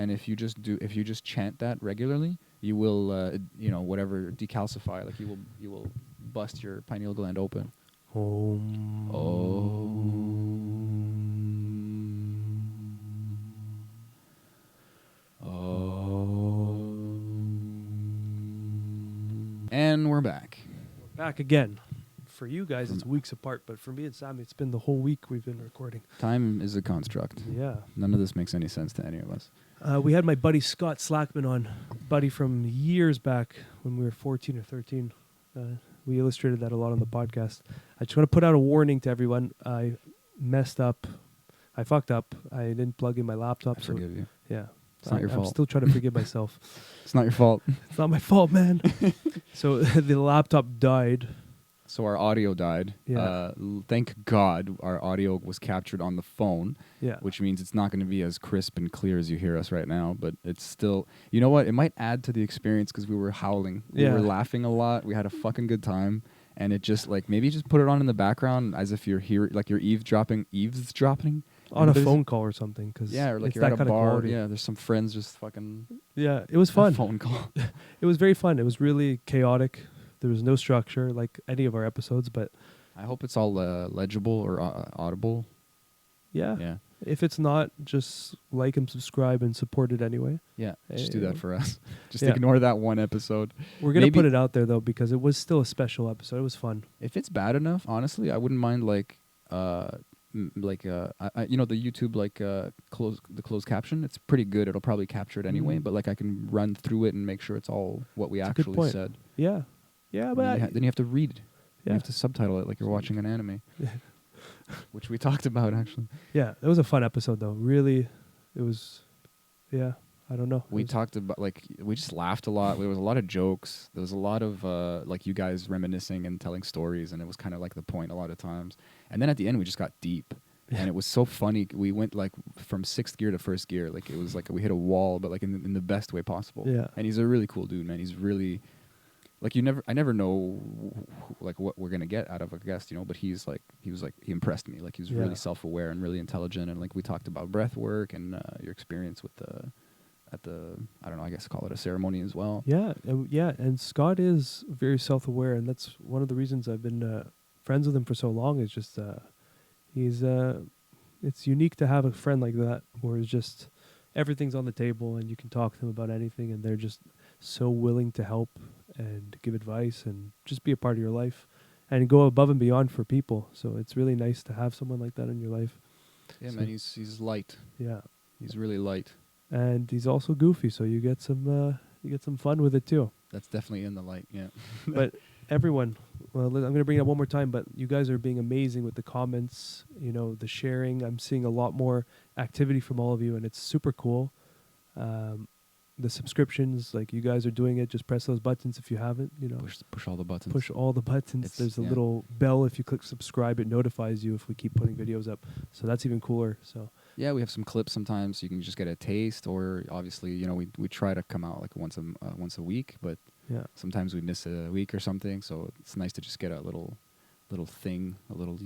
and if you just chant that regularly, you will whatever decalcify, like you will bust your pineal gland open. Om. And we're back. Back again. For you guys, it's weeks apart, but for me and Sammy, it's been the whole week we've been recording. Time is a construct. Yeah. None of this makes any sense to any of us. We had my buddy Scott Slakmon on, buddy from years back when we were 14 or 13. We illustrated that a lot on the podcast. I just want to put out a warning to everyone. I messed up. I fucked up. I didn't plug in my laptop. I forgive you. Yeah. It's not your fault. I'm still trying to forgive myself. It's not your fault. It's not my fault, man. So the laptop died. So our audio died. Yeah. Thank God our audio was captured on the phone. Yeah. Which means it's not going to be as crisp and clear as you hear us right now. But it's still, you know what? It might add to the experience because we were howling. We were laughing a lot. We had a fucking good time. And it just maybe just put it on in the background as if you're here, like you're eavesdropping on a phone call or something. Yeah, or like you're at a bar. Yeah, there's some friends just fucking. Yeah, it was fun. Phone call. It was very fun. It was really chaotic. There was no structure like any of our episodes, but I hope it's all legible or audible. Yeah. Yeah. If it's not, just like and subscribe and support it anyway. Yeah, just do that for us. Just Yeah. ignore that one episode. We're going to put it out there, though, because it was still a special episode. It was fun. If it's bad enough, honestly, I wouldn't mind the YouTube closed caption. It's pretty good. It'll probably capture it anyway, but I can run through it and make sure it's all what we actually said. Yeah. Yeah, but then you have to read. Yeah. You have to subtitle it like you're watching an anime. Which we talked about, actually. Yeah, it was a fun episode, though. Really, it was, I don't know. We talked about, we just laughed a lot. There was a lot of jokes. There was a lot of, you guys reminiscing and telling stories, and it was kind of like the point a lot of times. And then at the end, we just got deep. And it was so funny. We went, from 6th gear to 1st gear. It was we hit a wall, but, in the best way possible. Yeah. And he's a really cool dude, man. He's really... I never know what we're gonna get out of a guest, but he impressed me. He was really self-aware and really intelligent, and we talked about breath work and your experience with I don't know, I guess call it a ceremony as well. Yeah, and Scott is very self-aware, and that's one of the reasons I've been friends with him for so long. Is just he's it's unique to have a friend like that, where it's just everything's on the table and you can talk to them about anything, and they're just so willing to help and give advice and just be a part of your life and go above and beyond for people. So it's really nice to have someone like that in your life. Yeah, man, he's light. Yeah. He's really light. And he's also goofy, so you get some fun with it too. That's definitely in the light, yeah. But everyone, well, I'm going to bring it up one more time, but you guys are being amazing with the comments, the sharing. I'm seeing a lot more activity from all of you, and it's super cool. The subscriptions, you guys are doing it. Just press those buttons if you haven't. Push all the buttons. Push all the buttons. There's a little bell. If you click subscribe, it notifies you if we keep putting videos up. So that's even cooler. So yeah, we have some clips sometimes. So you can just get a taste, or obviously, we try to come out once a week, but sometimes we miss a week or something. So it's nice to just get a little thing, a little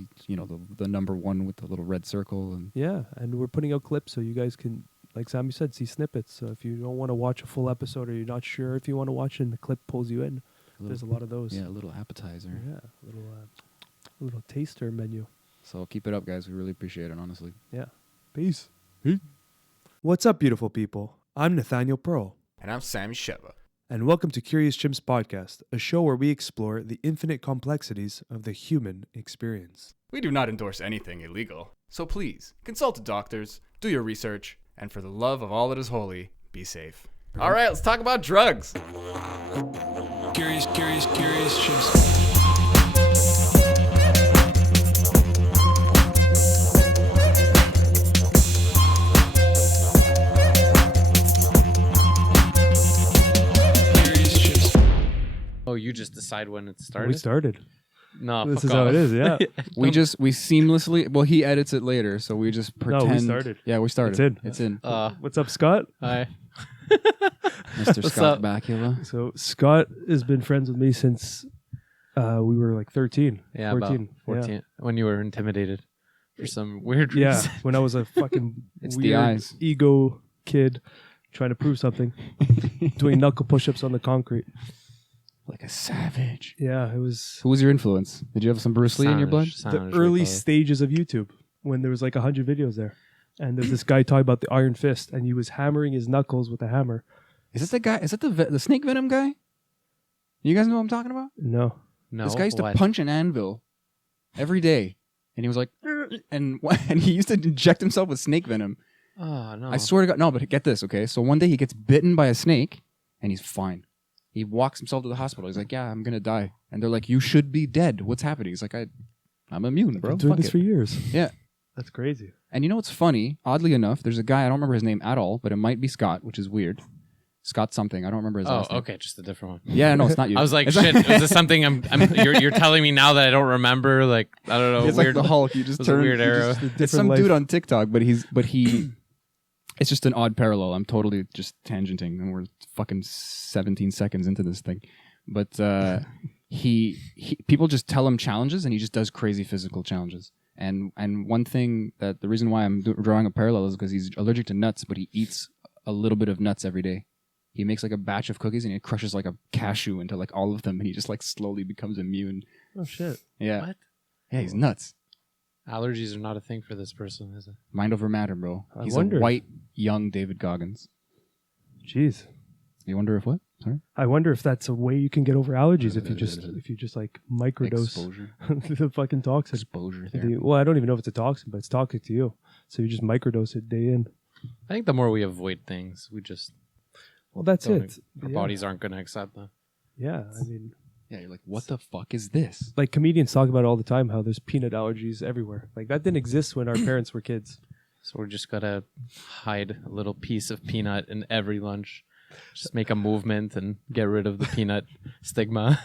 the number one with the little red circle. And and we're putting out clips so you guys can, like Sammy said, see snippets. So if you don't want to watch a full episode, or you're not sure if you want to watch it and the clip pulls you in, there's a lot of those. Yeah, a little appetizer. Yeah, a little taster menu. So keep it up, guys. We really appreciate it, honestly. Yeah. Peace. What's up, beautiful people? I'm Nathaniel Pearl. And I'm Sammy Sheva. And welcome to Curious Chimps Podcast, a show where we explore the infinite complexities of the human experience. We do not endorse anything illegal, so please consult doctors, do your research, and for the love of all that is holy, be safe. All right, let's talk about drugs. Curious Chimps. Oh, you just decide when it started? We started. No, this is how it is, yeah. we seamlessly, well, he edits it later, so we just pretend. No, we started. Yeah, we started. It's in. What's up, Scott? Hi. Mr. Scott Bakula. So Scott has been friends with me since we were 13. Yeah, 14. about 14. Yeah. When you were intimidated for some weird reason. Yeah, when I was a fucking it's the weird eyes. ego kid trying to prove something, doing knuckle push-ups on the concrete. Like a savage. Yeah, it was Who was your influence? Did you have some Bruce Lee in your blood? the early stages of YouTube when there was like 100 videos there. And there's this guy talking about the Iron Fist, and he was hammering his knuckles with a hammer. Is this the guy? Is that the snake venom guy? You guys know what I'm talking about? No. This guy used to punch an anvil every day, and he was like, and he used to inject himself with snake venom. Oh no! I swear to God, no. But get this, okay? So one day he gets bitten by a snake, and he's fine. He walks himself to the hospital. He's like, "Yeah, I'm gonna die," and they're like, "You should be dead. What's happening?" He's like, "I'm immune, bro. I've been doing Fuck this it." for years. Yeah. That's crazy. And you know what's funny? Oddly enough, there's a guy, I don't remember his name at all, but it might be Scott, which is weird. Scott something. I don't remember his last name. Okay, just a different one. Yeah, no, it's not you. I was like, shit, is this something you're telling me now that I don't remember? Like, I don't know. It's weird, like the Hulk. You just it was a turn weird arrow. It's some dude on TikTok, but he it's just an odd parallel. I'm totally just tangenting, and we're fucking 17 seconds into this thing. But he people just tell him challenges, and he just does crazy physical challenges. And one thing that the reason why I'm drawing a parallel is because he's allergic to nuts, but he eats a little bit of nuts every day. He makes like a batch of cookies and he crushes like a cashew into like all of them, and he just like slowly becomes immune. Oh shit! Yeah. What? Yeah, he's nuts. Allergies are not a thing for this person, is it? Mind over matter, bro. I He's wonder. a white, young David Goggins. Jeez. You wonder if what? Sorry? I wonder if that's a way you can get over allergies if you just like microdose Exposure. the fucking toxin. Exposure therapy. Well, I don't even know if it's a toxin, but it's toxic to you. So you just microdose it day in. I think the more we avoid things, we just Well, that's it. our bodies aren't going to accept that. Yeah, I mean, Yeah, you're like, what the fuck is this? like comedians talk about it all the time how there's peanut allergies everywhere. Like that didn't exist when our parents were kids. So we're just gotta hide a little piece of peanut in every lunch. Just make a movement and get rid of the peanut stigma.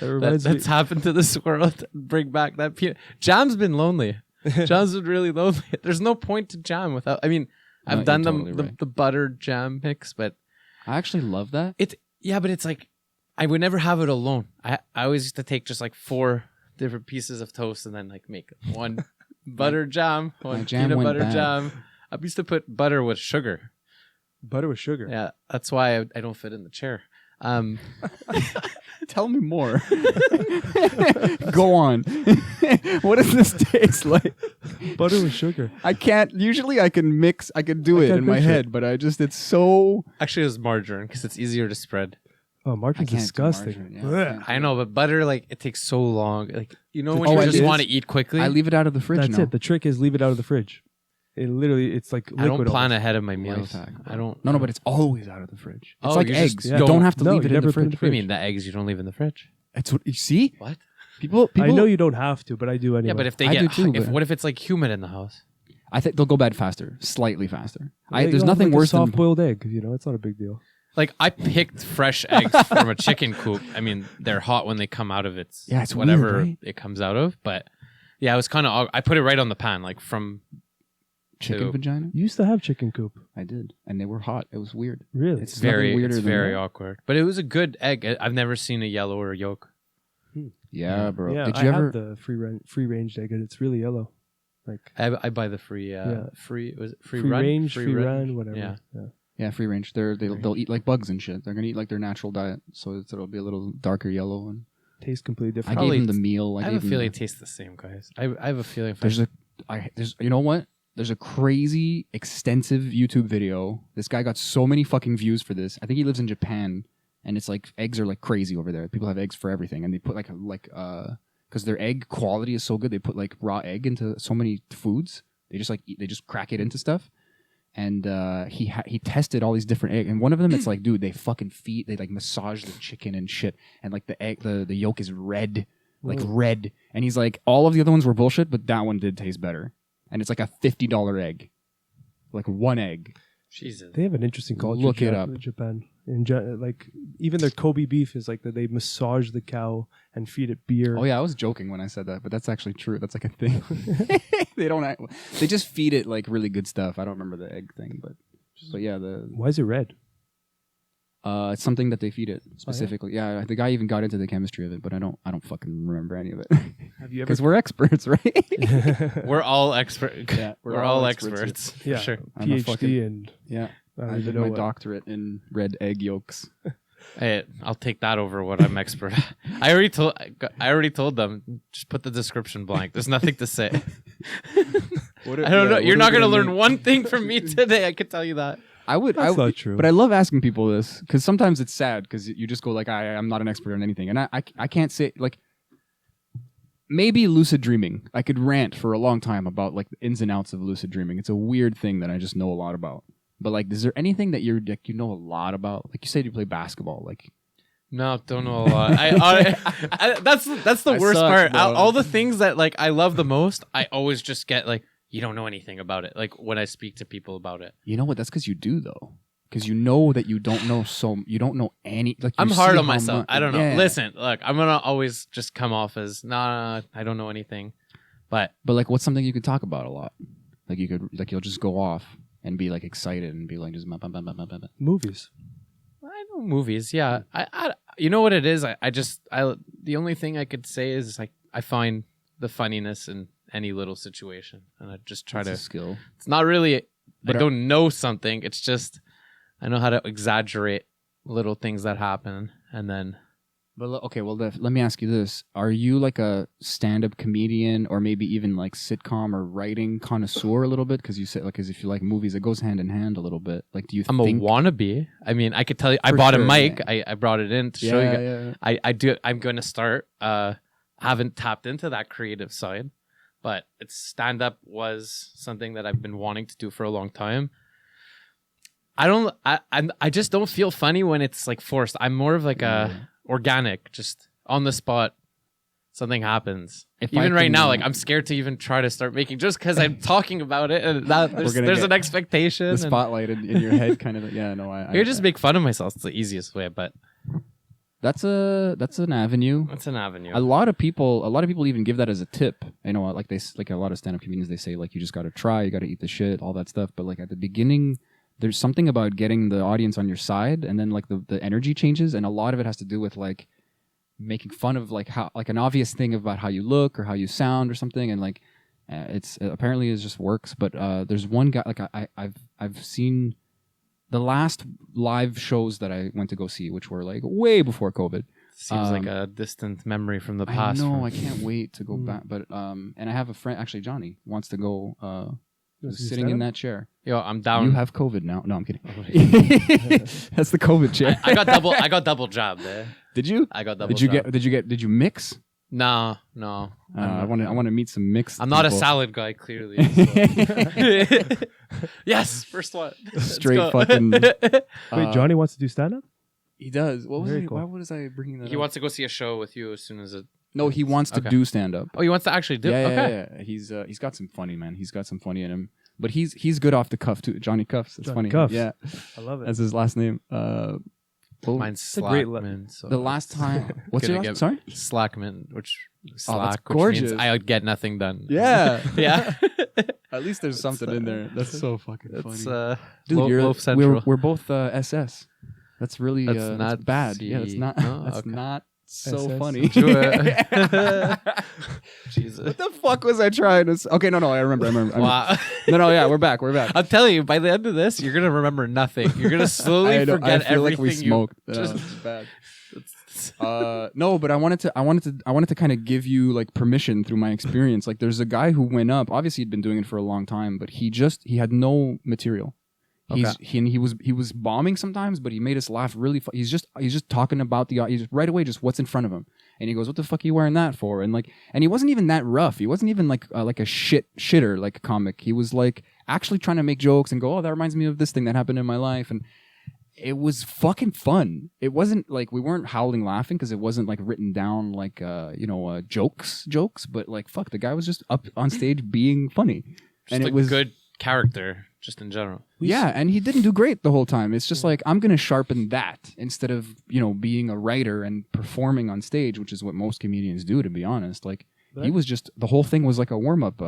That reminds That's happened to this world. Bring back that peanut. Jam's been lonely. Jam's been really lonely. There's no point to jam without. I mean, No, I've done you're totally right. the butter jam mix, but I actually love that. but it's like I would never have it alone. I always used to take just like 4 different pieces of toast and then like make one butter jam, one jam peanut went butter bad. jam. I used to put butter with sugar. butter with sugar. Yeah, that's why I don't fit in the chair. Tell me more. Go on. What does this taste like? Butter with sugar. I can't. Usually, I can do it can't in my picture it. head, but it's so. Actually, it was margarine because it's easier to spread. Oh, I margarine's can't do disgusting. margarine, yeah. Ugh. I know, but butter, like, it takes so long. Like, you know, when Oh, you it just is? want to eat quickly. I leave it out of the fridge That's now. it. The trick is leave it out of the fridge. It's like liquid. I don't plan almost. ahead of my meals. Life hack, bro. I don't. No, but it's always out of the fridge. It's Oh, like you just eggs. yeah. You don't have to No, leave you it in never the put it in fridge. the What do you mean the eggs you don't leave in the fridge? That's what you see. What? People. I know you don't have to, but I do anyway. Yeah, but if they I get, do too, but- what if it's like humid in the house? I think they'll go bad faster, slightly faster. Yeah, There's you'll have, nothing like, a worse than soft-boiled egg. You know, it's not a big deal. Like, I picked fresh eggs from a chicken coop. I mean, they're hot when they come out of its Yeah, it's whatever weird, right? it comes out of. But yeah, it was kind of. I put it right on the pan, like from chicken to- vagina. You used to have chicken coop. I did, and they were hot. It was weird. Really? It's very, nothing weirder it's than very that. awkward. But it was a good egg. I've never seen a yellow or a yolk. Yeah, bro. Yeah, Did I you ever? have the free range egg, and it's really yellow. Like I buy the free, Yeah. free was it free, free run, range, free run, whatever. Yeah. Yeah, free range. They'll eat like bugs and shit. They're gonna eat like their natural diet, so it'll be a little darker yellow. And Tastes completely I different. Probably gave them the meal. I have a gave them feeling it the- tastes the same, guys. I have a feeling. If There's you know what? There's a crazy extensive YouTube video. This guy got so many fucking views for this. I think he lives in Japan, and it's like eggs are like crazy over there. People have eggs for everything, and they put because their egg quality is so good, they put like raw egg into so many foods. They just like they just crack it into stuff. And he tested all these different eggs, and one of them it's like, dude, they like massage the chicken and shit, and like the egg, the yolk is red, like red, and he's like, all of the other ones were bullshit, but that one did taste better, and it's like a $50 egg, like one egg. Jesus. They have an interesting culture. Look it up. Japan. Like even their Kobe beef is like that. They massage the cow and feed it beer. Oh yeah, I was joking when I said that, but that's actually true. That's like a thing. They just feed it like really good stuff. I don't remember the egg thing, but yeah, Why is it red? it's something that they feed it specifically. Yeah, the guy even got into the chemistry of it, but I don't fucking remember any of it. Have you ever? Because we're experts, right? We're all experts. Yeah, we're all experts. Yeah, For sure. I'm a PhD fucking- and Yeah. I don't I even did know my what. doctorate in red egg yolks. Hey, I'll take that over what I'm expert at. I already told them, just put the description blank. There's nothing to say. I don't know. You're not going to learn one thing from me today. I can tell you that. That's not true. But I love asking people this because sometimes it's sad because you just go like, I'm not an expert on anything. And I can't say, like, maybe lucid dreaming. I could rant for a long time about like the ins and outs of lucid dreaming. It's a weird thing that I just know a lot about. But like, is there anything that you know a lot about? Like you said, you play basketball. Like, no, don't know a lot. That's the worst part. bro. All the things that like I love the most, I always just get like, you don't know anything about it. Like when I speak to people about it. you know what? That's because you do though. Because you know that you don't know any. Like I'm you hard see on how myself. I don't know. Yeah. Listen, look, I'm gonna always just come off as nah, I don't know anything. But like, what's something you could talk about a lot? Like you'll just go off and be like excited and be like just Movies. I know movies. Yeah, I you know what it is. The only thing I could say is like I find the funniness in any little situation, and I just try That's to. a skill. It's not really. But I don't know something. It's just I know how to exaggerate little things that happen, and then. But okay, well, let me ask you this: are you like a stand-up comedian, or maybe even like sitcom or writing connoisseur a little bit? Because you said like, as if you like movies, it goes hand in hand a little bit. Like, do you? I'm think a wannabe. I mean, I could tell you. I For bought sure, a mic. yeah. I brought it in to show you. Yeah. I do. I'm going to start. Haven't tapped into that creative side, but it's stand up was something that I've been wanting to do for a long time. I just don't feel funny when it's like forced. I'm more of like a organic, just on the spot. Something happens. If Even I right can, now, like I'm scared to even try to start making just because I'm talking about it, and that there's gonna get an expectation. The and spotlight in your head, kind of. Yeah, no, I just make fun of myself. It's the easiest way, but that's an avenue. it's an avenue. A lot of people even give that as a tip. You know, like a lot of stand-up comedians, they say like you just got to try, you got to eat the shit, all that stuff. But like at the beginning, there's something about getting the audience on your side, and then like the energy changes, and a lot of it has to do with like making fun of like how like an obvious thing about how you look or how you sound or something, and like it's apparently it just works. But there's one guy like I've seen the last live shows that I went to go see, which were like way before COVID. Seems like a distant memory from the past. I know, I can't wait to go back. But and I have a friend, actually Johnny, wants to go. Sitting in that chair. Yo, I'm down. You have COVID now. No, I'm kidding. That's the COVID chair. I got double jabbed there. Did you? I got double. Did you mix? No. I want to meet some mixed. I'm not a people. salad guy, clearly. So. Yes, first one. Straight fucking. Wait, Johnny wants to do stand up? He does. What was Very it? cool. Why was I bringing that? He up? wants to go see a show with you as soon as it. No, he wants to Okay. do stand up. Oh, he wants to actually do. Yeah, Okay. yeah. He's got some funny, man. He's got some funny in him. But he's good off the cuff too. Johnny Cuffs. It's Johnny funny. Cuffs. Yeah, I love it. that's his last name. Mine's a great Slakmon. So The last time. What's your Gonna last? Sorry. Slakmon, which that's Slack, which gorgeous. means I would get nothing done. Yeah. Yeah. At least there's something in there. That's so fucking It's funny. Dude, Loaf Central. we're both SS. That's really That's that's not bad. Yeah, that's C- not no? that's Okay. not so SS. funny. Jesus. What the fuck was I trying to? Okay, no, I remember. Wow. No, yeah, we're back. I'm telling you, by the end of this, you're gonna remember nothing. You're gonna slowly I forget feel like everything we smoked. you. No, Just, it's bad. No, but I wanted to kind of give you like permission through my experience. Like, there's a guy who went up. Obviously, he'd been doing it for a long time, but he had no material. He was bombing sometimes, but he made us laugh really. He's just talking about he's right away just what's in front of him, and he goes, "What the fuck are you wearing that for?" And he wasn't even that rough. He wasn't even like a shitter like a comic. He was like actually trying to make jokes and go, "Oh, that reminds me of this thing that happened in my life," and it was fucking fun. It wasn't like we weren't howling laughing because it wasn't like written down like jokes, but like fuck, the guy was just up on stage being funny, and it was good character just in general. Yeah, and he didn't do great the whole time. It's just like, I'm going to sharpen that instead of, being a writer and performing on stage, which is what most comedians do, to be honest. Like, he was just, the whole thing was like a warm-up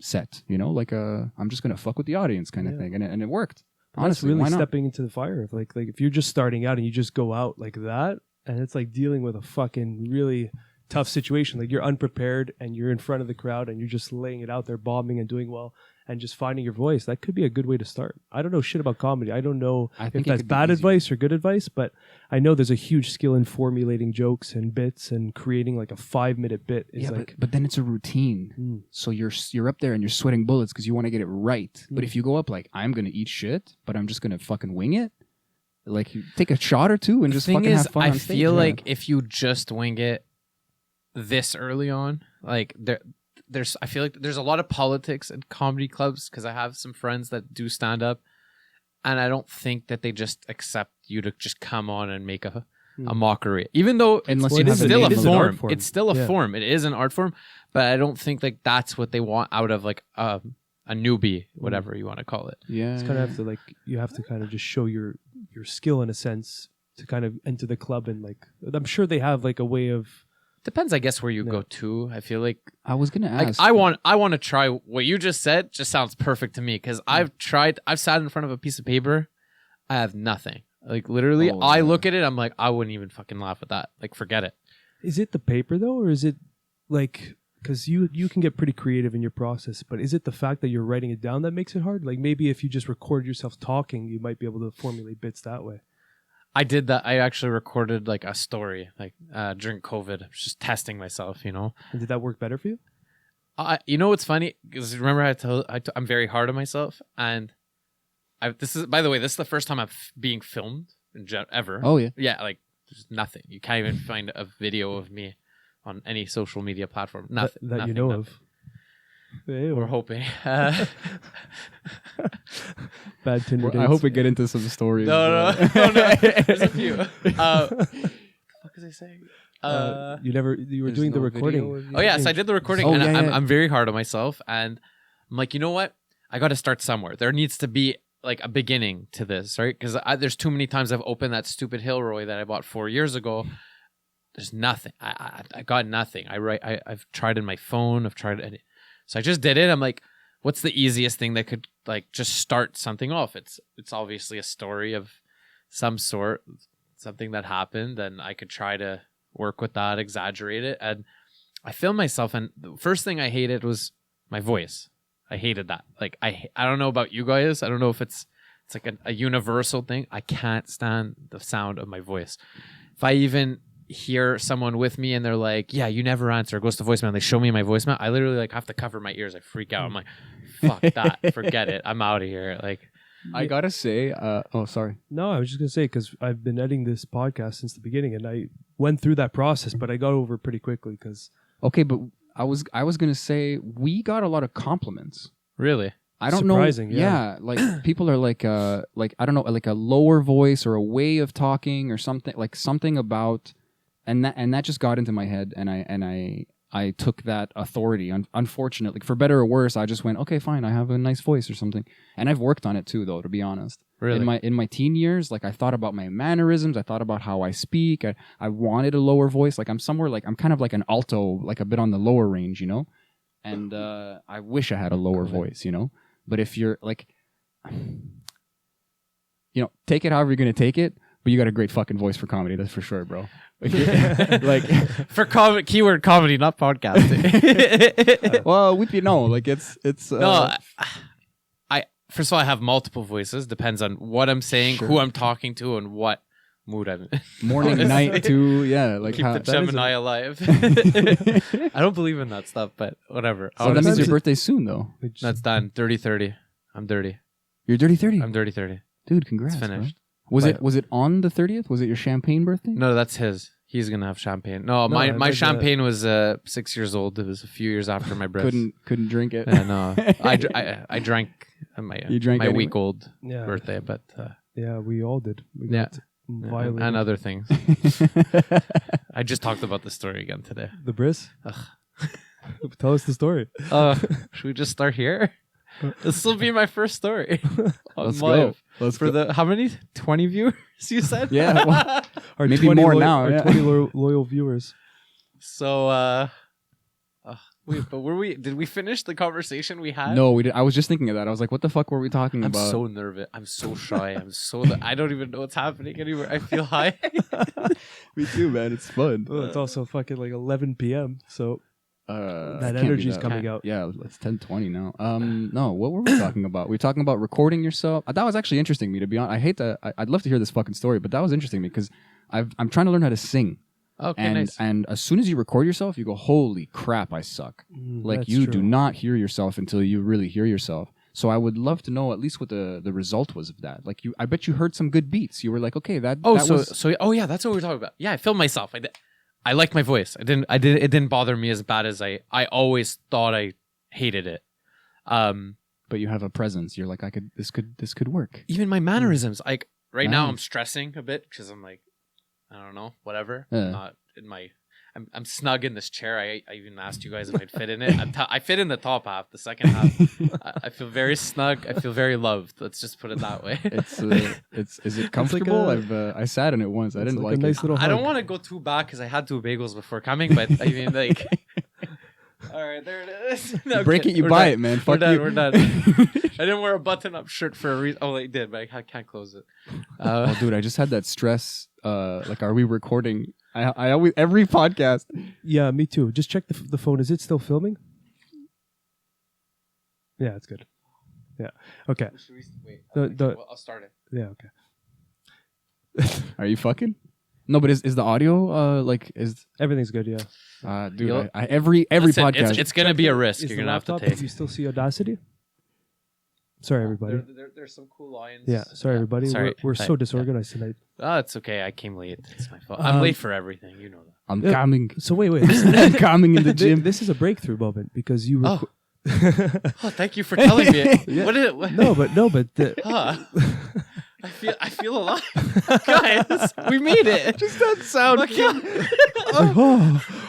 set, like I'm just going to fuck with the audience kind of thing. And it worked. Honestly, that's really why not? stepping into the fire. Like if you're just starting out and you just go out like that, and it's like dealing with a fucking really tough situation. Like, you're unprepared and you're in front of the crowd and you're just laying it out there, bombing and doing well. and just finding your voice, that could be a good way to start. I don't know shit about comedy. I don't know I if think it that's could be bad easier. advice or good advice, but I know there's a huge skill in formulating jokes and bits and creating like a 5-minute bit is Yeah, like but then it's a routine. Mm. So you're up there and you're sweating bullets because you want to get it right. But if you go up like, I'm going to eat shit, but I'm just going to fucking wing it, like you take a shot or two and just thing fucking is, have fun I on stage. feel yeah. like if you just wing it this early on, like I feel like there's a lot of politics in comedy clubs because I have some friends that do stand up, and I don't think that they just accept you to just come on and make a mockery, even though Unless it's you have still the a name of an art form. form. It's still a Yeah. form. It is an art form, but I don't think like that's what they want out of like a newbie, whatever you want to call it. yeah, it's kind of have to like you have to kind of just show your skill in a sense to kind of enter the club, and like I'm sure they have like a way of Depends, I guess, where you Yeah. go to. I feel like I was going to like ask. I want to try what you just said. Just sounds perfect to me because I've sat in front of a piece of paper. I have nothing. Like literally, Oh, I yeah. look at it. I'm like, I wouldn't even fucking laugh at that. Like, forget it. Is it the paper though, or is it like because you can get pretty creative in your process, but is it the fact that you're writing it down that makes it hard? Like maybe if you just record yourself talking, you might be able to formulate bits that way. I did that. I actually recorded like a story like during COVID. I was just testing myself, you know. And did that work better for you? You know what's funny? Because remember I'm very hard on myself, and this is, by the way, this is the first time I'm being filmed ever. Oh, yeah. Yeah, like there's nothing. You can't even find a video of me on any social media platform. Nothing that you nothing, know nothing. of. Hey, We're hoping. bad Tinder dates. I hope we get into some stories. no. There's a few. What the fuck was I saying? you were There's doing the no recording. video of you? Oh yes, I did the recording, Oh, and yeah, yeah. I'm very hard on myself, and I'm like, you know what? I got to start somewhere. There needs to be like a beginning to this, right? Because there's too many times I've opened that stupid Hilroy that I bought 4 years ago. There's nothing. I got nothing. I've tried in my phone. I've tried it. So I just did it. I'm like, what's the easiest thing that could like just start something off? It's obviously a story of some sort, something that happened, and I could try to work with that, exaggerate it. And I filmed myself, and the first thing I hated was my voice. I hated that. Like I don't know about you guys. I don't know if it's like a universal thing. I can't stand the sound of my voice. If I even hear someone with me and they're like, yeah, you never answer, it goes to voicemail, and they show me my voicemail, I literally like have to cover my ears. I freak out. I'm like, fuck that, forget it, I'm out of here. Like, I gotta say, oh, sorry. No, I was just gonna say because I've been editing this podcast since the beginning, and I went through that process, but I got over it pretty quickly because Okay, but I was gonna say we got a lot of compliments. really? I don't Surprising, know. yeah. Like people are like I don't know, like a lower voice or a way of talking or something, like something about, and that just got into my head, and I took that authority. Unfortunately, for better or worse, I just went, okay, fine, I have a nice voice or something, and I've worked on it too, though, to be honest. Really? In my teen years, like I thought about my mannerisms, I thought about how I speak. I wanted a lower voice. Like I'm kind of like an alto, like a bit on the lower range, you know. And I wish I had a lower voice, you know. But if you're like, you know, take it however you're gonna take it. But you got a great fucking voice for comedy, that's for sure, bro. Like For keyword comedy, not podcasting. well, like it's No, I first of all, I have multiple voices. Depends on what I'm saying, Sure. who I'm talking to, and what mood I'm in. morning, night too. Yeah, like Keep how, the that is Gemini alive. I don't believe in that stuff, but whatever. so that means Honestly, your birthday's soon, though. that's done. 30-30. I'm dirty. You're dirty 30. I'm dirty 30. Dude, congrats. It's finished. Bro. But- Was it on the 30th? Was it your champagne birthday? No, that's his. He's gonna have champagne. No, No, my like, champagne was 6 years old. It was a few years after my birth. Couldn't drink it. Yeah, no, I drank my You drank my anyway? week old yeah, birthday, but yeah, we all did. We Yeah. got violated. and other things. I just talked about the story again today. The bris. Ugh. Tell us the story. Should we just start here? This will be my first story. on Let's live. go. Let's For go. the how many 20 viewers you said? Yeah, well, Our maybe more now, Our yeah. 20 loyal viewers. So wait, but did we finish the conversation we had? no, we did. I was just thinking of that. I was like, what the fuck were we talking I'm about? so nervous. I'm so shy. I don't even know what's happening anymore. I feel high. Me too, man. It's fun. Well, it's also fucking like 11 p.m. So That can't be energy's that. coming out. Yeah, it's 10:20 now. No, what were we talking about? We were talking about recording yourself. That was actually interesting me, to be honest. I hate that. I'd love to hear this fucking story, but that was interesting me because I'm trying to learn how to sing. Okay, and nice. and as soon as you record yourself, you go, holy crap, I suck. Like That's you true. do not hear yourself until you really hear yourself. So I would love to know at least what the result was of that. Like I bet you heard some good beats. You were like, okay, that was Yeah, that's what we're talking about. Yeah, I filmed myself. I liked my voice. It didn't bother me as bad as I always thought I hated it. but you have a presence. You're like, this could work. Even my mannerisms. Like right now, I'm Nice. stressing a bit because I'm like, I don't know, whatever. Yeah. I'm not in my. I'm snug in this chair. I even asked you guys if I'd fit in it. I fit in the top half. The second half, I feel very snug. I feel very loved. Let's just put it that way. Is it comfortable? I sat in it once. I didn't like a nice it. little I don't hug. want to go too back because I had 2 bagels before coming, but I mean, like, all right, there it is. You break it, you buy it, man. We're Fuck done. you. We're done. I didn't wear a button-up shirt for a reason. Oh, I did, but I can't close it. Oh, dude, I just had that stress. Like, are we recording? I always every podcast. Yeah, me too. Just check the phone. Is it still filming? Yeah, it's good. Yeah. Okay. Should we wait? I'll start it. Yeah. Okay. Are you fucking? No, but is the audio like is Everything's good. Yeah. dude? Every Listen, podcast. It's gonna be a risk. Is You're the gonna have to laptop? take. Do you still see Audacity? Sorry, everybody. There's some cool lines. Yeah. Sorry, everybody. Sorry. We're so disorganized tonight. Oh, it's okay. I came late. It's my fault. I'm late for everything. You know that. I'm Yeah. coming. So wait. I'm coming in the gym. This is a breakthrough moment because you. Oh. Oh, thank you for telling me. Yeah. What is it? What? No, but Huh. I feel alive, guys. We made it. Just that sound.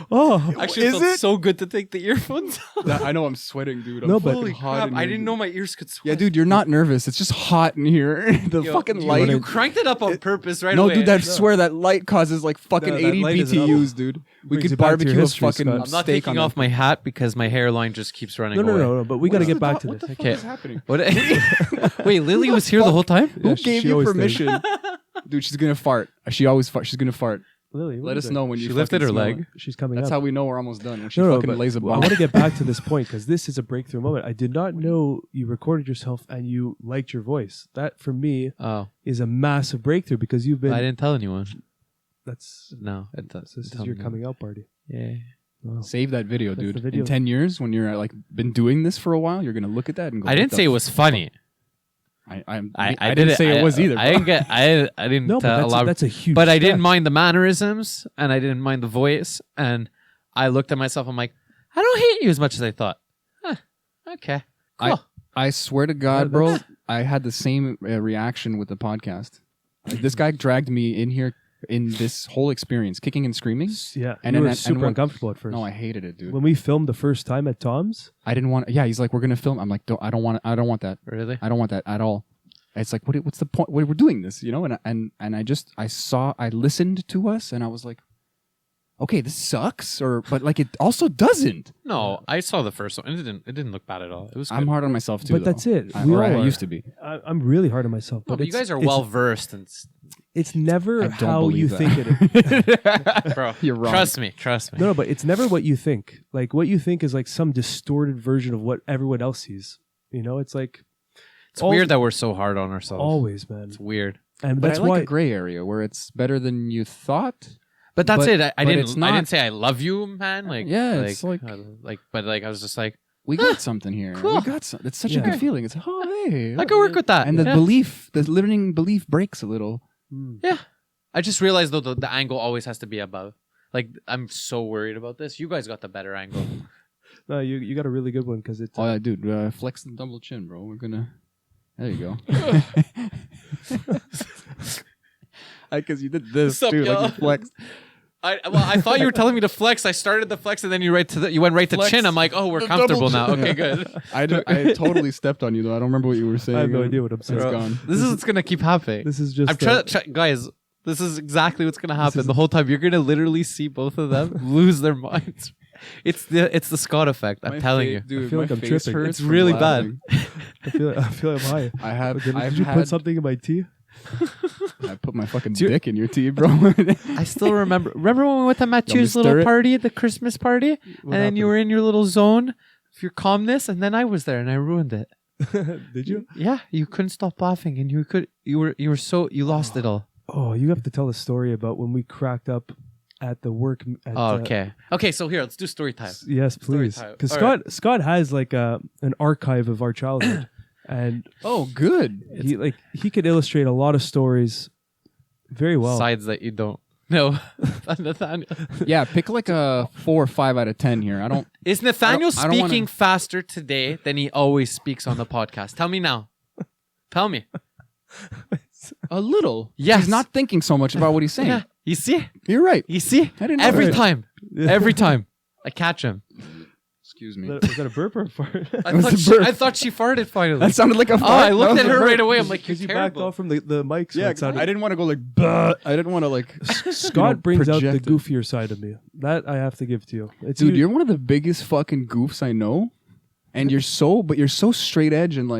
oh. Actually, it felt so good to take the earphones off. I know I'm sweating, dude. I'm No, but- fucking Holy hot crap! in I here, didn't dude. know my ears could sweat. Yeah, dude, you're not nervous. It's just hot in here. The Yo, fucking you- light. You cranked it up on purpose right no, away. dude, I swear that light causes like fucking No, that 80 light is BTUs, dude. We Brings could you back to your barbecue a history, fucking Scott. I'm not steak taking on off my hat because my hairline just keeps running away. No. But we got to get back to What this. the fuck Okay. is happening? What? Wait, Lily was here the whole time? Who Yeah, gave she you always stays. permission? Dude, she's gonna fart. She always fart. She's gonna fart. Lily, what Let are us you know doing? when you She lifted fucking her smell leg. it. She's coming That's up. how we know we're almost done. When she No, fucking but lays a I bomb. want to get back to this point because this is a breakthrough moment. I did not know you recorded yourself and you liked your voice. That for me Oh, is a massive breakthrough because you've been. I didn't tell anyone. That's No, it does. this is your coming out party. Yeah. Wow. Save that video, That's dude. the video. In 10 years, when you're like been doing this for a while, you're gonna look at that and go. I didn't say it was funny. I didn't say it was either. I didn't get. I didn't No, but allow. that's a huge. But I step. didn't mind the mannerisms, and I didn't mind the voice, and I looked at myself. I'm like, I don't hate you as much as I thought. Huh, okay, cool. I swear to God, bro, I had the same reaction with the podcast. Like, this guy dragged me in here in this whole experience, kicking and screaming. Yeah, And you then- were super when- uncomfortable at first. No, I hated it, dude. When we filmed the first time at Tom's, I didn't want. Yeah, he's like, we're gonna film. I'm like, I don't want that. Really? I don't want that at all. It's like, what's the point? We're doing this, you know? And I listened to us, and I was like, okay, this sucks, but like it also doesn't. No, I saw the first one. It didn't look bad at all. It was. I'm good. hard on myself too. but though. that's it. I, We or all I are. used to be. I'm really hard on myself. No, But but you it's- guys are it's- well versed, and It's never I don't how you believe think it is. bro, You're wrong. Trust me. No, but it's never what you think. Like what you think is like some distorted version of what everyone else sees. You know, it's like It's weird that we're so hard on ourselves. always, man. It's weird. And But that's I like why a gray area where it's better than you thought. But that's But- it. I but didn't. it's I not- didn't say I love you, man. Like Yeah, it's like- But like I was just like, We got something here. cool. We got some. It's such a Yeah. good feeling. It's hey, I can work with that. And the Yeah. the limiting belief breaks a little. Yeah. I just realized though the angle always has to be above. Like I'm so worried about this. You guys got the better angle. no, you got a really good one because it's Oh yeah, dude, flex the double chin, bro. We're gonna. There you go. Because you did this What's up, too, y'all? like you flexed. I thought you were telling me to flex. I started the flex and then you went right to Flex chin. I'm like, oh, we're the comfortable double now. chin. Okay, good. I totally stepped on you though. I don't remember what you were saying. I have no idea what I'm saying. It's Bro, gone. This is what's gonna keep happening. This is just I'm trying to guys. This is exactly what's gonna happen the whole time. You're gonna literally see both of them lose their minds. It's the Scott effect. I'm telling you. Dude, I feel my like I'm face tripping. hurts It's from really laughing. I feel I'm high. I have. Did I've you had, put something in my tea? I put my fucking dick in your tea, bro. I still remember. Remember when we went to Matthew's stir little it? party, the Christmas party, and then you happened? were in your little zone of your calmness, and then I was there and I ruined it. Did you? Yeah, you couldn't stop laughing, and you lost it all. Oh, you have to tell a story about when we cracked up at the work. At, Oh, okay. So here, let's do story time. Yes, please. time. Because All Scott has like an archive of our childhood, and Oh, good. he could illustrate a lot of stories very well. Sides that you don't know. Nathaniel. Yeah, pick like a 4 or 5 out of 10 here. I don't. Is Nathaniel I don't wanna- speaking faster today than he always speaks on the podcast? Tell me now. Tell me. A little. Yes. He's not thinking so much about what he's saying. Yeah. You see? You're right. You see? I didn't know Every that. time. Every time. I catch him. Excuse me. Was that a burp or a fart? I thought she farted finally. That sounded like a fart. Oh, I That looked was at a her burp. right away. I'm like, you're Because you backed terrible. off from the mic. So Yeah, it sounded, I didn't want to go like, "Bah." I didn't want to like. Scott brings out the project it. goofier side of me. That I have to give to you. It's Dude, you're one of the biggest fucking goofs I know. And you're so straight edge and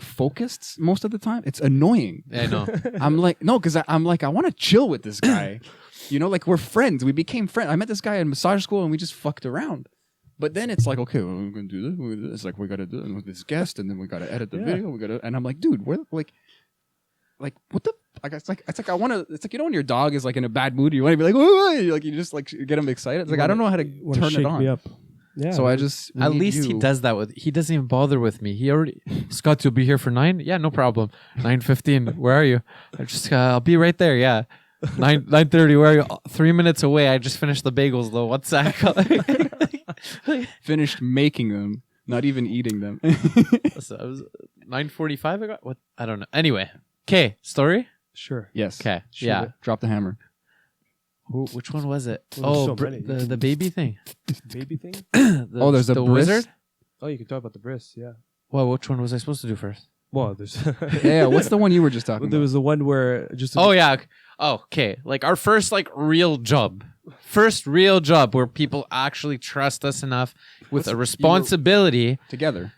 focused most of the time. It's annoying. I know. I'm like, no, because I'm like, I want to chill with this guy. You know, like we're friends. We became friends. I met this guy in massage school and we just fucked around. But then it's like, okay, well, we're gonna do this. We're gonna do this. It's like we gotta do it with this guest, and then we gotta edit the video. And I'm like, dude, we're like what the? Like, it's like I want to. It's like, you know when your dog is like in a bad mood, you want to be like, oh, like you just like get him excited. It's like I don't know how to turn shake it on. me up. Yeah. So I just At need least he you. does that with. He doesn't even bother with me. He already. Scott, you'll be here for 9. Yeah, no problem. 9:15. Where are you? I just. I'll be right there. Yeah. 9:30. Where are you? 3 minutes away. I just finished the bagels though. What's that? finished making them, not even eating them. So I was 9:45. I got what? I don't know. Anyway. Okay. Story. Sure. Yes. Okay. Shoot Yeah. it. Drop the hammer. Which one was it? Well, there's Oh, so many. the baby thing. Baby thing? There's a the bris? wizard. Oh, you can talk about the bris, yeah. Well, which one was I supposed to do first? Well, there's Yeah. What's the one you were just talking there about? was the one where just Oh yeah. Oh, okay. Like our first real job. First real job where people actually trust us enough with a responsibility. Together.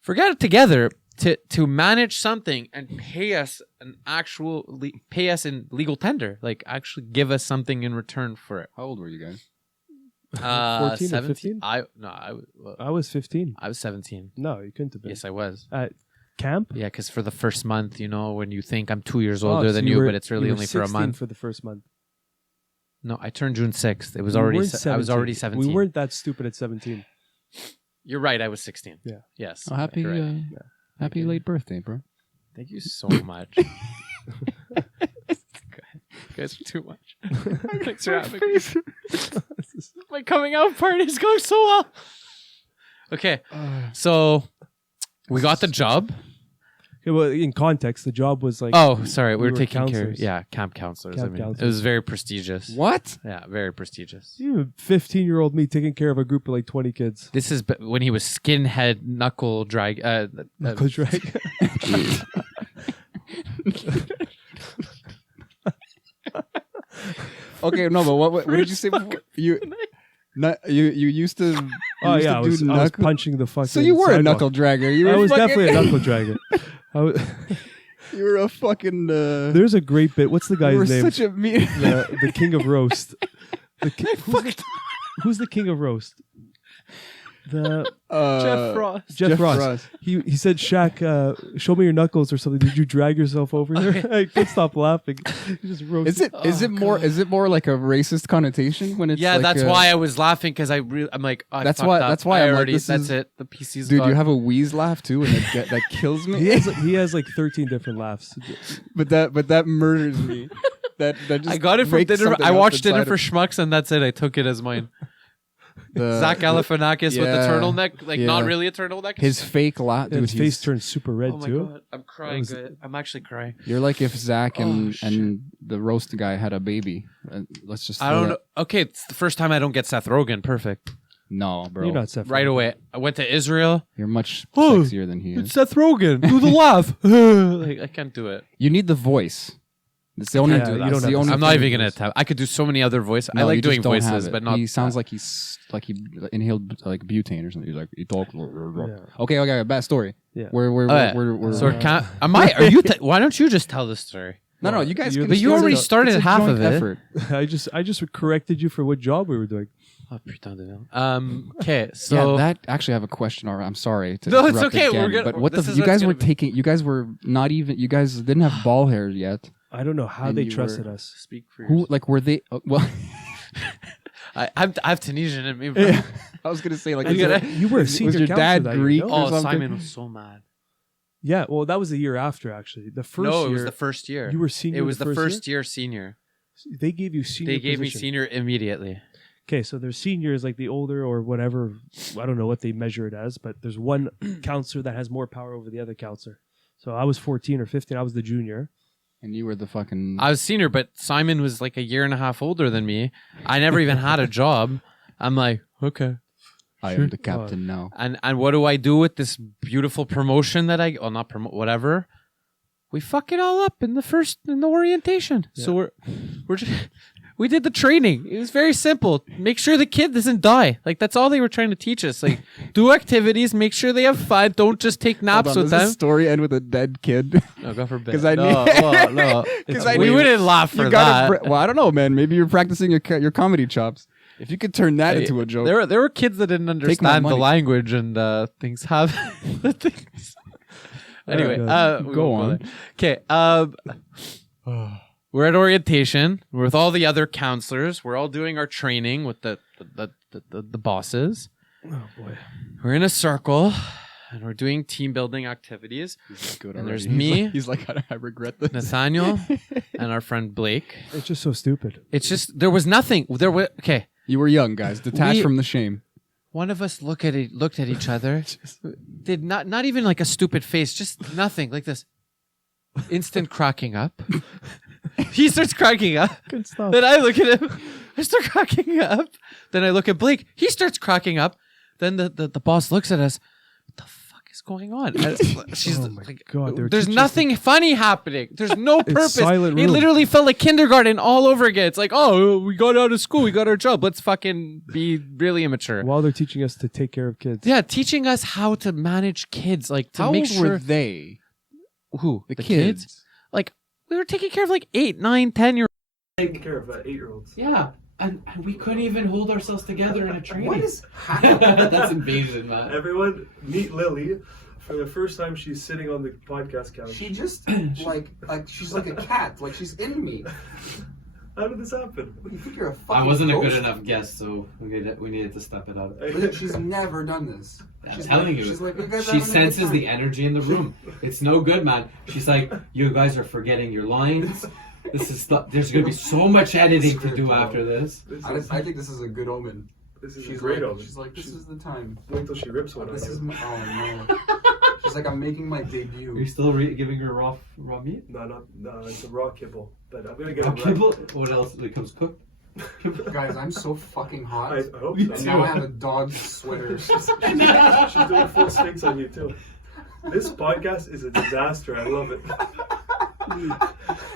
Forget it together to manage something and pay us pay us in legal tender. Like actually give us something in return for it. How old were you guys? 14 or 17. 15? I was 15. I was 17. No, you couldn't have been. Yes, I was. At camp? Yeah, because for the first month, you know, when you think I'm 2 years Oh, older so than you, were- but it's really were only for a 16 month. for the first month. No, I turned June 6th. It was We already. weren't I was 17. already 17. We weren't that stupid at 17. You're right. I was 16. Yeah. Yes. Oh, happy, you're right. happy late birthday, bro. Thank you so much. You guys are too much. Thanks for having me. My coming out party is going so well. Okay, so we got the job. Okay, well, in context, the job was like... Oh, sorry, we we were were taking care. counselors. Yeah, camp counselors. Camp I mean, it counselors. was very prestigious. What? Yeah, very prestigious. You 15-year-old me taking care of a group of like 20 kids. This is when he was skinhead knuckle drag. Knuckle drag. Okay, no, but what did you say before? You used to. You Oh used yeah, to I do was knuckle. punching the fucking So you were a sidewalk. knuckle dragger. You were I was fucking, definitely a knuckle dragger. You were a fucking. There's a great bit. What's the you guy's were name? such a mean. The king of roast. Who's the king of roast? The Jeff Ross. Jeff Ross. He said, Shaq, show me your knuckles or something. Did you drag yourself over here? I couldn't stop laughing. He just roasted. Is it more like a racist connotation when it's Yeah, like that's a- why I was laughing because I'm like, oh, I That's fucked why- up. that's why I I'm like, already. this that's is- it. The PC's Dude, gone. you have a wheeze laugh too, and that kills me. he has like 13 different laughs. but that murders me. That just I got it from breaks dinner. something I else watched Dinner inside for of- Schmucks, and that's it. I took it as mine. the- Zach Galifianakis with the yeah, turtleneck, like not yeah. really a turtleneck. His fake laugh, dude. His face he's- turned super red Oh my too. god, I'm crying. was- Good. I'm actually crying. You're like if Zach and shit. the roast guy had a baby. Let's just. I throw don't that- know. Okay, it's the first time I don't get Seth Rogen. Perfect. No, bro. You're not Seth. Right Rogen. away, I went to Israel. You're much Oh, sexier than he is. Seth Rogen. Do the laugh. Like, I can't do it. You need the voice. It's the only. Yeah, you don't that's have the only. I'm not thing. even gonna attempt. I could do so many other voices. I No, like you just doing don't have voices, it. but not. He sounds like he inhaled like butane or something. He's like he talk. Yeah. Okay, bad story. Yeah. We're Oh, yeah. we're So am I? Are you? Why don't you just tell the story? No, you guys. You're can the But you still- already it's a started it's a half joint of it. effort. I just corrected you for what job we were doing. Oh, putain de merde. Okay, so yeah, that actually I have a question. Or I'm sorry to No, it's interrupt okay, we're again, gonna- but what this the is you what it's guys gonna were be. taking? You guys were not even. You guys didn't have ball hair yet. I don't know how And they you trusted were- us. speak for Who yourself. like were they? Well, I have Tunisian in me, bro. I was gonna say like You gotta- You were a senior was your counselor dad that year, Greek? no? or Oh, something? Simon was so mad. Yeah, well, that was the year after actually. The first No, year it was the first year. you were senior. It was the first first year senior. year? They gave you senior. They gave me position. senior immediately. Okay, so there's seniors like the older or whatever. I don't know what they measure it as, but there's one counselor that has more power over the other counselor. So I was 14 or 15. I was the junior. and you were the fucking. I was senior, but Simon was like a year and a half older than me. I never even had a job. I'm like, okay. I am the captain now. And what do I do with this beautiful promotion that I? Oh, not promote, whatever. We fuck it all up in the orientation. Yeah. So we're just, we did the training. It was very simple. Make sure the kid doesn't die. Like that's all they were trying to teach us. Like do activities, make sure they have fun. Don't just take naps Hold on, with does them. this story end with a dead kid? No, go for bed. 'Cause I no, need- well, no. 'Cause It's- I we need- wouldn't laugh for You that. gotta. Well, I don't know, man. Maybe you're practicing your comedy chops. If you could turn that into a joke. There were kids that didn't my understand the money. language and things have the things. Anyway, Go on. Okay, we're at orientation. We're with all the other counselors. We're all doing our training with the bosses. Oh boy. We're in a circle and we're doing team building activities. Good And already. there's He's me. like- He's like, I regret this. Nathaniel and our friend Blake. It's just so stupid. It's just there was nothing. There was okay. You were young, guys. Detached We- from the shame. One of us looked at each other, did not even like a stupid face, just nothing like this. Instant cracking up. He starts cracking up. Good stuff. Then I look at him. I start cracking up. Then I look at Blake. He starts cracking up. Then the boss looks at us. What the fuck is going on? And she's Oh my like, God, they're there's teaching us nothing funny happening. There's no purpose. silent It room. literally felt like kindergarten all over again. It's like, oh, we got out of school. We got our job. Let's fucking be really immature. While they're teaching us to take care of kids. Yeah, teaching us how to manage kids, like to How make old sure were they? who The kids. Like we were taking care of like 8, 9, 10-year. Taking care of 8-year-olds. Yeah, and we couldn't even hold ourselves together in a training. What is That's invasion, man. Everyone, meet Lily. For the first time, she's sitting on the podcast couch. She just like she's like a cat, like she's in me. How did this happen? What, you think you're a fucking I wasn't a ghost? good enough guest, so we needed to step it up. Look, she's never done this. I'm She's telling like, you, she's like, you guys she having a good senses the time?" energy in the room. It's no good, man. She's like, you guys are forgetting your lines. This is there's gonna be so much editing to do after this. I think this is a good omen. This She's like, this is the time. Wait till she rips one This is my, oh no. She's like, I'm making my Are you debut. still giving her raw meat? No, it's a raw kibble. But I'm gonna get Raw it right. kibble? What else? It comes cooked? Guys, I'm so fucking hot. I hope Me so. And now I have a dog sweater. She's doing full stinks on you too. This podcast is a disaster. I love it.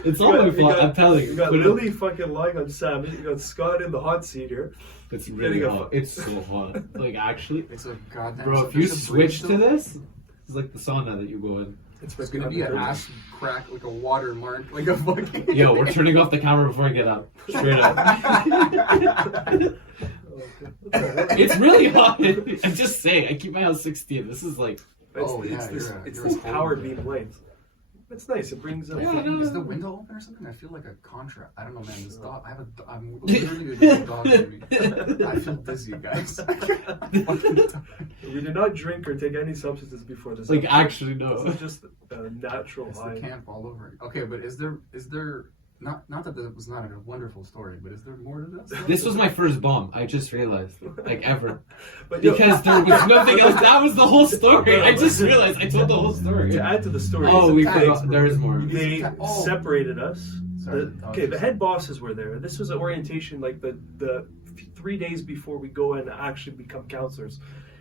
It's You all got- my you fault. got- I'm telling you. You got Put it- Lily fucking lying on salmon. You got Scott in the hot seat here. It's really getting a- hot. It's so hot. Like actually, It's a goddamn. bro, if you there's a bridge switch to still. this, it's like the sauna that you go in. It's gonna be an ass crack, like a watermark, like a fucking. Yo, we're turning off the camera before I get up. Straight up. It's really hot. I'm just saying. I keep my house 16. This is like. Oh, yeah, It's you're this a power cold beam light. It's nice. It brings up. Yeah, no. Is the window open or something? I feel like a contract. I don't know, man. This dog. I'm literally a dog baby. I feel dizzy, guys. We did not drink or take any substances before this. Like, episode. actually, no. This is just a natural It's high. the camp all over. Okay, but is there not that it was not a wonderful story, but is there more to this? This was my first bomb. I just realized, like ever, But yo, because there was nothing else. That was the whole story. I just realized I told the whole story. to add to the story, Oh, we Thanks, forgot. bro. There is more. they Oh. separated us. Sorry. The head bosses were there. This was an orientation, like the 3 days before we go and actually become counselors.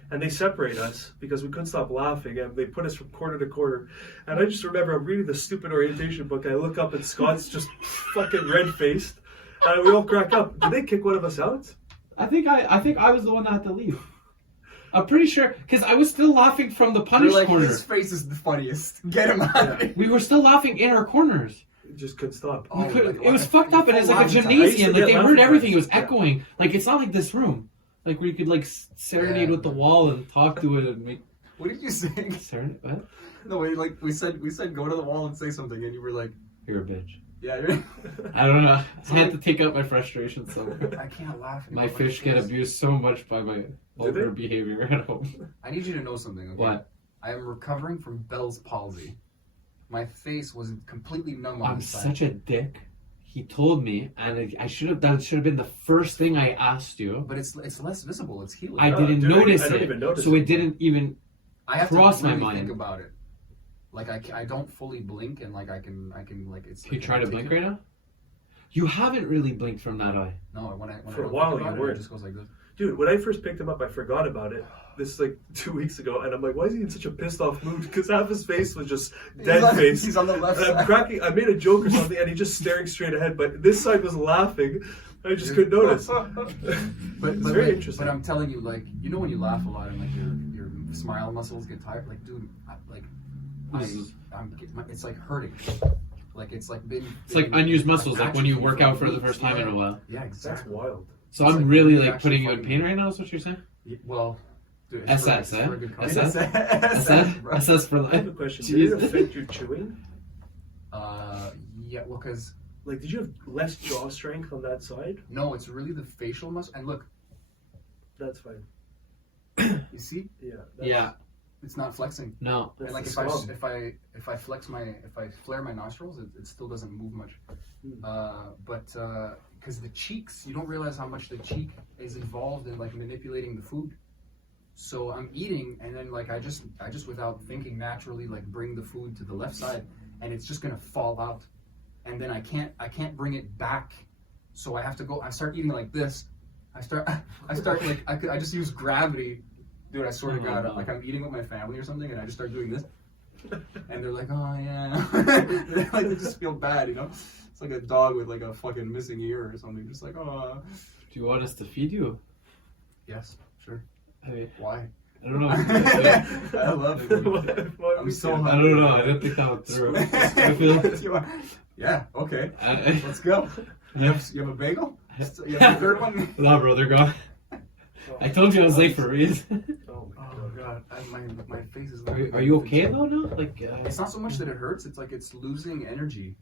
And they separate us because we couldn't stop laughing, and they put us from corner to corner. And I just remember I'm reading the stupid orientation book. I look up and Scott's just fucking red faced, and we all crack up. Did they kick one of us out? I think I was the one that had to leave. I'm pretty sure because I was still laughing from the You're punish like, corner. his face is the funniest. Get him out of here. We were still laughing in our corners. just couldn't stop. We Oh, could, like, it was like, fucked up, and it's like a full on gymnasium. time. Like they I used to heard get everything. It was laugh echoing. Like it's not like this room, like where you could like serenade Yeah. with the wall and talk to it and make What did you say? serenade. What? No, we said go to the wall and say something, and you were like, You're a bitch. yeah, you're. I don't know. I had to take out my frustration somewhere. I can't laugh. My anymore. fish get abused so much by my vulgar they? behavior at home. I need you to know something. Okay? What? I am recovering from Bell's palsy. My face was completely numb on I'm the side. such a dick. He told me, and I should have done. Should have been the first thing I asked you. But it's less visible. It's healing. I didn't notice I don't it, even notice so it. it didn't even. I have crossed to my really mind. think about it. Like I don't fully blink, and like I can like it's. Can you like, try to blink right now? You haven't really blinked from that eye. No, when I For a don't while think you about it, were. it just goes like this. Dude, when I first picked him up, I forgot about it. This is like 2 weeks ago, and I'm like, why is he in such a pissed off mood? Because half his face was just dead face. He's on the left And I'm side. cracking. I made a joke or something, and he's just staring straight ahead. But this side was laughing. I just couldn't notice. But It's very interesting. But I'm telling you, like, you know when you laugh a lot and like your smile muscles get tired, like, dude, it's like hurting. Like it's like been. It's like unused muscles, like when you work out for the first time in a while. Yeah, That's exactly. wild. So It's I'm like really really like actually putting you in fucking- pain right now. Is what you're saying? Well, dude, it's SS, for a good cause. SS? SS, bro. SS for I have life. a question. Did it Jeez. affect your chewing? Yeah, well, cause Like, did you have less jaw strength on that side? no, it's really the facial muscle. And look, That's fine. you see, Yeah. That's, Yeah. it's not flexing. No. That's And like the if scum. I flare my nostrils, it still doesn't move much. But because the cheeks, you don't realize how much the cheek is involved in like manipulating the food. So I'm eating, and then like I just without thinking naturally like bring the food to the left side, and it's just gonna fall out, and then I can't bring it back. So I have to go. I start eating like this. I start like I just use gravity. Dude, I swear to God, no. like I'm eating with my family or something, and I just start doing this, and they're like, "Oh yeah," like they just feel bad, you know. It's like a dog with like a fucking missing ear or something, just like, "Oh." Do you want us to feed you? Yes, sure. I mean, Why? I don't know. I love it. I'm so I hungry. don't know. I don't think that would through. I feel. Yeah. Okay. I, Let's go. You have a bagel? You have a third one? no, bro, they're gone. I told you I was late for a reason. Oh, my Oh God, my face is. Are you okay though? No, like. It's not so much that it hurts. It's like it's losing energy.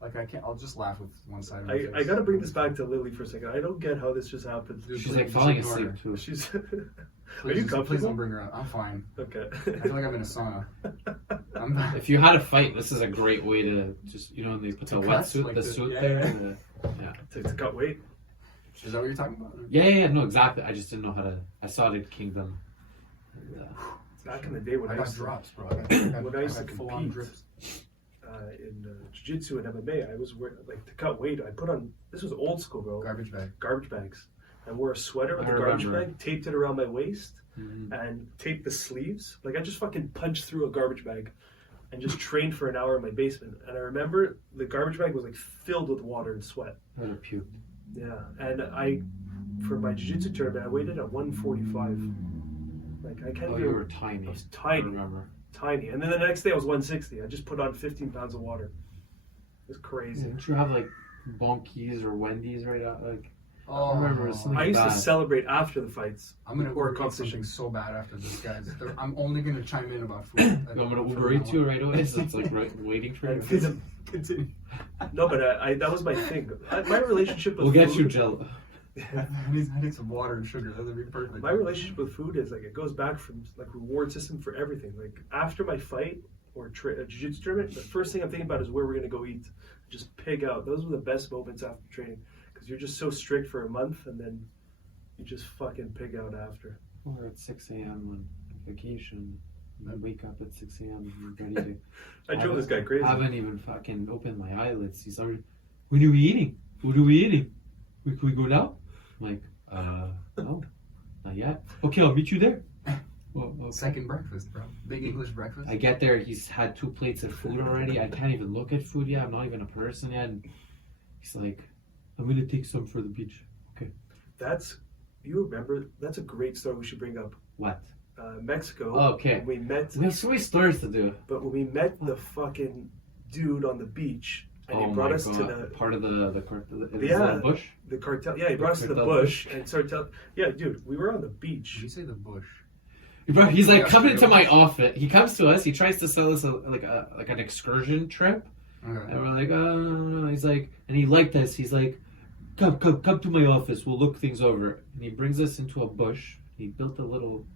Like I can't. I'll just laugh with one side of my face. I gotta bring this back to Lily for a second. I don't get how this just happened. Dude, She's please like just falling ignore asleep her. too. She's. Please, Are you Please comfortable? don't bring her out. I'm fine. Okay. I feel like I'm in a sauna. I'm not. If you had a fight, this is a great way to just they put the cut, wetsuit, like the the- suit yeah, there. yeah. and yeah. to cut weight. Is that what you're talking about? Yeah, no, exactly. I just didn't know how to. I saw it in Kingdom. And, Back in the day when I I got used to, drops, bro. I When I used to got full on compete, drips. in jiu-jitsu and MMA, I was wearing, like, to cut weight, I put on, this was old school, bro, Garbage bag. garbage bags. I wore a sweater with I a garbage remember. bag, taped it around my waist, Mhm. and taped the sleeves. Like, I just fucking punched through a garbage bag and just trained for an hour in my basement. And I remember the garbage bag was like filled with water and sweat. I would have puked. Yeah, and for my jiu-jitsu tournament, I weighed in at 145. Like, I can't Oh, be. you were tiny. I was I tiny, remember. tiny. And then the next day I was 160. I just put on 15 pounds of water. It was crazy. Didn't you have like Bonkies or Wendy's right out? Like Oh, I remember it was something I used to bad. celebrate after the fights. I'm gonna Or order competition. something so bad after this, guys. I'm only gonna chime in about food. I'm gonna Uber Eats you right away. So it's like waiting for you. Continue. No, but that was my thing. My relationship with We'll get food, you Jello. I need some water and sugar. That would be perfect. My relationship with food is like, it goes back from like reward system for everything. Like after my fight or a jiu-jitsu tournament, the first thing I'm thinking about is where we're gonna go eat. Just pig out. Those were the best moments after training because you're just so strict for a month and then you just fucking pig out after. We're at 6 a.m. on vacation. I wake up at 6 a.m. and ready to. I drove this guy crazy. I haven't even fucking opened my eyelids. He's already. When are we eating? What are we eating? Can we go now? I'm like, no, not yet. Okay, I'll meet you there. Well, okay. Second breakfast, bro. Big English breakfast. I get there, he's had 2 plates of food already. I can't even look at food yet. I'm not even a person yet. And he's like, I'm gonna take some for the beach. Okay. You remember? That's a great story we should bring up. What? Mexico. Oh, okay. When we met, We have so many stories to do. but when we met the fucking dude on the beach and he brought us to the part of the bush. The cartel. Yeah, he brought us to the bush and started telling. Yeah, dude, we were on the beach. Did you say the bush? Bro, he's like coming into my office. He comes to us. He tries to sell us like an excursion trip, Okay. and we're like, he's like, and he liked us. He's like, come to my office. We'll look things over. And he brings us into a bush. He built a little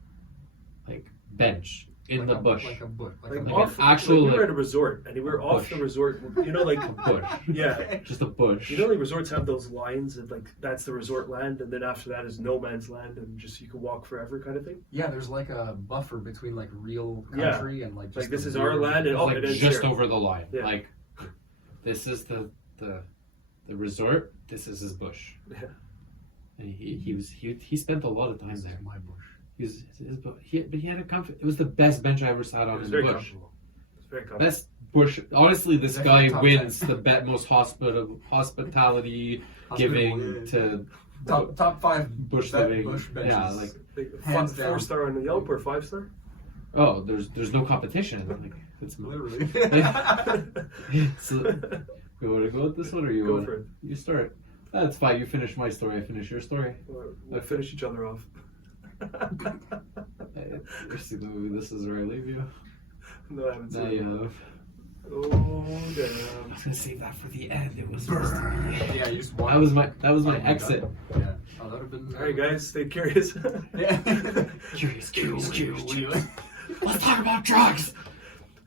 like bench in the bush. Like a bush. Like off, an actual, we were at a resort, and we were off bush. the resort. You know, like A bush. Yeah, Just a bush. you know, like resorts have those lines of like that's the resort land, and then after that is no man's land, and just you can walk forever kind of thing. Yeah, there's like a buffer between like real country and like just Like this the is our weird- land, and like it ends just here. over the line. Yeah. Like this is the resort. This is his bush. Yeah. And he spent a lot of time This is there. my bush. But he had a comfort. It was the best bench I ever sat It on was in very the bush. comfortable. It's very comfortable. Best bush. Honestly, this Definitely guy top wins 10. the most hospitality giving to Top 5 bush bet- living. bush benches. Yeah, like Hands down. 4-star on the Yelp or 5-star? oh, there's no competition. Like it's Literally. So, you want to go with this one or you Go want? for it. You start. That's fine. You finish my story. I finish your story. We'll finish each other off. You see the movie This Is Where I Leave You? No, I haven't No, seen you it. have. Oh, I damn. was gonna save that for the end. It was. Yeah, you just That was my Oh my exit. God. Yeah. Oh, that would have been. All right, guys, stay curious. Yeah. Curious. What Let's talk about drugs.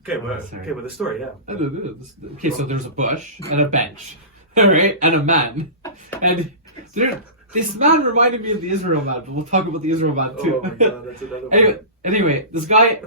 Okay, but the story, yeah. Okay, so there's a bush and a bench, all right, and a man, and this man reminded me of the Israel man. But we'll talk about the Israel man too. Oh my god, that's another one. Anyway, this guy,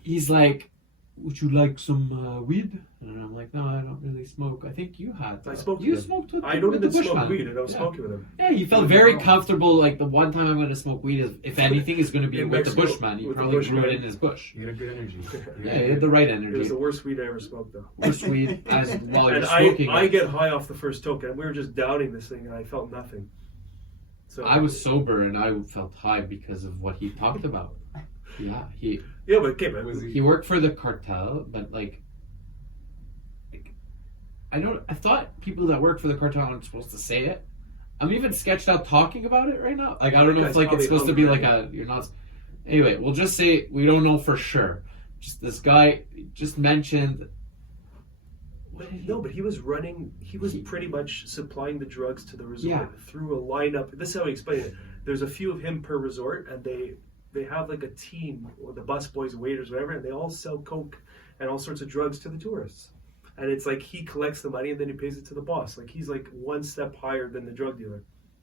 he's like, "Would you like some weed?" And I'm like, "No, I don't really smoke. I think you had. I smoked You with him. smoked with I don't with the even bush smoke man. weed, and I was Yeah. smoking with him. Yeah, you felt very comfortable. Like the one time I'm going to smoke weed is, if anything, is going to be In with Mexico, the bushman. You with the probably bushman. grew it in his bush. You had a good energy. Yeah, he had the right It was energy. the worst weed I ever smoked, though. Worst weed as while you're And smoking. I get high off the first toke, and we were just downing this thing, and I felt nothing. So I was sober and I felt high because of what he talked about. Yeah, Yeah, but okay, but he worked for the cartel, but like I thought people that work for the cartel aren't supposed to say it. I'm even sketched out talking about it right now. Like I don't know if like it's supposed to be like you're not. Anyway, we'll just say we don't know for sure. Just this guy just mentioned. No, but he was running. He was pretty much supplying the drugs to the resort Yeah. through a lineup. This is how he explained it. There's a few of him per resort, and they have like a team, or the bus boys, waiters, whatever, and they all sell coke and all sorts of drugs to the tourists. And it's like he collects the money and then he pays it to the boss. Like he's like one step higher than the drug dealer.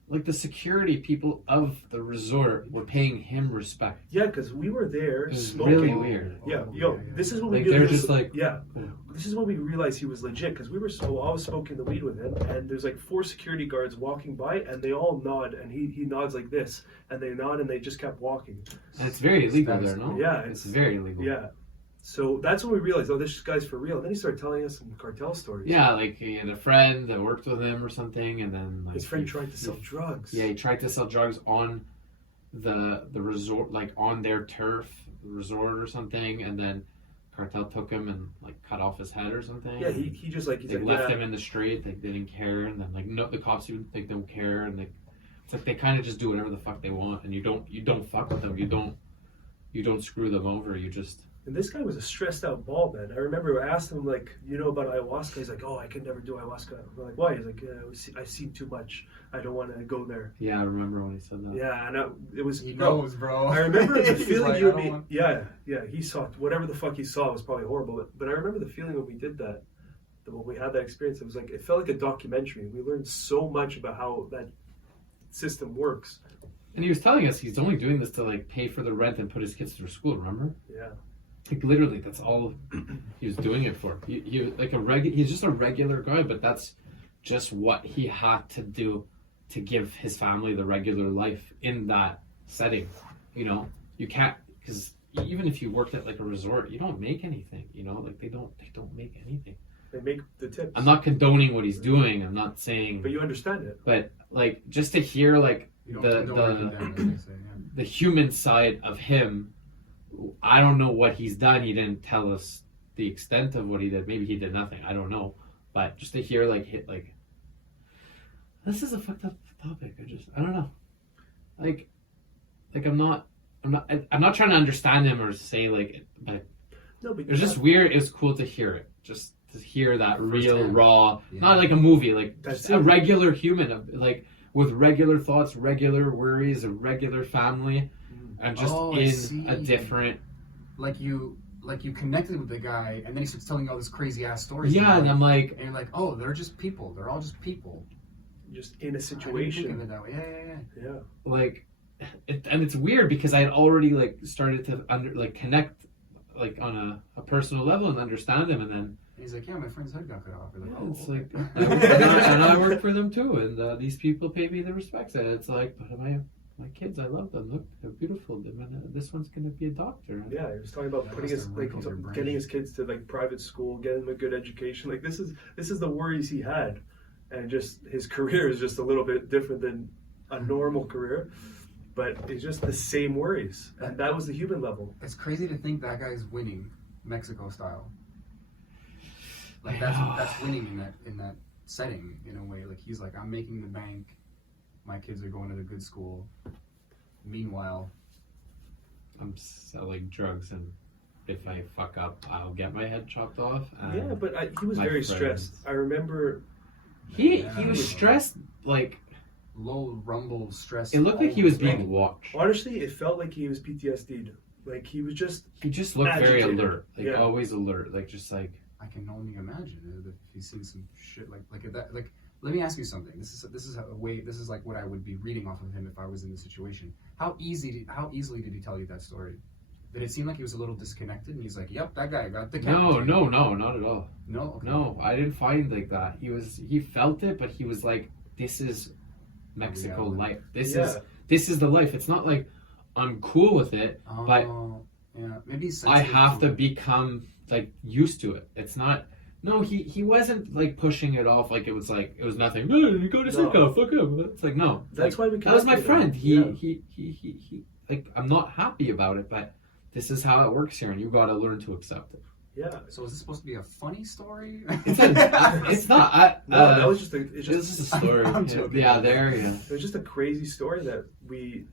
Like the security people of the resort were paying him respect. Yeah, because we were there It was smoking. really weird. Yeah, yo, this is what Like we they're knew. just like Yeah, this is when we realized he was legit because we were so I was smoking the weed with him, and there's like 4 security guards walking by, and they all nod, and he nods like this, and they nod, and they just kept walking. And it's very illegal there, no? Yeah, it's very illegal. Yeah, so that's when we realized, oh, this guy's for real. And then he started telling us some cartel stories. Yeah, like he had a friend that worked with him or something, and then like His friend tried to sell drugs. Yeah, he tried to sell drugs on the resort, like on their turf resort or something, and then cartel took him and like cut off his head or something. Yeah, he just like he's They like, left yeah. him in the street. They didn't care, and then like no, the cops even think they don't care, and it's like they kind of just do whatever the fuck they want, and you don't fuck with them. You don't screw them over. You just. And this guy was a stressed out ball, man. I remember I asked him, like, you know about ayahuasca? He's like, oh, I can never do ayahuasca. We're like, why? He's like, I've seen too much. I don't want to go there. Yeah, I remember when he said that. Yeah, and it was... He bro, knows, bro. I remember the He's feeling like, you I and don't me... want- Yeah, he saw... Whatever the fuck he saw was probably horrible. But I remember the feeling when we did that when we had that experience. It was like... It felt like a documentary. We learned so much about how that system works. And he was telling us he's only doing this to like pay for the rent and put his kids through school. Remember? Yeah. Like literally, that's all he was doing it for. He was like he's just a regular guy, but that's just what he had to do to give his family the regular life in that setting. You know, you can't, because even if you worked at like a resort, you don't make anything. You know, like they don't make anything. They make the tips. I'm not condoning what he's doing. I'm not saying. But you understand it. But like just to hear like the human side of him. I don't know what he's done. He didn't tell us the extent of what he did. Maybe he did nothing. I don't know. But just to hear like hit like, this is a fucked up topic. I don't know. Like I'm not trying to understand him or say like, but No, but it was just weird. It was cool to hear it. Just to hear that real, Firsthand. raw, Yeah. not like a movie, like That's just a it. regular human, like with regular thoughts, regular worries, a regular family, and just Oh, I in see. a different. Like you connected with the guy, and then he starts telling you all this crazy ass stories. Yeah, and I'm like, and you're like, oh, they're just people. They're all just people. just in a I didn't think of situation. it that way. Yeah. Yeah. like, and it's weird because I had already like started to connect like on a personal level and understand him, and then And he's like, yeah, my friend's head got cut off. We're like, oh, it's okay. like, and I work for them too, and these people pay me the respect. And it's like, but my kids, I love them. Look, they're beautiful. This one's gonna be a doctor. Yeah, he was talking about That putting must his have like wrinkled your brain. getting his kids to like private school, getting them a good education. Like this is the worries he had, and just his career is just a little bit different than a normal career, but it's just the same worries, and that was the human level. It's crazy to think that guy's winning Mexico style. Like that's winning in that setting in a way. Like he's like, I'm making the bank. My kids are going to the good school. Meanwhile, I'm selling drugs, and if I fuck up, I'll get my head chopped off. Yeah, but he was my very friends- stressed. I remember. He was stressed. Like low rumble stress. it looked like he was being watched. Honestly, it felt like he was PTSD'd. Like he was just. He just looked very agitated. alert, like Yeah. always alert, like just like. I can only imagine if he's seen some shit like that. Like, let me ask you something. This is a way. This is like what I would be reading off of him if I was in the situation. How easily did he tell you that story? Did it seem like he was a little disconnected and he's like, "Yep, that guy got the No, not at all. no, okay. No, I didn't find like that. He felt it, but he was like, "This is Mexico life. This is the life. It's not like I'm cool with it, but yeah, maybe he's I sensitive have to it. become like used to it. It's not." No, he wasn't like pushing it off like it was nothing. No, you go to Mexico, fuck him. It's like no. That's like, why we. that was my connected friend. him. He like I'm not happy about it, but this is how it works here, and you got to learn to accept it. Yeah. So is this supposed to be a funny story? It's not. No, that was just a. It's It's just. just a story. I'm joking. Yeah, there you go. It was just a crazy story that we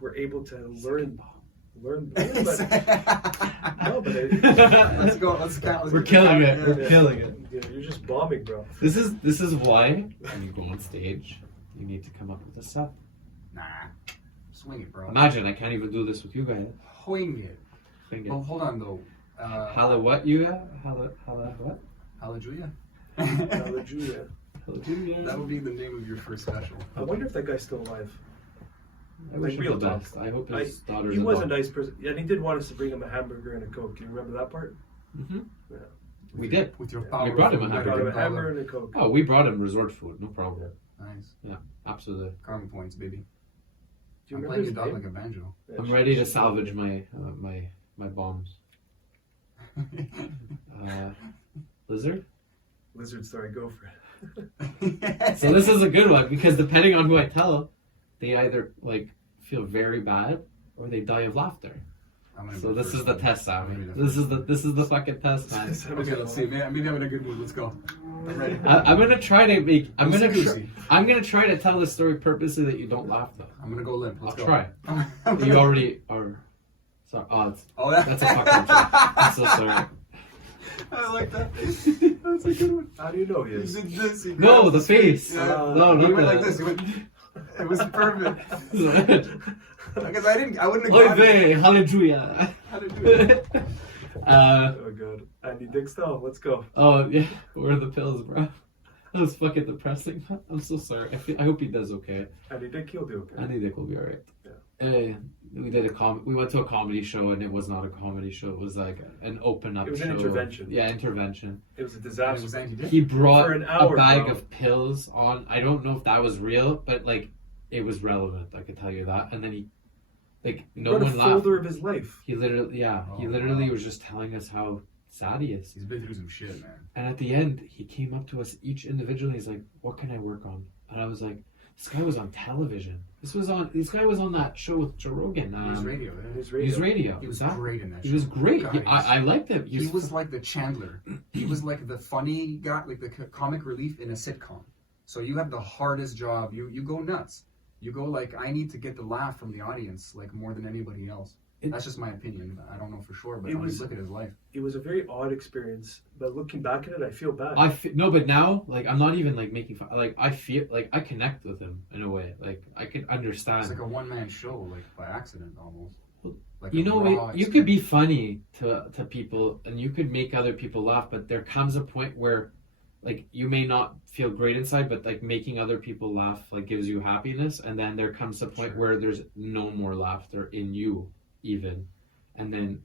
were able to learn. But no, but Let's go. Let's count. We're killing it. We're Yeah. killing it. Yeah, you're just bombing, bro. This is why when you go on stage, you need to come up with a set. Nah, swing it, bro. Imagine I can't even do this with you guys. Swing it. Think it. Oh, hold on though. Hala what you got? Hala what? Hallelujah. Hallelujah. Hallelujah. That would be the name of your first special. I wonder if that guy's still alive. I wish him real the talk. best. I hope his daughter's He was a doctor. nice person, and he did want us to bring him a hamburger and a Coke. You remember that part? Mm-hmm. Yeah. We did. With your We power. brought him a of I hamburger. brought him a $100. hamburger and a Coke. Oh, we brought him resort food. No problem. Nice. Absolutely. Karma points, baby. Do you I'm remember playing his your dog name? like a banjo. Yeah, I'm ready to salvage my my bombs. Lizard. Lizard story, go for it. So this is a good one because depending on who I tell, they either like feel very bad or they die of laughter. So this is the test, Sammy. This is the fucking test, man. Okay, let's see. Maybe I'm in a good mood. Let's go. I'm ready. I'm gonna try to make. I'm gonna Loosey-goosey. try to tell this story purposely that you don't laugh though. I'm gonna go limp. Let's I'll go. try. You already are. Sorry. Oh, that's a fucking joke. I'm so sorry. I like that. That's a good one. How do you know he He is? did this. He No, grabbed the his face. Yeah. No, He not went the. like this. He went. It was perfect. Because I wouldn't have Oy got it. vey, hallelujah. How to do it. Oh god. Andy Dickstall, let's go. Oh yeah, where are the pills, bro? That was fucking depressing. I'm so sorry. I hope he does okay. Andy Dick, he'll do okay. I think Dick will be alright. Yeah. We did we went to a comedy show and it was not a comedy show. It was like an open up show. It was an intervention. Yeah, intervention. It was a It disaster. was Andy Dick. He brought For an hour, a bag bro. of pills on. I don't know if that was real, but like it was relevant. I could tell you that. And then he, like, no What a one laughed. folder of his life. He literally, Oh, was just telling us how sad he is. He's been through some shit, man. And at the end, he came up to us each individually. He's like, "What can I work on?" And I was like, This guy was on television. This guy was on that show with Joe Rogan. News radio. Yeah. News radio. He was great in that. He was great. God, I liked him. He was like the Chandler. He was like the funny guy, like the comic relief in a sitcom. So you have the hardest job. You go nuts. You go like, I need to get the laugh from the audience like more than anybody else. That's just my opinion. I don't know for sure, but when you look at his life. It was a very odd experience, but looking back at it, I feel bad. No, but now, like, I'm not even like making fun. Like, I feel like I connect with him in a way. Like, I can understand. It's like a one-man show, like by accident almost. Like you know, you could be funny to people, and you could make other people laugh, but there comes a point where, like, you may not feel great inside, but like making other people laugh like gives you happiness, and then there comes a point where there's no more laughter in you, even, and then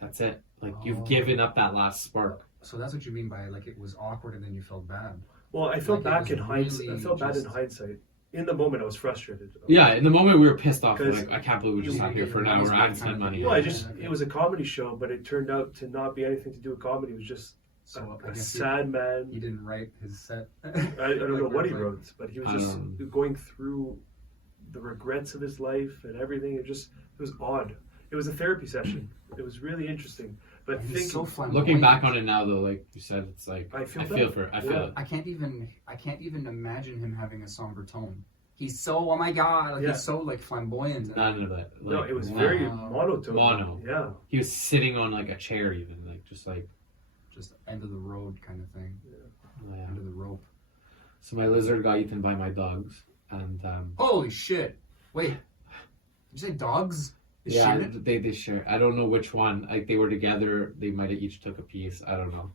that's it. Like you've given up that last spark. So that's what you mean by like it was awkward, and then you felt bad. Well, I felt like back in hindsight. I felt bad in hindsight. In the moment, I was frustrated. Yeah, in the moment we were pissed off. Like, I can't believe we just sat here for an hour and spent money. Well, it was a comedy show, but it turned out to not be anything to do with comedy. It was just a sad man. He didn't write his set. I don't know what he wrote, but he was just going through the regrets of his life and everything. It was odd. It was a therapy session. It was really interesting. But looking back on it now, though, like you said, it's like I feel it. I can't even imagine him having a somber tone. He's so, oh my god, like he's so like flamboyant. None of that. Like, no, it was very monotone. Mono. Yeah. He was sitting on like a chair, even just end of the road kind of thing. Yeah. End of the rope. So my lizard got eaten by my dogs, and holy shit! Wait, did you say dogs? Yeah, they share. I don't know which one. Like they were together. They might have each took a piece. I don't know.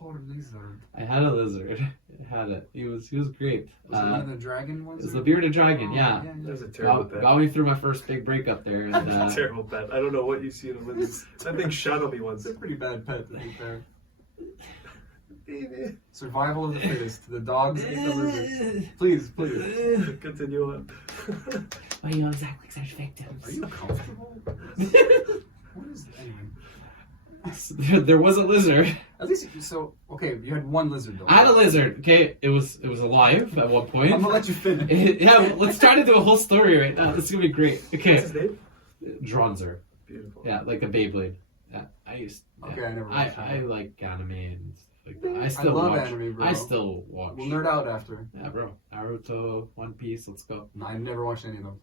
Poor lizard. I had a lizard. I had it. He was great. Was it one of the dragon ones? It was the bearded dragon. Yeah. That was a terrible pet. Got me through my first big breakup there. And, terrible pet. I don't know what you see in a lizard. That thing shot on me once. It's a pretty bad pet to be fair. Survival of the fittest. The dogs ate the lizard. Please. Continue on. Why are you exactly such victims? Are you comfortable? What is anyway? There was a lizard. At least okay. You had one lizard though. I had a lizard. Okay, it was alive at one point. I'm gonna let you finish. Yeah, let's try to do a whole story right now. This is gonna be great. Okay. What's his name? Dronzer. Beautiful. Yeah, like a Beyblade. Yeah, I never watched I like anime and stuff like that. I love anime, bro. I still watch. We'll nerd out after. Yeah, bro. Naruto, One Piece. Let's go. No, I've never watched any of those.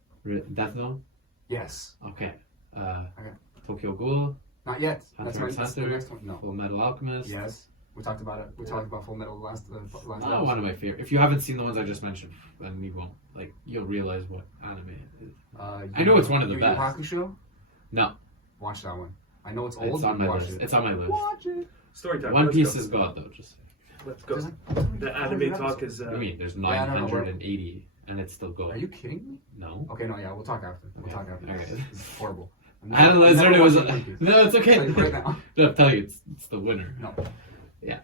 Death Note. Yes. Okay. Tokyo Ghoul. Not yet. That's the next one. No. Full Metal Alchemist. Yes. We talked about it. We talked about Full Metal last episode. One of my favorite. If you haven't seen the ones I just mentioned, then you won't. Like, you'll realize what anime is. I know it's one of the best. Hakusho? No. Watch that one. I know it's old. It's on my list. It's on my list. Watch it. Story time. One Piece is God, though. Just let's go. The anime talk is. I mean, there's 980, and it's still going. Are you kidding me? No. Okay, no, yeah, we'll talk after. We'll talk after. Okay. This is horrible. I had a lizard. It was no, it's okay. I'll tell you right now. I'll tell you, it's the winner. No. Yeah.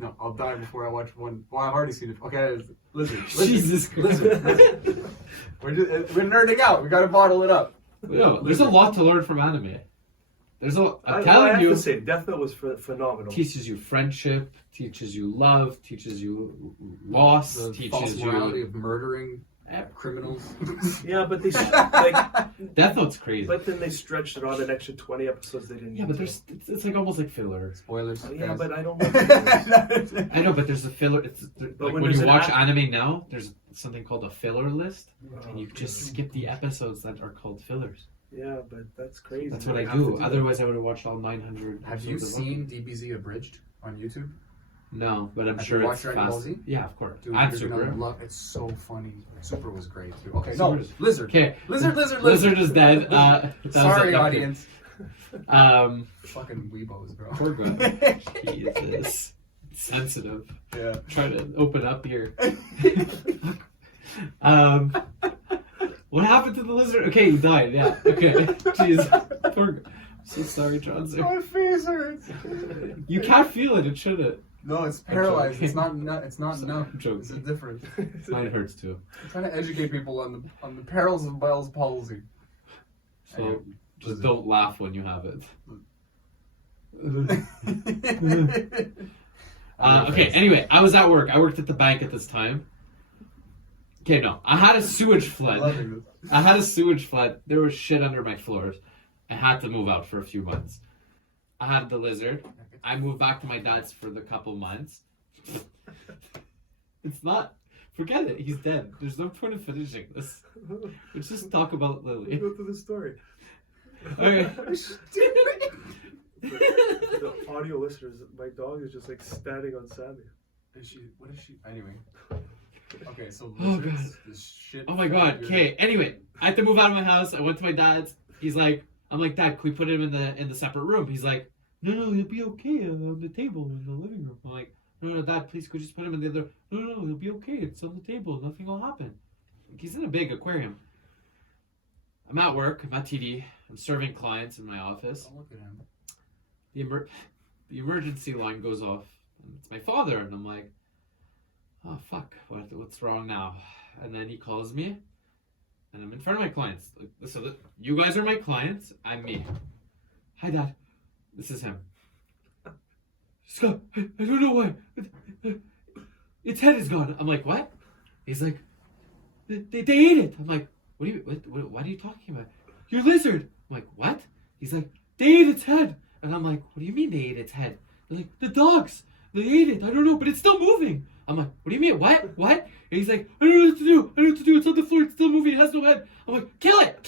No, I'll die before I watch one. Well, I've already seen it. Okay, lizard. Jesus Christ. Lizard. We're nerding out. We gotta bottle it up. No, there's a lot to learn from anime. I'm telling I have you. to say, Death Note was phenomenal. Teaches you friendship, teaches you love, teaches you loss, the teaches false you morality of murdering criminals. Yeah, but they like Death Note's crazy. But then they stretched it on an extra 20 episodes. They didn't. Yeah, but it's like almost like filler. Spoilers. Yeah, but I don't. I know, but there's a filler. Like when you watch anime now, there's something called a filler list, and you just skip the episodes that are called fillers. Yeah, but that's crazy. That's what I do. Otherwise, I would have watched all 900. Have you seen DBZ Abridged on YouTube? No, but I'm sure it's fast. Yeah, of course. Dude, and Super. It's so funny. Super was great too. Okay, no, Lizard. Okay, Lizard. Lizard is dead. Sorry, audience. Fucking weebos, bro. Poor guy. Jesus. Sensitive. Yeah. Try to open up here. What happened to the lizard? Okay, he died. Yeah. Okay. Jeez. Poor. So sorry, Johnson. My face hurts. You can't feel it. It shouldn't. No, it's paralyzed. It's not. It's not enough. It's different. Mine hurts too. I'm trying to educate people on the perils of Bell's palsy. So just don't laugh when you have it. Okay, anyway, I was at work. I worked at the bank at this time. Okay, no. I had a sewage flood. There was shit under my floors. I had to move out for a few months. I had the lizard. I moved back to my dad's for the couple months. It's not... Forget it. He's dead. There's no point in finishing this. Let's just talk about Lily. Go through the story. Okay. The audio listeners, my dog is just like standing on Sammy. What is she? Anyway. Okay, so Oh, God. this shit. Oh my god. Okay. Anyway, I had to move out of my house. I went to my dad's. He's like, I'm like, Dad, can we put him in the separate room? He's like, no, he'll be okay on the table in the living room. I'm like, no, Dad, please, could you just put him in the other? No, he'll be okay. It's on the table. Nothing will happen. Like, he's in a big aquarium. I'm at work. I'm at TD. I'm serving clients in my office. Oh, look at him. The emergency line goes off. And it's my father, and I'm like, oh fuck, what's wrong now? And then he calls me, and I'm in front of my clients. So you guys are my clients. I'm me. Hi, Dad. This is him. Scott, I don't know why. Its head is gone. I'm like, what? He's like, they ate it. I'm like, what are you talking about? Your lizard. I'm like, what? He's like, they ate its head. And I'm like, what do you mean they ate its head? They're like, the dogs. They ate it. I don't know, but it's still moving. I'm like, what do you mean? What? And he's like, I don't know what to do. It's on the floor. It's still moving. It has no head. I'm like, kill it.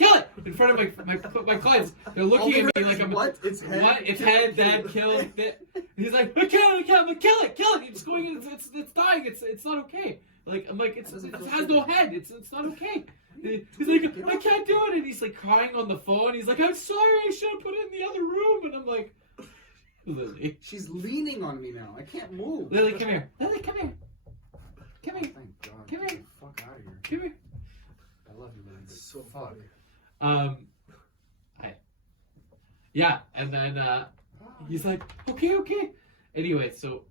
In front of my clients. They're looking at me like I'm what? Its head? What? Its head, Dad, kill it. He's like, I can't. I'm like, kill it. It's going. It's dying. It's not okay. Like I'm like, it has no head. It's not okay. He's like, I can't do it, and he's like crying on the phone. He's like, I'm sorry, I should have put it in the other room. And I'm like, Lily, she's leaning on me now. I can't move. Lily, come here. Lily, come here. Thank God. Come Get here. the fuck out of here. Come here. I love you, Lily. It's so fuck. funny. Yeah, and then he's like, okay. Anyway, so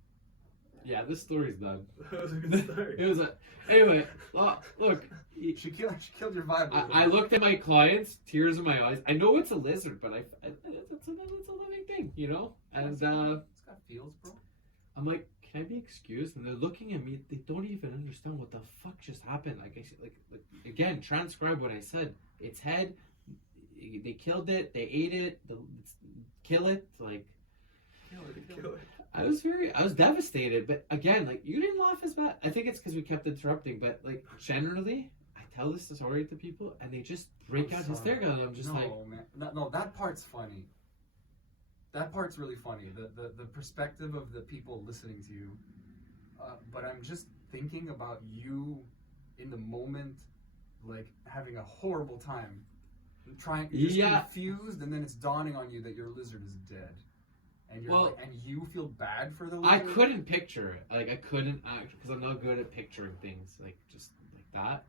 yeah, this story's done. That was a good story. It was anyway. Look, She killed your vibe. I looked at my clients, tears in my eyes. I know it's a lizard, but it's a living thing, you know. And It's got feels, bro. I'm like, can I be excused? And they're looking at me. They don't even understand what the fuck just happened. Like again, transcribe what I said. Its head. They killed it. They ate it. Kill it. Like. Kill it. I was devastated, but again, like, you didn't laugh as bad. I think it's because we kept interrupting, but like, generally, I tell this story to people and they just break out hysterical, and I'm just like, man. That part's funny. That part's really funny. The perspective of the people listening to you. But I'm just thinking about you in the moment, like having a horrible time, you're just confused, and then it's dawning on you that your lizard is dead. And and you feel bad for the lizard? I couldn't picture it. Like, I couldn't act because I'm not good at picturing things like just like that.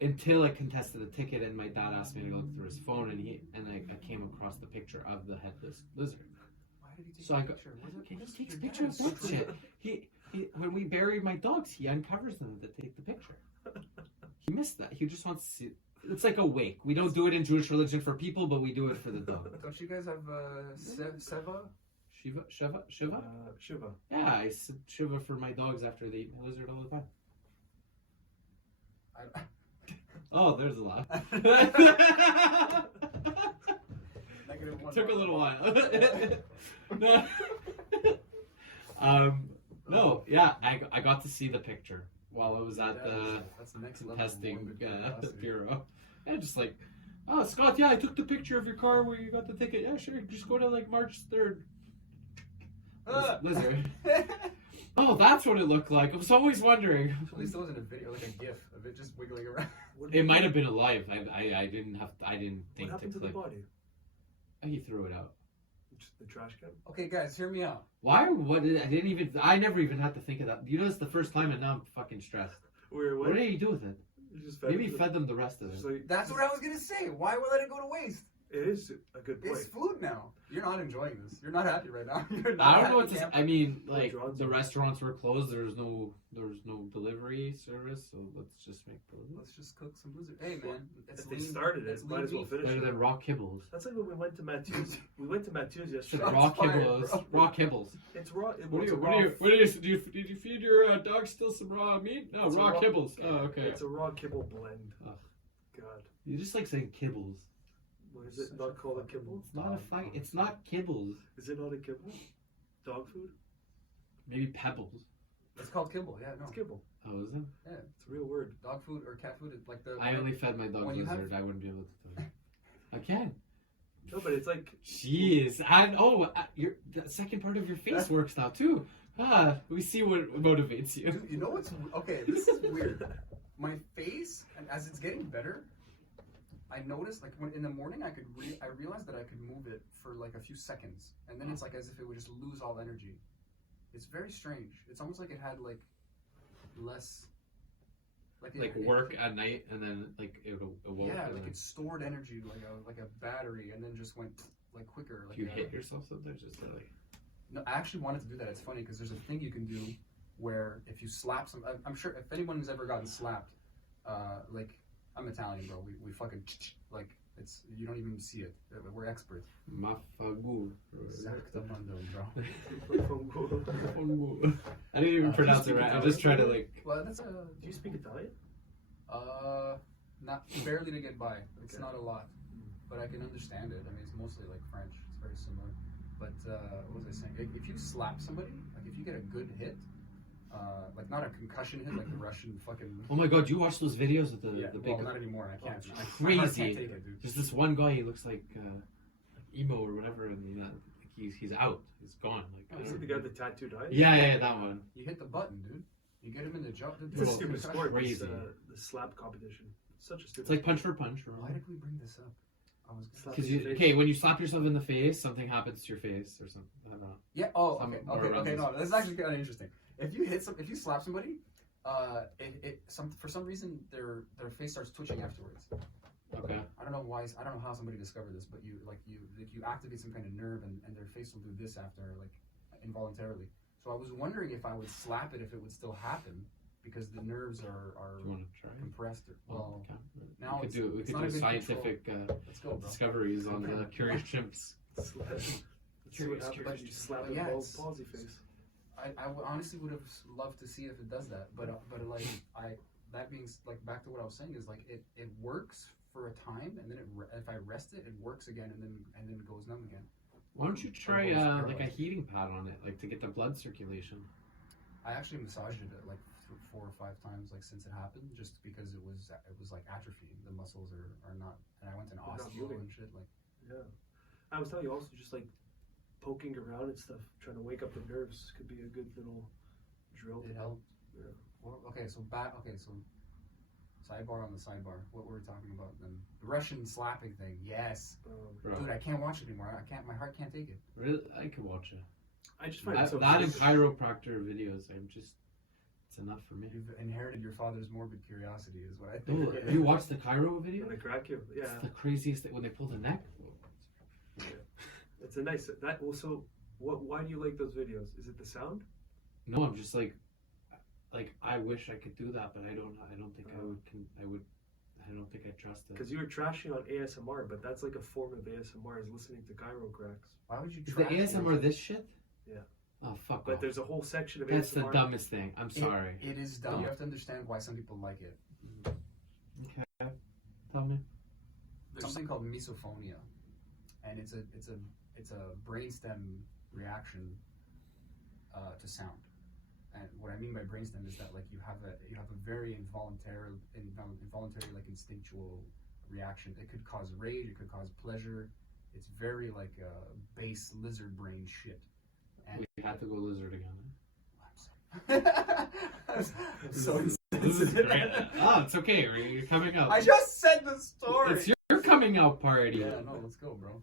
Until I contested a ticket, and my dad asked me to go look through his phone, and I came across the picture of the headless lizard. Why did he take a picture? He takes a picture of that shit. He when we bury my dogs, he uncovers them to take the picture. He missed that. He just wants to see. It's like a wake. We don't do it in Jewish religion for people, but we do it for the dog. Don't you guys have Seva? Shiva? Shiva. Yeah, I said Shiva for my dogs after they eat my lizard all the time. Oh, there's a lot. Took a little while. No, yeah, I got to see the picture while I was at the testing bureau. And just like, oh, Scott, yeah, I took the picture of your car where you got the ticket. Yeah, sure, just go to like March 3rd. Lizard. Oh, that's what it looked like. I was always wondering. At least it wasn't a video, like a GIF of it just wiggling around. It might have been alive. I didn't think what happened to the body? He threw it out. Just the trash can. Okay, guys, hear me out. Why? I never even had to think of that. You know, it's the first time, and now I'm fucking stressed. What did he do with it? Just Maybe he fed them the rest of it. That's what I was gonna say. Why would I let it go to waste? It is a good point. It's food now. You're not enjoying this. You're not happy right now. You're not I don't know what happy, to say. Camper. I mean, like drugs. the restaurants were closed. There was no delivery service. So let's just make blizzard. Let's just cook some blizzard. Hey man, it's If they lean- started it's it, might lean as well beef. finish Better it. than raw kibbles. That's like when we went to Matthews. We went to Matthews yesterday. Shots Raw fired, kibbles. bro. Raw kibbles. It's raw. It, What it's do a you? raw. Did you feed your dog still some raw meat? No, It's a raw raw- kibbles. Oh, okay. It's a raw kibble blend. Ugh. God, You just like saying kibbles. what is it not called a kibble? It's not a fight. It's not kibbles. Is it not a kibble? Dog food? Maybe pebbles. It's called kibble. Yeah, no. It's kibble. Oh, is it? Yeah, It's a real word. dog food or cat food. It's like the. I only fed my dog when you have- lizard. I wouldn't be able to tell you. I can. No, but it's like Jeez. Your the second part of your face works now too. We see what motivates you. Dude, you know what's okay? This is weird. My face, and as it's getting better, I noticed like when in the morning I realized that I could move it for like a few seconds, and then it's like as if it would just lose all energy. It's very strange. It's almost like it had like less. Like work at night and then like it awoke. Yeah, and like then it stored energy like a battery, and then just went like quicker. Like you hit yourself sometimes just like. No, I actually wanted to do that. It's funny because there's a thing you can do where if you slap some, I'm sure if anyone's ever gotten slapped, like I'm Italian, bro. We fucking like it's you don't even see it. We're experts. Mafagur. Exactamundo, bro. I didn't even pronounce it right. I just tried to like. Well, that's do you speak Italian? not barely to get by. It's Okay. not a lot, but I can understand it. I mean, it's mostly like French. It's very similar. But what was I saying? If you slap somebody, like if you get a good hit, like not a concussion hit, like the Russian fucking. Oh my god! You watch those videos of the Yeah, big. well, not anymore. I can't. Oh, My heart crazy. can't take it, dude. There's this one guy. He looks like emo or whatever, and he's out. He's gone. Like I Is don't it the know. guy with the tattooed eyes? Yeah, that one. You hit the button, dude. You get him in the jump. It's a stupid concussion. sport. This, Crazy. the slap competition. It's such a stupid. It's like punch sport. for punch. Why did we bring this up? I was. Slap Because in the face. okay, when you slap yourself in the face, something happens to your face or something. I don't know. Yeah. Oh, Some okay. more Okay. around Okay. this. No, this is actually kind of interesting. If you slap somebody, for some reason their face starts twitching afterwards. Okay. I don't know why. I don't know how somebody discovered this, but you activate some kind of nerve, and their face will do this after, like involuntarily. So I was wondering if I would slap it, if it would still happen, because the nerves are Do you want to try? compressed. Well, okay. now we it's- could it's do not a good scientific let's go, bro. discoveries on the curious chimps. Slap. Let's see what Curious, happens curious. when you slap But a yeah, bald it's- palsy face. honestly would have loved to see if it does that, but like that being like back to what I was saying is like it works for a time, and then if I rest it, it works again, and then goes numb again. Why don't you try Or goes like a paralyzed. heating pad on it, like to get the blood circulation? I actually massaged it like 4 or 5 times like since it happened, just because it was like atrophying. The muscles are not, and I went to an They're not osteo moving. and shit. Like Yeah. I was telling you also just like poking around and stuff, trying to wake up the nerves could be a good little drill. it helped. Yeah. Well, okay, so sidebar on the sidebar. What were we talking about then? The Russian slapping thing. Yes, Bro, dude, I can't watch it anymore. I can't. My heart can't take it. really, I could watch it. I just find it That, so that and chiropractor videos, it's enough for me. You've inherited your father's morbid curiosity, is what I Oh, think. have you watched the chiro video? When they crack you, It's yeah, the craziest thing when they pull the neck. it's a nice that. Also, why do you like those videos? Is it the sound? No, I'm just like I wish I could do that, but I don't think I would. I don't think I trust it. Because you were trashing on ASMR, but that's like a form of ASMR is listening to gyro cracks. Why would you Is the trash ASMR this shit? Yeah. Oh fuck But off. there's a whole section of That's ASMR. the dumbest thing. I'm sorry. It is dumb. You have to understand why some people like it. Okay. Tell me. There's something called misophonia, and it's a brainstem reaction to sound. And what I mean by brainstem is that like you have a very involuntary like instinctual reaction. It could cause rage. It could cause pleasure. It's very like base lizard brain shit. And We had to go lizard again. I'm so This is insensitive. great. Oh, it's okay. You're coming out. I just said the story. It's your coming out party. Yeah, no, let's go, bro.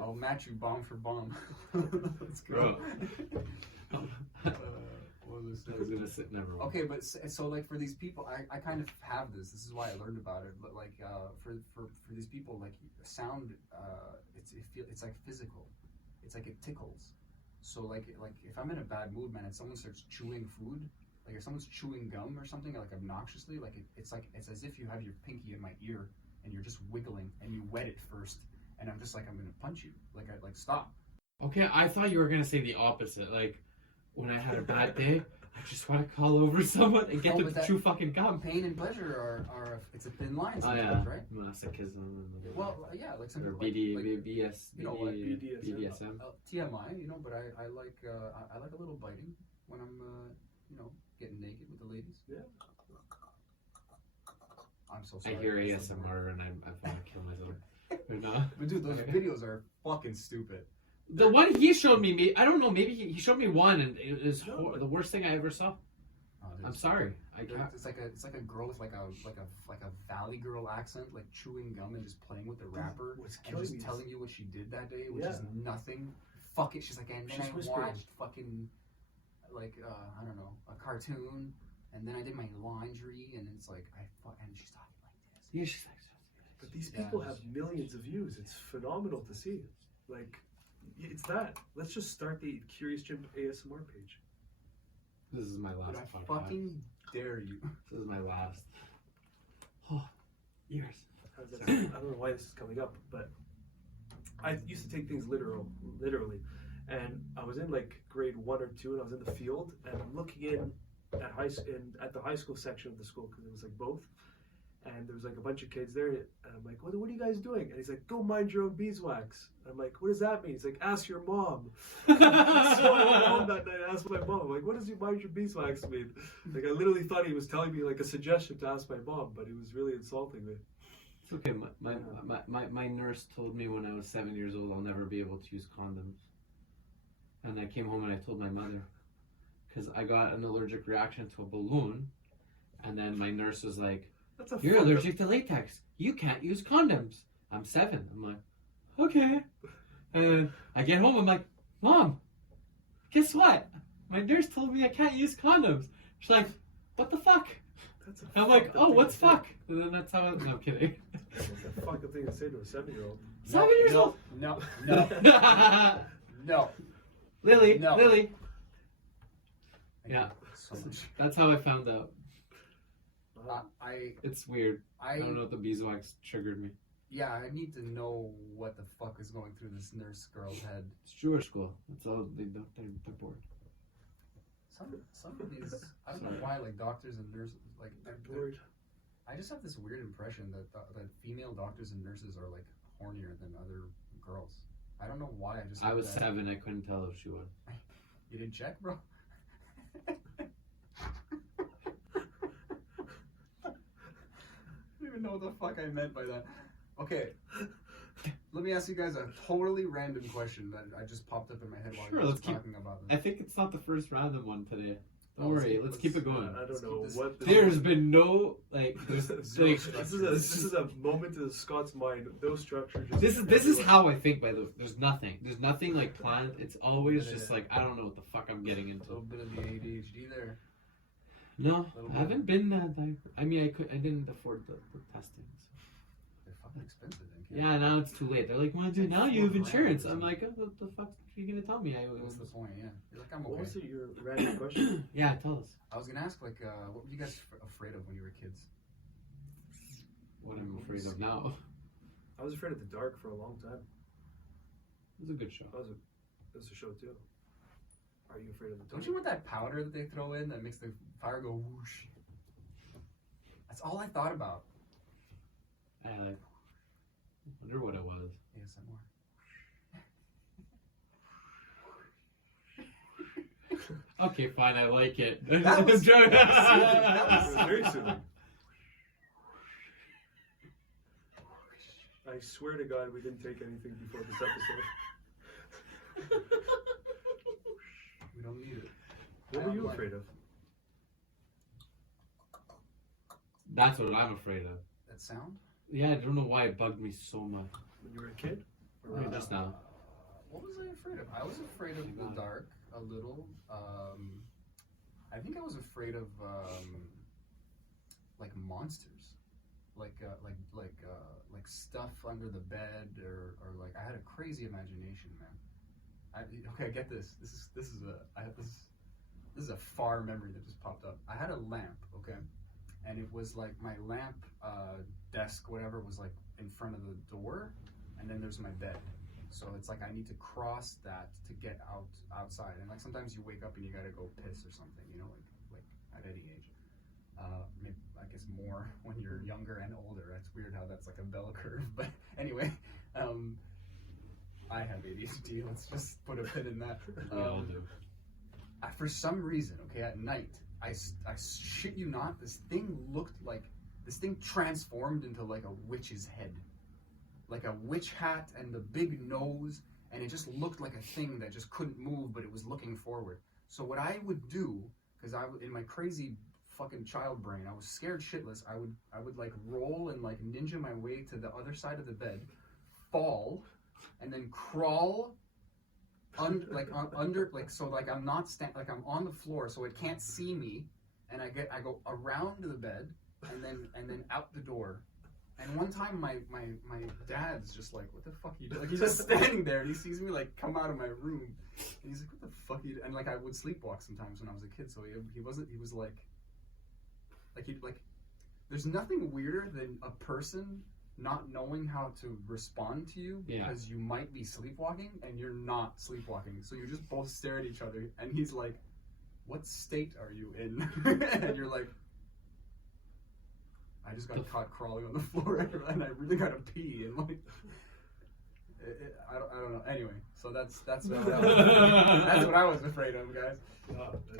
I'll match you bomb for bomb. Let's go. Bro. What was I saying? was gonna say never mind. Okay, but so like for these people, I kind of have this. This is why I learned about it. But like for these people, like sound, it's like physical. It's like it tickles. So like if I'm in a bad mood, man, and someone starts chewing food, like if someone's chewing gum or something, like obnoxiously, like it's as if you have your pinky in my ear and you're just wiggling and you wet it first, and I'm just like, I'm gonna punch you. Like stop. Okay, I thought you were gonna say the opposite. Like when I had a bad day, I just want to call over someone and get them to chew fucking gum. Pain and pleasure are it's a thin line Oh sometimes, yeah, right? masochism. Well, yeah, like some or people BDS, you know what, BDSM. TMI, you know, but I like I like a little biting when I'm you know, getting naked with the ladies. Yeah. I'm so sorry. I hear ASMR and I want to kill myself. But no. But dude, those videos are fucking stupid. The one he showed me, I don't know, maybe he showed me one and it was the worst thing I ever saw. I'm sorry. It's like a girl with like a Valley Girl accent, like chewing gum and just playing with the wrapper and just telling you what she did that day, which is nothing. Fuck it. She's like, and then I watched fucking like I don't know, a cartoon, and then I did my laundry, and it's like and she's talking like this. Yeah, she's like. But these people have millions of views. It's phenomenal to see. Like, it's that. Let's just start the Curious Chimp ASMR page. This is my last podcast. I fucking dare you. This is my last. Oh, ears. I don't know why this is coming up, but I used to take things literally. And I was in like grade 1 or 2, and I was in the field, and I'm looking in at the high school section of the school, because it was like both. And there was like a bunch of kids there, and I'm like, what are you guys doing? And he's like, go mind your own beeswax. I'm like, what does that mean? He's like, ask your mom. So I went home that night and asked my mom, I'm like, what does you mind your beeswax mean? Like, I literally thought he was telling me like a suggestion to ask my mom, but he was really insulting me. It's okay. My nurse told me when I was 7 years old I'll never be able to use condoms. And I came home and I told my mother, because I got an allergic reaction to a balloon, and then my nurse was like, you're allergic to latex. You can't use condoms. I'm 7. I'm like, okay. And I get home, I'm like, Mom, guess what? My nurse told me I can't use condoms. She's like, what the fuck? I'm like, oh, what's fuck? And then that's how I'm kidding. That's a fucking thing to say to a 7-year-old. 7 years old? No. No. Lily. No. Lily. Yeah. So much. That's how I found out. I It's weird. I don't know if the beeswax triggered me. Yeah, I need to know what the fuck is going through this nurse girl's head. It's Jewish school. That's all they're bored. Some of these, I don't know why, like doctors and nurses, like they're bored. I just have this weird impression that female doctors and nurses are like hornier than other girls. I don't know why. I was 7. I couldn't tell if she was. You didn't check, bro? I don't even know what the fuck I meant by that. Okay, let me ask you guys a totally random question that I just popped up in my head while you were talking about this. I think it's not the first random one today. Don't worry, let's keep it going. I don't know what. There's been no this is a moment in Scott's mind. No structure. Just this is how I think. By the way, there's nothing like planned. It's always just like I don't know what the fuck I'm getting into. A little bit of the ADHD there. No, I haven't been that. I mean, I didn't afford the testing. So. They're fucking expensive. Yeah, now it's too late. They're like, well, dude, now you have insurance. I'm like, oh, what the fuck are you gonna tell me? What's the point? Yeah, you're like, I'm okay. What was your random question? Yeah, tell us. I was gonna ask, like, what were you guys afraid of when you were kids? What I'm afraid of now. I was afraid of the dark for a long time. It was a good show. It was a show too. Are you afraid of the dark? Don't you want that powder that they throw in that makes the fire go whoosh? That's all I thought about. I wonder what it was. ASMR. Okay, fine, I like it. That was very soothing. I swear to God, we didn't take anything before this episode. We don't need it. What were you afraid of? That's what I'm afraid of. That sound? Yeah, I don't know why it bugged me so much. When you were a kid? Or just now? What was I afraid of? I was afraid of the dark a little. I think I was afraid of like monsters, like stuff under the bed, or like I had a crazy imagination, man. Okay, get this. This is a far memory that just popped up. I had a lamp, okay, and it was like my lamp desk, whatever, was like in front of the door, and then there's my bed. So it's like I need to cross that to get outside, and like sometimes you wake up and you gotta go piss or something, you know, like at any age. Maybe, I guess more when you're younger and older. That's weird how that's like a bell curve, but anyway, I have ADHD. Let's just put a pin in that. For some reason, okay, at night, I shit you not, this thing transformed into like a witch's head. Like a witch hat and the big nose, and it just looked like a thing that just couldn't move, but it was looking forward. So what I would do, because in my crazy fucking child brain, I was scared shitless, I would like roll and like ninja my way to the other side of the bed, fall, and then crawl under, like, so like I'm not like I'm on the floor so it can't see me, and I go around the bed and then out the door. And one time my dad's just like, what the fuck are you doing? Like, he's just standing there and he sees me like come out of my room and he's like, what the fuck are you doing? And like I would sleepwalk sometimes when I was a kid, so he was like there's nothing weirder than a person not knowing how to respond to you because you might be sleepwalking and you're not sleepwalking. So you just both stare at each other and he's like, what state are you in? And you're like, I just got caught crawling on the floor and I really gotta pee, and like I don't know. Anyway, so that's what I was afraid of, guys.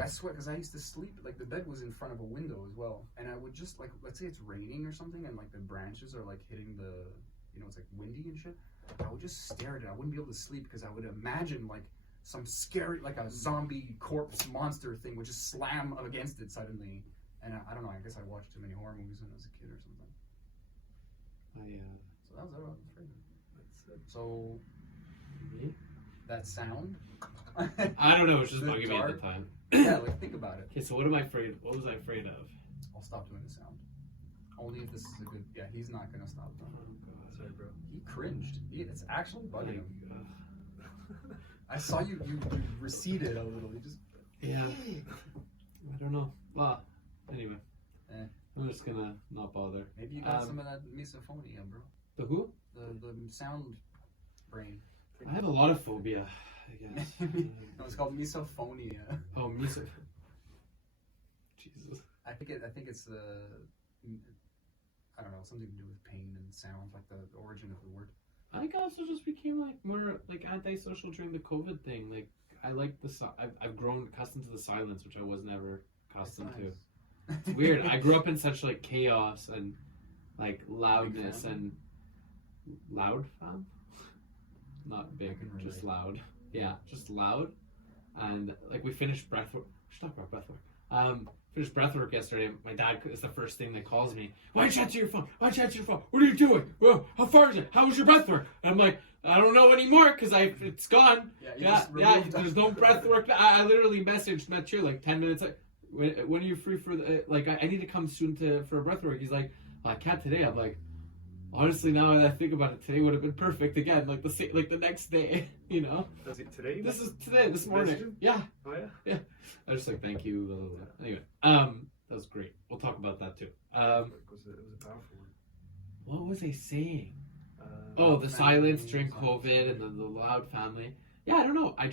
I swear, because I used to sleep, like the bed was in front of a window as well, and I would just like, let's say it's raining or something, and like the branches are like hitting the, you know, it's like windy and shit. I would just stare at it. I wouldn't be able to sleep because I would imagine like some scary, like a zombie corpse monster thing would just slam against it suddenly. And I don't know, I guess I watched too many horror movies when I was a kid or something. Oh, yeah. So that was what I was afraid of. So, that sound? I don't know, it was just bugging me at the time. Yeah, like, think about it. Okay, so what was I afraid of? I'll stop doing the sound. Only if this is a good, yeah, he's not going to stop though. Oh, God. Sorry, bro. He cringed. It's actually bugging him. God. I saw you receded a little. You just... Yeah. I don't know. Well, anyway. I'm just gonna not bother. Maybe you got some of that misophonia, bro. The who? The sound brain. I have a lot of phobia, I guess. No, it's called misophonia. Oh, Jesus. I think it's I don't know, something to do with pain and sound, like the origin of the word. I think I also just became like more like antisocial during the COVID thing. Like I like I've grown accustomed to the silence, which I was never accustomed to. It's weird. I grew up in such like chaos and like loudness and loud fam. Not big, just loud. Yeah, just loud. And like we finished breathwork. We should talk about breathwork. Finished breathwork yesterday. My dad is the first thing that calls me. Why'd you answer your phone? Why'd you answer your phone? What are you doing? Well, how far is it? How was your breathwork? And I'm like, I don't know anymore because it's gone. Yeah. There's no breathwork. I literally messaged Mathieu like 10 minutes. When are you free for the like? I need to come soon for a breathwork. He's like, I can't today. I'm like, honestly, now that I think about it, today would have been perfect again. Like the next day, you know. Is it today? This is today. This morning. Yeah. Oh yeah. Yeah. I was just like, thank you. Blah, blah, blah. Anyway, that was great. We'll talk about that too. It was a powerful word. What was I saying? The silence during COVID and the loud family. Yeah, I don't know. I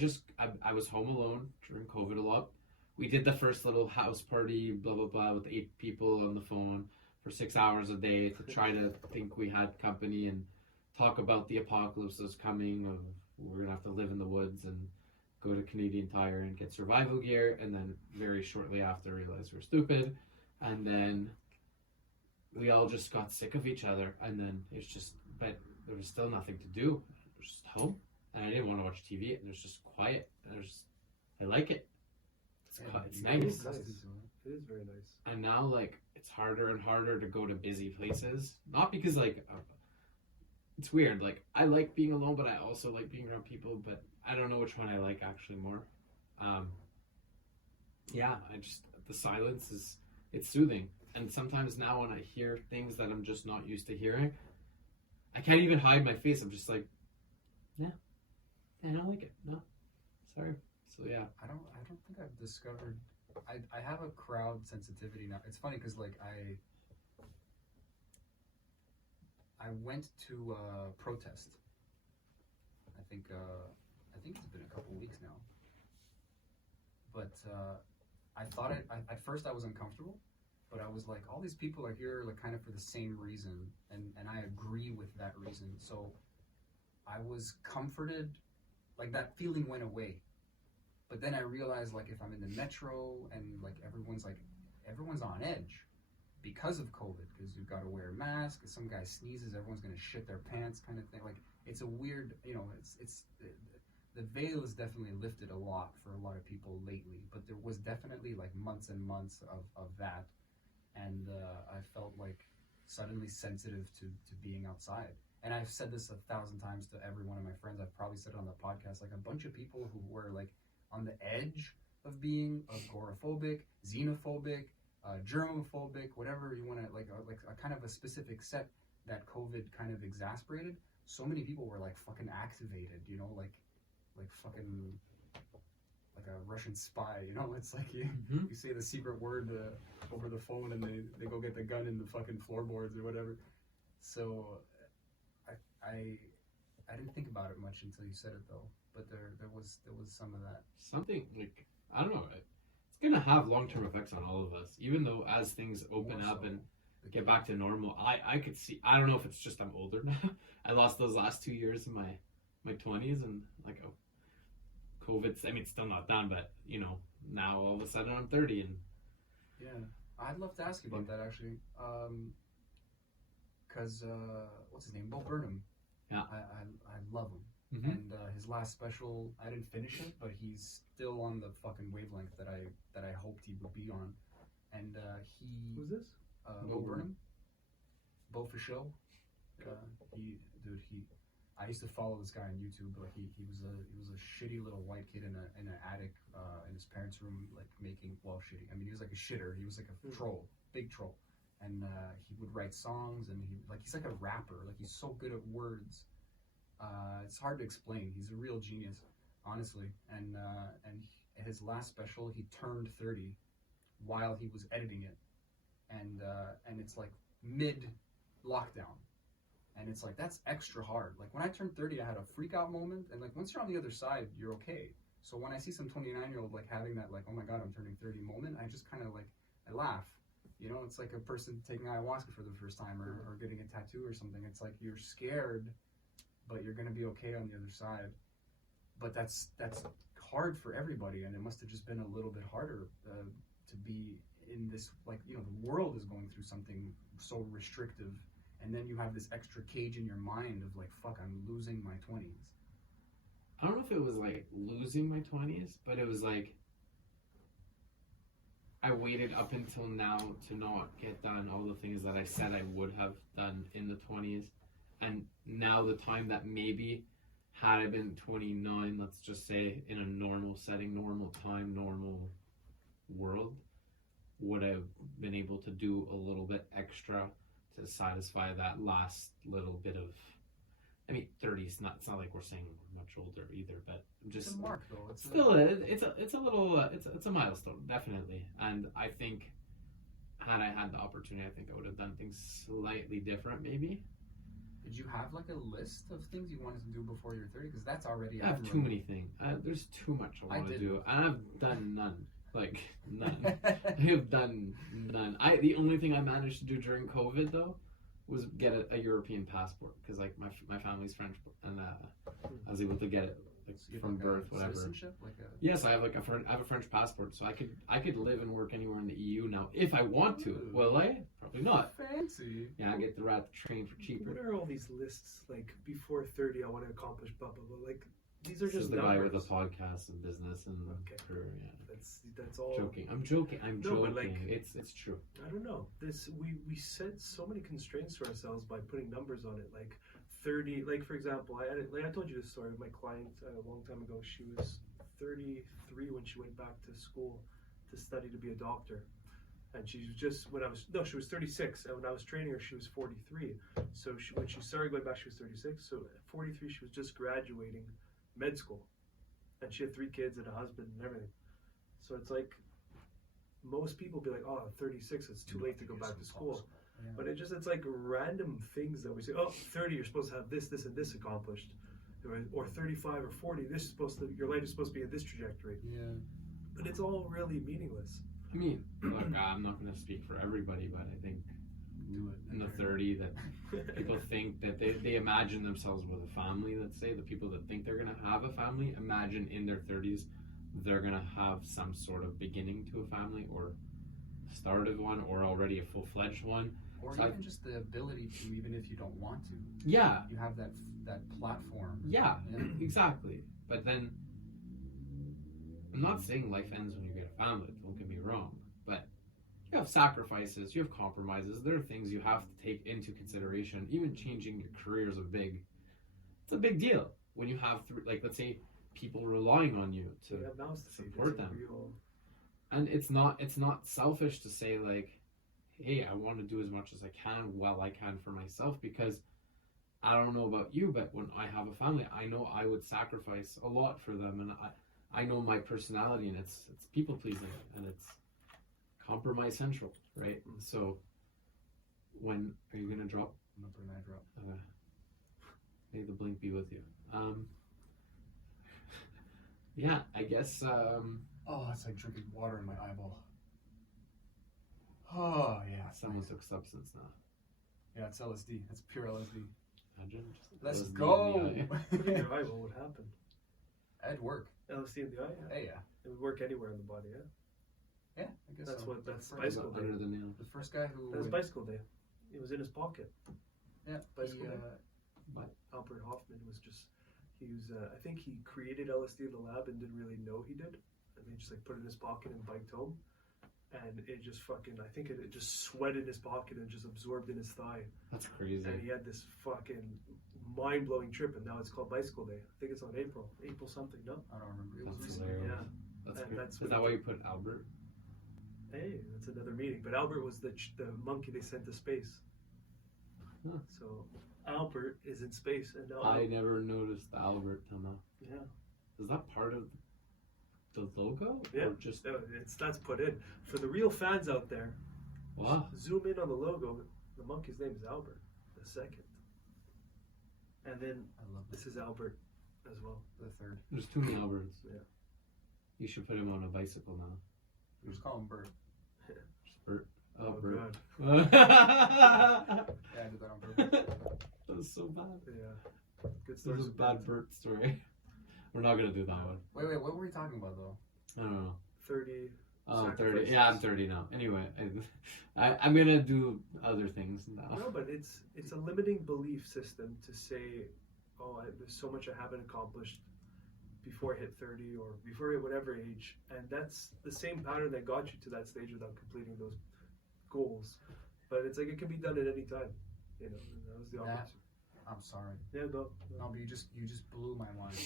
was home alone during COVID a lot. We did the first little house party, blah, blah, blah, with 8 people on the phone for 6 hours a day to try to think we had company and talk about the apocalypse that's coming. We're going to have to live in the woods and go to Canadian Tire and get survival gear. And then very shortly after, realized we're stupid. And then we all just got sick of each other. And then but there was still nothing to do. We're just home. And I didn't want to watch TV. And it was just quiet. And I like it. It's nice. It is very nice. And now, like, it's harder and harder to go to busy places. Not because, like, it's weird. Like, I like being alone, but I also like being around people. But I don't know which one I like actually more. Yeah, I just the silence it's soothing. And sometimes now when I hear things that I'm just not used to hearing, I can't even hide my face. I'm just like, yeah, I don't like it. No, sorry. So yeah, I don't think I've discovered. I have a crowd sensitivity now. It's funny because like I went to a protest. I think it's been a couple weeks now. But I thought at first I was uncomfortable, but I was like, all these people are here like kind of for the same reason, and I agree with that reason. So I was comforted, like that feeling went away. But then I realized like if I'm in the metro and like everyone's on edge because of COVID, because you've got to wear a mask. If some guy sneezes, everyone's gonna shit their pants, kind of thing. Like it's a weird, it's the veil is definitely lifted a lot for a lot of people lately. But there was definitely like months and months of that, and I felt like suddenly sensitive to being outside. And I've said this 1,000 times to every one of my friends. I've probably said it on the podcast. Like a bunch of people who were like on the edge of being agoraphobic, xenophobic, germophobic, whatever you want to like a kind of a specific set that COVID kind of exasperated. So many people were like fucking activated, like fucking like a Russian spy, It's like you say the secret word over the phone and they go get the gun in the fucking floorboards or whatever. So I didn't think about it much until you said it though. But there was some of that. Something like, I don't know, it's gonna have long-term effects on all of us, even though as things open up and get back to normal. I could see, I don't know if it's just I'm older now. I lost those last 2 years in my 20s, and like COVID's, I mean, it's still not done, but now all of a sudden I'm 30 and yeah, I'd love to ask you about that actually, because what's his name, Burnham. Yeah, I love him. Mm-hmm. And his last special, I didn't finish it, but he's still on the fucking wavelength that I hoped he would be on. And he... Who's this? Burnham. Bo for show. I used to follow this guy on YouTube. Like he was a shitty little white kid in an attic in his parents' room, like making, well, shitty. I mean, he was like a shitter. He was like a troll, big troll. And he would write songs, and he's like a rapper. Like he's so good at words. It's hard to explain. He's a real genius, honestly. And his last special, he turned 30 while he was editing it, and it's like mid lockdown, and it's like that's extra hard. Like when I turned 30, I had a freak out moment, and like once you're on the other side, you're okay. So when I see some 29-year-old like having that like, oh my god, I'm turning 30 moment, I just kind of like I laugh. It's like a person taking ayahuasca for the first time or getting a tattoo or something. It's like you're scared, but you're gonna be okay on the other side. But that's hard for everybody, and it must have just been a little bit harder to be in this, like, the world is going through something so restrictive, and then you have this extra cage in your mind of like, fuck, I'm losing my 20s. I don't know if it was like losing my 20s, but it was like I waited up until now to not get done all the things that I said I would have done in the 20s. And now the time that maybe had I been 29, let's just say in a normal setting, normal time, normal world, would have been able to do a little bit extra to satisfy that last little bit of, I mean, 30 is not, it's not like we're saying we're much older either, but just it's a mark though. It's a milestone, definitely. And I think had I had the opportunity, I think I would have done things slightly different maybe. Did you have like a list of things you wanted to do before you're 30? Because that's already. I have too many things. There's too much I want to do, and I've done none. Like none. I have done none. The only thing I managed to do during COVID though was get a European passport, because like my family's French, and I was able to get it like from birth, whatever. Yes, I have I have a French passport, so I could live and work anywhere in the EU now if I want to. Will I? Probably not. Fancy. Yeah, I get the rat train for cheaper. What are all these lists like? Before 30, I want to accomplish blah blah blah. Like these are This just is the numbers. guy with the podcast and business and career. Yeah. That's all. Joking. I'm joking. But like, it's true. I don't know. We set so many constraints to ourselves by putting numbers on it. Like 30. Like for example, I told you this story of my client a long time ago. She was 33 when she went back to school to study to be a doctor. And she was just, she was 36. And when I was training her, she was 43. So when she started going back, she was 36. So at 43, she was just graduating med school. And she had 3 kids and a husband and everything. So it's like, most people be like, oh, 36, it's too late to go back to school. Yeah. But it's like random things that we say, oh, 30, you're supposed to have this, this, and this accomplished. Or 35 or 40, your life is supposed to be in this trajectory. Yeah. But it's all really meaningless. I mean, look, I'm not going to speak for everybody, but I think in the 30 that people think that they imagine themselves with a family. Let's say the people that think they're going to have a family, imagine in their 30s they're going to have some sort of beginning to a family or start of one or already a full-fledged one. Or So even just the ability to, even if you don't want to. Yeah. You have that platform. Yeah, exactly. But then, I'm not saying life ends when you get a family, don't get me wrong. But you have sacrifices, you have compromises. There are things you have to take into consideration. Even changing your career is it's a big deal. When you have, let's say, people relying on you to support them. And it's not selfish to say, like, hey, I want to do as much as I can while I can for myself, because I don't know about you, but when I have a family, I know I would sacrifice a lot for them, and I know my personality, and it's people pleasing, and it's compromise central, right? So, when are you gonna drop? I'm not putting that drop. May the blink be with you. Yeah, I guess. Oh, it's like drinking water in my eyeball. Oh yeah. Someone took substance now. Yeah, it's LSD. It's pure LSD. Imagine. Just Let's LSD go. in the eye. Put it in your eye, what would happen? That'd work. LSD in the eye? Yeah. Hey, yeah. It would work anywhere in the body, yeah? Yeah, I guess That's so. that's The bicycle day. Under the nail. The first guy who. That was bicycle day. It was in his pocket. Yeah, bicycle day. But Albert Hoffman was I think he created LSD in the lab and didn't really know he did. And they just like put it in his pocket and biked home. And it just I think it just sweat in his pocket and just absorbed in his thigh. that's crazy. And he had this fucking mind-blowing trip, and now it's called Bicycle Day. I think it's on April something, no? I don't remember. It was That's recently. hilarious. Yeah. That's And good. that's Is what that it- why you put Albert? Hey, that's another meaning. But Albert was the monkey they sent to space. Huh. So Albert is in space, and now I never noticed the Albert till now. yeah, Is that part of the logo? yeah, Or just that's put in for the real fans out there. wow? Zoom in on the logo. The monkey's name is Albert the second, and then I love this is Albert as well. the third. There's too many Alberts. Yeah. You should put him on a bicycle now. We just call him Bert. Just Bert. Oh, Bert. God. Yeah, I did that on purpose. That's so bad. Yeah. Good This stories. is a bad Bert story. We're not gonna do that one. Wait, what were we talking about though? I don't know. 30. Oh, I'm 30. Sacrifices. Yeah, I'm 30 now. Anyway, I'm gonna do other things now. No, but it's a limiting belief system to say, oh, there's so much I haven't accomplished before I hit 30 or before I hit whatever age, and that's the same pattern that got you to that stage without completing those goals. But it's like it can be done at any time, you know. And that was the That- opportunity. I'm sorry. Yeah, no. No, but you just blew my mind.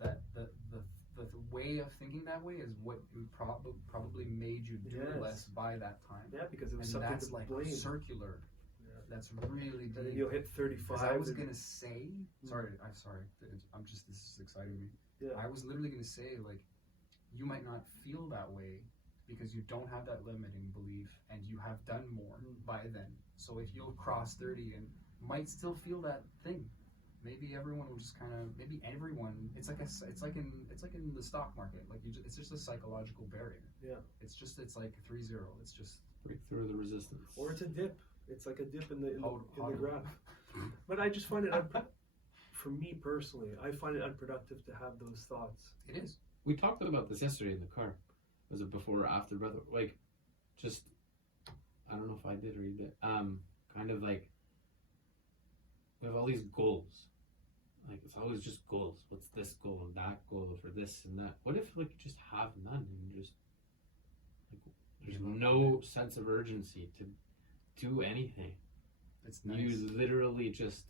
That the way of thinking that way is what probably made you do Yes. less by that time. Yeah, because it was And something that's to like blame. circular. Yeah. That's really And then deep. you'll hit 35. Because I was and- gonna say, sorry. This is exciting me. Yeah. I was literally gonna say, like, you might not feel that way because you don't have that limiting belief and you have done more by then. So if you'll cross 30 and might still feel that thing, maybe everyone will just kind of, it's like in the stock market, like it's just a psychological barrier. Yeah. It's like 3-0. It's just Break through the resistance. Or it's a dip. It's like a dip in the How- graph. But I just find it, for me personally, I find it unproductive to have those thoughts. it is. We talked about this yesterday in the car. Was it before or after, brother? Like, just I don't know if I did or you did. Kind of like we have all these goals. Like it's always just goals. What's this goal and that goal for this and that? What if like you just have none and you just like there's no sense of urgency to do anything? It's nice. You literally just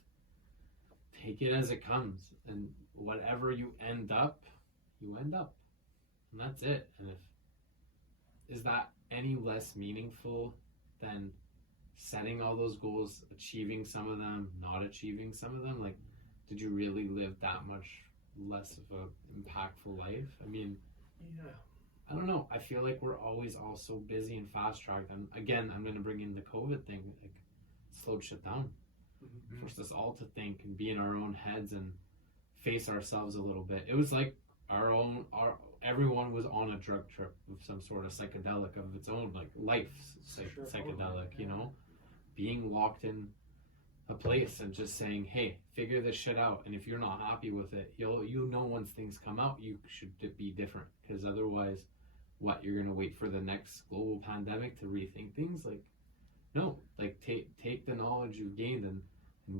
take it as it comes, and whatever you end up, and that's it. And if is that any less meaningful than setting all those goals, achieving some of them, not achieving some of them? Like, did you really live that much less of a impactful life? I mean, Yeah. I don't know. I feel like we're always all so busy and fast tracked. And again, I'm going to bring in the COVID thing. Like, it slowed shit down. Mm-hmm. Forced us all to think and be in our own heads and face ourselves a little bit. It was like everyone was on a drug trip of some sort of psychedelic of its own, like life psychedelic, you know, being locked in a place and just saying, hey, figure this shit out, and if you're not happy with it, you'll know once things come out you should be different, because otherwise what, you're gonna wait for the next global pandemic to rethink things? Like, no, like take the knowledge you've gained and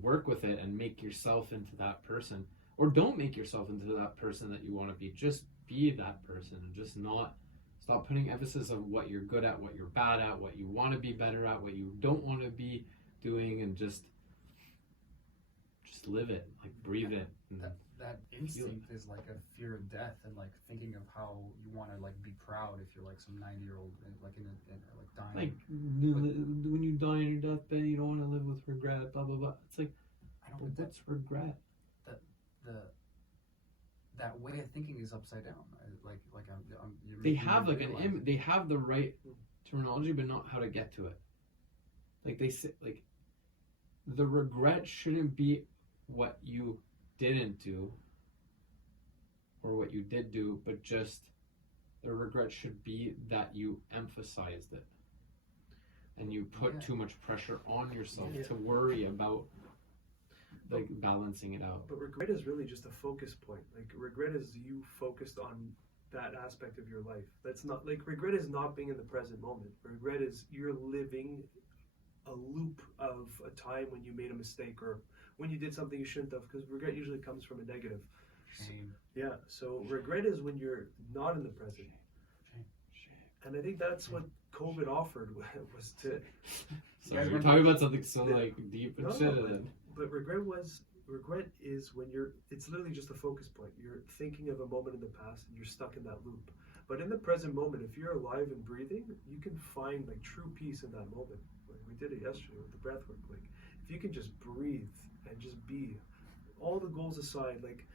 work with it and make yourself into that person, or don't make yourself into that person that you want to be. Just be that person, and just not stop putting emphasis on what you're good at, what you're bad at, what you want to be better at, what you don't want to be doing, and just live it, like breathe it. That instinct is like a fear of death, and like thinking of how you want to like be proud if you're like some 90-year-old like in like dying. Like when you die on your deathbed, you don't want to live with regret, blah blah blah. It's like, I don't. What's regret? That way of thinking is upside down. They have like they have the right terminology, but not how to get to it. Like they say, like the regret shouldn't be what you didn't do or what you did do, but just the regret should be that you emphasized it and you put too much pressure on yourself to worry about like balancing it out. But regret is really just a focus point. Like, regret is you focused on that aspect of your life. That's not, like, regret is not being in the present moment. Regret is you're living a loop of a time when you made a mistake or when you did something you shouldn't have, because regret usually comes from a negative. Shame. Yeah, so regret is when you're not in the present. Shame. And I think that's what COVID offered, was to... Sorry, we're talking about something so like deep and shit. But regret is when it's literally just a focus point. You're thinking of a moment in the past and you're stuck in that loop. But in the present moment, if you're alive and breathing, you can find like true peace in that moment. Like we did it yesterday with the breath work. Like, if you can just breathe and just be, all the goals aside, like...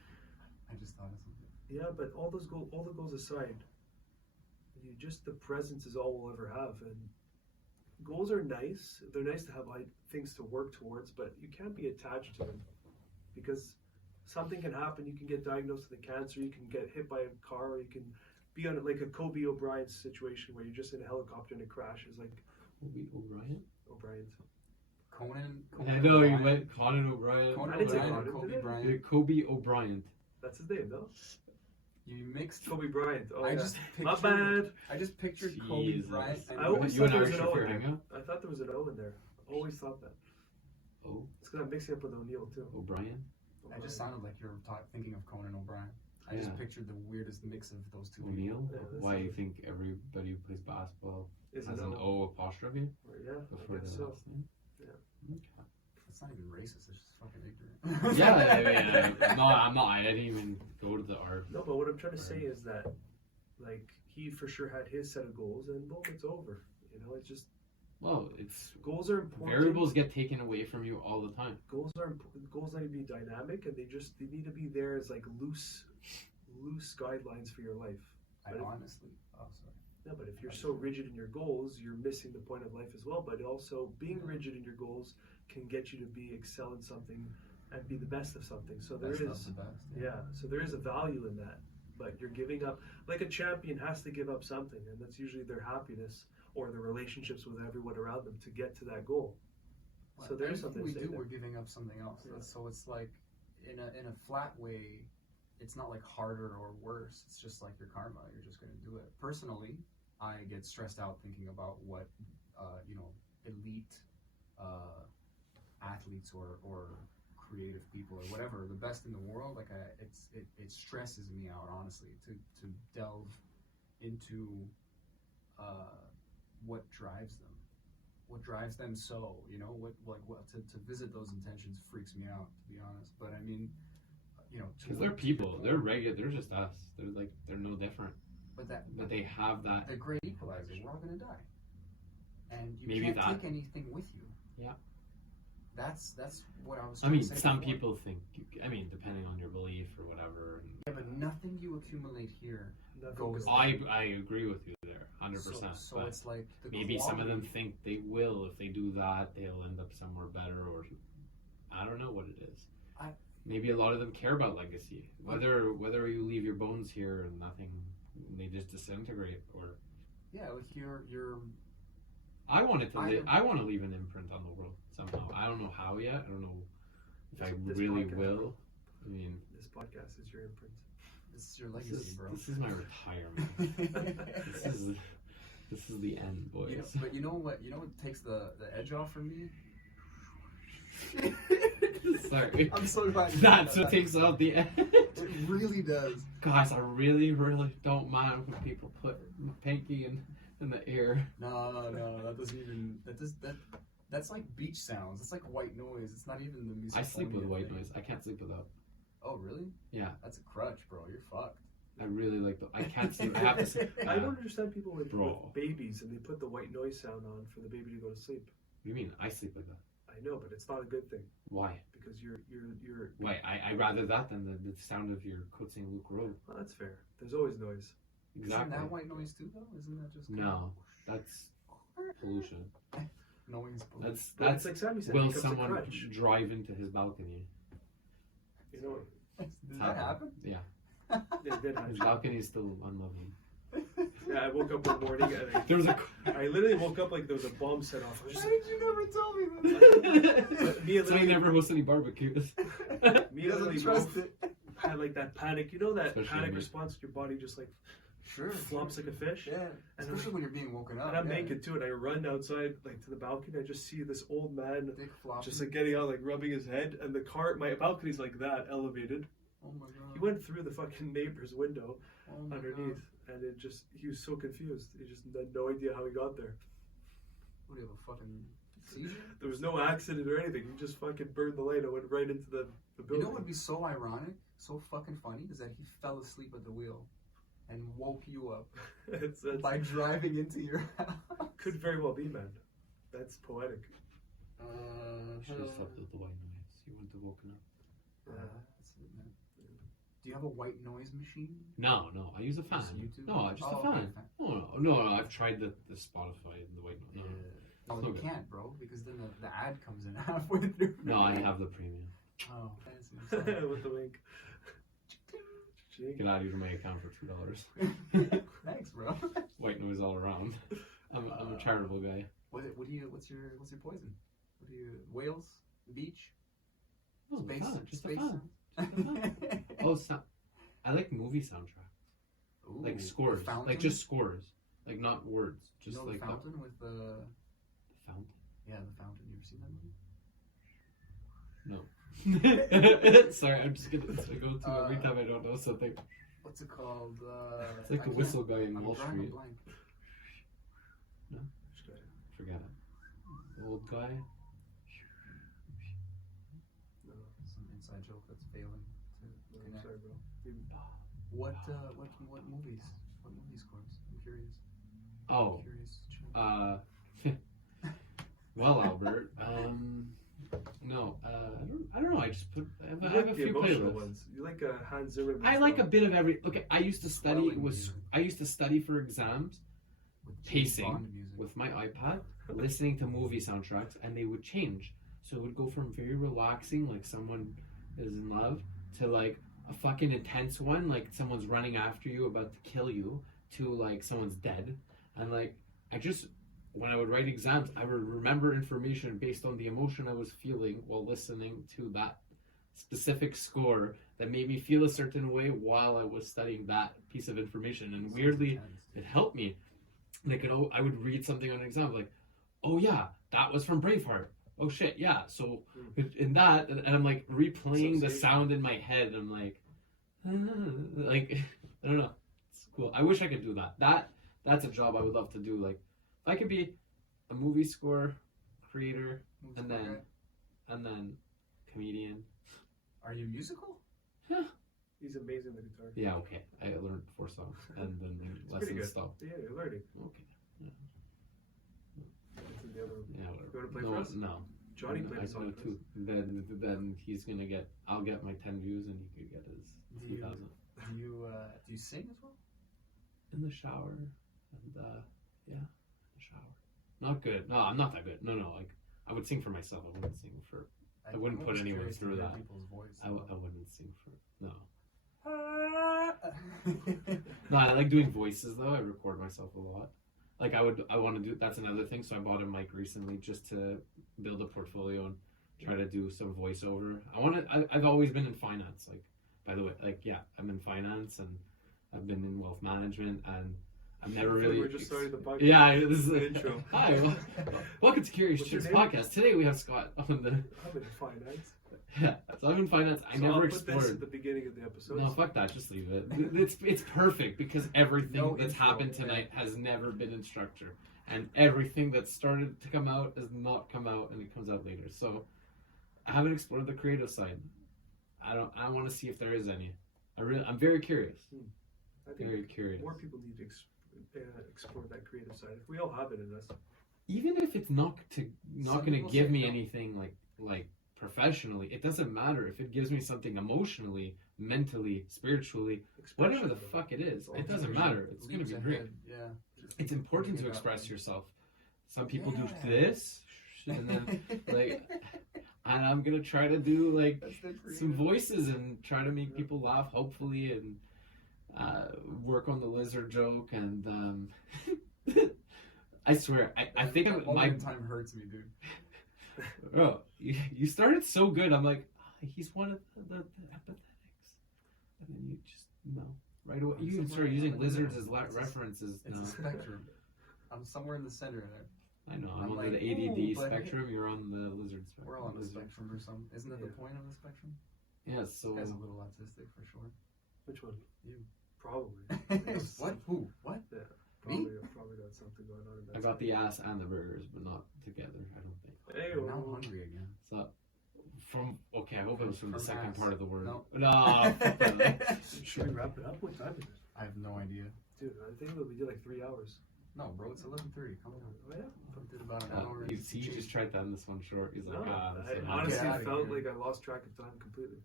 I just thought of something. Yeah, but all the goals aside, the presence is all we'll ever have. And goals are nice. They're nice to have like things to work towards, but you can't be attached to them, because something can happen. You can get diagnosed with a cancer, you can get hit by a car, or you can be on like a Kobe O'Brien situation where you're just in a helicopter and it crashes. Like Kobe O'Brien? Conan I know you went Conan O'Brien. Conan I didn't say O'Brien, Conan, Kobe did I? Bryant. Kobe O'Brien. That's his name, no? You mixed. Kobe Bryant. Oh, I yeah. just My pictured. bad. I just pictured Kobe Jesus. Bryant. I always You thought and there I was an should O for in hang there. out? I thought there was an O in there. Always thought that. Oh, It's because I'm mixing up with O'Neill too. O'Brien? That just sounded like you were thinking of Conan O'Brien. I just Yeah. pictured the weirdest mix of those two O'Neill? Yeah, that's Why it. you think everybody who plays basketball Is has an an O apostrophe Or, yeah, before I the guess so. last name? Yeah. Okay. It's not even racist. It's just fucking ignorant. Yeah, no, I'm not. I didn't even go to the art. No, but what I'm trying to say is that, like, he for sure had his set of goals, and boom, it's over. You know, it's just Well, it's goals are important. variables get taken away from you all the time. Goals need to be dynamic, and they need to be there as like loose guidelines for your life. Honestly, oh sorry. Yeah, but if you're so rigid in your goals, you're missing the point of life as well. But also, being rigid in your goals can get you to excel in something and be the best of something. So there Best is, of the best. yeah. So there is a value in that. But you're giving up, like a champion has to give up something, and that's usually their happiness or their relationships with everyone around them to get to that goal. Well, So there's anything something we to say do, there. we're giving up something else. Yeah. So it's like in a flat way, it's not like harder or worse. It's just like your karma. You're just going to do it. Personally, I get stressed out thinking about what elite athletes or creative people or whatever, the best in the world. Like it stresses me out, honestly, to delve into what drives them. What drives them, so what to visit those intentions freaks me out, to be honest. But I mean, Because they're people. They're regular. They're just us. They're no different. But they have that. The great equalizer. We're all gonna die, and you Maybe can't take anything with you. Yeah. That's what I was. I mean, trying to say some before. people think. I mean, depending on your belief or whatever. Yeah, but nothing you accumulate here Nothing goes. I agree with you there, 100%. So it's like the maybe some of them quality- think they will. If they do that, they'll end up somewhere better, or I don't know what it is. Maybe a lot of them care about legacy. Whether you leave your bones here and nothing, they just disintegrate, or Yeah, like you're. I want to leave an imprint on the world somehow. I don't know how yet. I don't know if I This really podcast- will. I mean, This podcast is your imprint. This is your legacy, bro. this is my retirement. This is the end, boys. But you know what? You know what takes the edge off for me? Sorry. I'm so glad. That's what takes off the end. It really does. Guys, I really, really don't mind when people put my pinky in the air. No, that doesn't even. That's like beach sounds. It's like white noise. It's not even the music. I sleep with white noise. I can't sleep without. Oh, really? Yeah. That's a crutch, bro. You're fucked. I really like I can't sleep. I have to sleep. I don't understand people with Bro. babies and they put the white noise sound on for the baby to go to sleep. What do you mean? I sleep like that. I know, but it's not a good thing Why? because you're. Why? I rather that than the sound of your coating Luke Road. Well, that's fair. There's always noise. Isn't that white noise too, though? Isn't that just No, that's pollution. noise? That's But it's like Sammy said. will it becomes a someone crutch. drive into his balcony? You know, Does that happen? Yeah, it did his happen. balcony is still unlovely. Yeah, I woke up one morning and There was a. I literally woke up like there was a bomb set off. I was just Why did you never tell me this? me and So I literally, never host any barbecues. me He and doesn't literally trust both it. had like that panic. You know that Especially panic me. response? Your body just like Sure. flops like a fish. Yeah. And Especially when you're being woken up. And I'm yeah. naked too, and I run outside like to the balcony. I just see this old man Dick floppy. just like getting out, like rubbing his head, and the car, my balcony's like that, elevated. Oh my god. He went through the fucking neighbor's window Oh my underneath, God. and he was so confused. He just had no idea how he got there. What do you have, a fucking seizure? There was no accident or anything. He just fucking burned the light and went right into the You building. know what would be so ironic, so fucking funny, is that he fell asleep at the wheel and woke you up it's by driving into your house. could very well be, man. That's poetic. Should have slept with the white noise. You wouldn't have woken up. That's it, man. Do you have a white noise machine? No, I use a fan. Just YouTube? No, just a Oh, fan. okay. No. I've tried the Spotify and the white noise. No, It's you no good. can't, bro, because then the ad comes in halfway through. No, I have the premium. Oh, fancy. With the wink. Get out of my account for $2. Thanks, bro. White noise all around. I'm a charitable guy. What's your poison? What do you whales? Beach? No, Space? fan, just Space a fan. Oh, I like movie soundtracks. Ooh, Like the scores. fountain? Like just scores. Like not words. Just you know like the fountain with the the fountain. yeah, the fountain. You ever seen that movie? No. Sorry, I'm just gonna go to every Uh, time I don't know something. What's it called? It's like I the can't- whistle guy in I'm Wall drawing a Street. blank. Forget it. Old guy. Some inside joke that's failing to I'm connect. sorry, bro. What movies? What movie scores? I'm curious. Oh. Curious. Well, Albert. No. I don't know. I just put. I You have like a the few emotional playlists. ones. You like Hans Zimmer. I like a bit of every. Look, I used to study. Swelling I used to study for exams, With James Bond pacing music. with my iPad, listening to movie soundtracks, and they would change. So it would go from very relaxing, like someone is in love, to like a fucking intense one, like someone's running after you, about to kill you, to like someone's dead. And like, when I would write exams, I would remember information based on the emotion I was feeling while listening to that specific score that made me feel a certain way while I was studying that piece of information. And weirdly, it helped me. Like, I would read something on an exam, like, oh yeah, that was from Braveheart. Oh shit, yeah. So in that, and I'm like replaying the sound in my head. And I'm like, like, I don't know. It's cool. I wish I could do that. That's a job I would love to do. Like, if I could be a movie score creator and then comedian. Are you musical? Yeah, He's amazing on the guitar. Yeah, okay. I learned 4 songs and then It's pretty lessons good. stopped. Yeah, you're learning. Okay. Yeah. It's in the other room. Yeah, whatever. You want to play no, for us? No. Johnny played I a song know for us. too. Then he's gonna get. I'll get my 10 views and he could get his Do you- 2,000 Do you sing as well? in the shower and yeah, in the shower. Not good. No, I'm not that good. No. Like I would sing for myself. I wouldn't sing for. I wouldn't I'm put always anyone curious to through hear that. People's voice. I wouldn't sing for. No. No, I like doing voices though. I record myself a lot. Like I want to do. That's another thing. So I bought a mic recently just to build a portfolio and try to do some voiceover. I've always been in finance. Like, by the way, like yeah, I'm in finance and I've been in wealth management and I've never really. We're just starting the podcast. Yeah, this is the intro. Hi, welcome to Curious What's your Chimps name? podcast. Today we have Scott on the. I'm in finance. Yeah, so I'm in finance. I So never I'll put this at explored. the beginning of the episode. No, fuck that. Just leave it. It's perfect because everything No that's intro, happened yeah. tonight has never been in structure, and everything that's started to come out has not come out, and it comes out later. So I haven't explored the creative side. I want to see if there is any. I'm very curious. I think Very curious. more people need to explore that creative side. If we all have it in us. Even if it's not going to people give say me no. anything like professionally, it doesn't matter if it gives me something emotionally, mentally, spiritually, whatever the Expression. fuck it is. All It doesn't expression. matter. It's going to Leaps be great. ahead, Yeah. It's important to Bring it express up. yourself. Some people do Yeah. this, and then like, and I'm gonna try to do like That's the some creative. voices and try to make people laugh, hopefully, and work on the lizard joke. And I swear, I think That my moment in time hurts me, dude. bro, you started so good. I'm like, he's one of the empathetics, and then you just right away. You even started using lizards as references. It's a spectrum. I'm somewhere in the center, and I know. I'm I'm on like, the ADD ooh, but- spectrum. You're on the lizard spectrum. we're all on the Lizard. spectrum or something. Isn't that the Yeah. point of the spectrum? Yeah. This So guy's a little autistic for sure. Which one? You. Probably. What? Who? What? Yeah. Me? Probably got something going on in that I got the ass and the burgers, but not together. I don't think. Hey, I'm now hungry again. So from I hope it was from the From second ass. part of the word. No. No. Should we wrap it up? What time is it? I have no idea. Dude, I think we did like 3 hours. No, bro, it's 11:30. Come on. Oh, yeah? We did about an hour. You see, you just tried to end this one short. He's like, No, that's I enough." honestly Get outta felt here. like I lost track of time completely.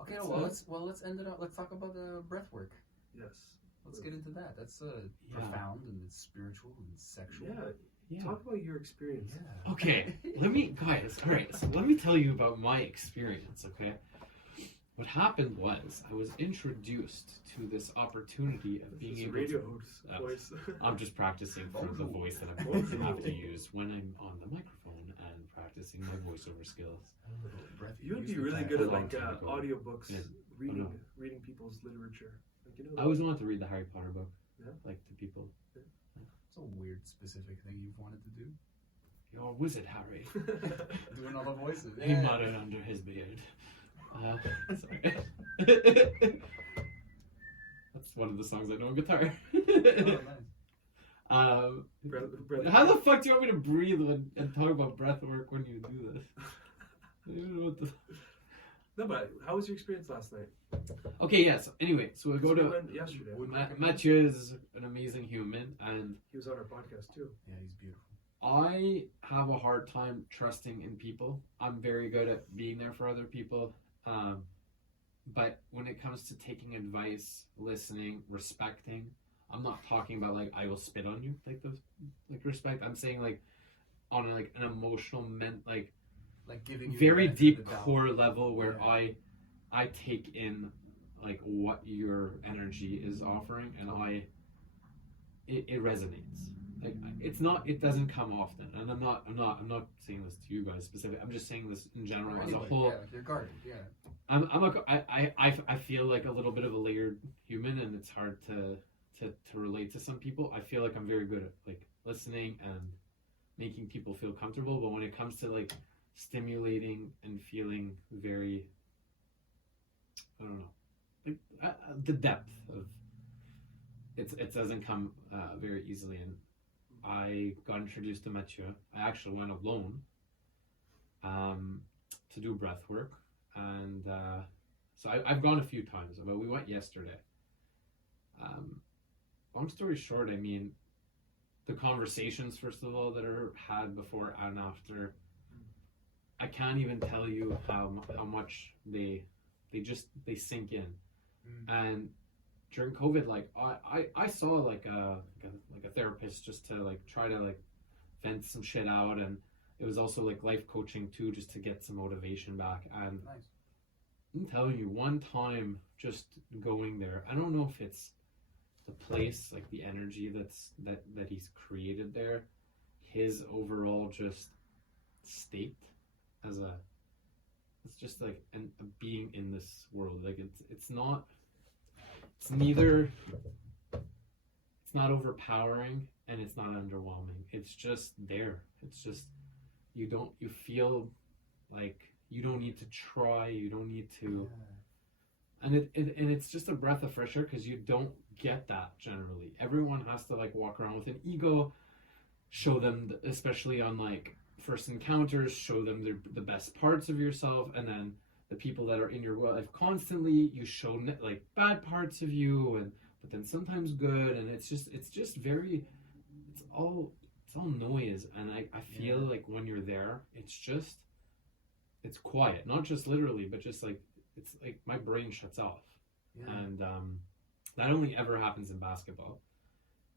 Okay, So- let's end it up. Let's talk about the breath work. Yes. Let's get into that. That's profound and it's spiritual and sexual. Yeah. Yeah. Talk about your experience. Yeah. Okay, let me, guys. All right, so let me tell you about my experience. Okay, what happened was I was introduced to this opportunity of being This able radio to. host voice. I'm just practicing for the voice that I'm going to have to use when I'm on the microphone and practicing my voiceover skills. Breath You would use be the really time. good at a long like time ago. audiobooks, Yeah. reading people's literature. Like, you know, I always wanted to read the Harry Potter book, Yeah. like to people. It's a weird, specific thing you've wanted to do. You're a wizard, Harry. Doing all the voices. He muttered under his beard. Sorry. That's one of the songs I know on guitar. Oh, nice. How the fuck do you want me to breathe and talk about breath work when you do this? I don't know what the... No, but how was your experience last night? Okay, yeah, so anyway, so we go We to... went yesterday. Mathieu is an amazing human, and He was on our podcast too. Yeah, he's beautiful. I have a hard time trusting in people. I'm very good at being there for other people. But when it comes to taking advice, listening, respecting, I'm not talking about like I will spit on you like respect. I'm saying like on like an emotional like Giving you very the benefit deep of the doubt. core level where Yeah. I take in like what your energy is offering and it resonates. Like it doesn't come often, and I'm not saying this to you guys specific. I'm just saying this in general as a Anyway, whole. Yeah, like you're guarded. Yeah. I feel like a little bit of a layered human, and it's hard to relate to some people. I feel like I'm very good at like listening and making people feel comfortable, but when it comes to like stimulating and feeling very, I don't know, like the depth of it doesn't come very easily. And I got introduced to Mathieu. I actually went alone to do breath work, and So I've gone a few times, but we went yesterday. Long story short, I mean, the conversations, first of all, that are had before and after, I can't even tell you how much they sink in. And during COVID, like I saw like a therapist just to like try to like vent some shit out, and it was also like life coaching too, just to get some motivation back. And Nice. I'm telling you, one time just going there, I don't know if it's the place, like the energy that he's created there, his overall just state as it's just like a being in this world. Like it's not overpowering and it's not underwhelming. It's just there. It's just you feel like you don't need to try, you don't need to. And it's just a breath of fresh air, because you don't get that generally. Everyone has to like walk around with an ego, show them, especially on like first encounters, show them the best parts of yourself, and then the people that are in your life constantly, you show like bad parts of you, but then sometimes good, and it's just very, it's all noise. And I feel like when you're there, it's quiet, not just literally, but just like, it's like my brain shuts off. And that only ever happens in basketball.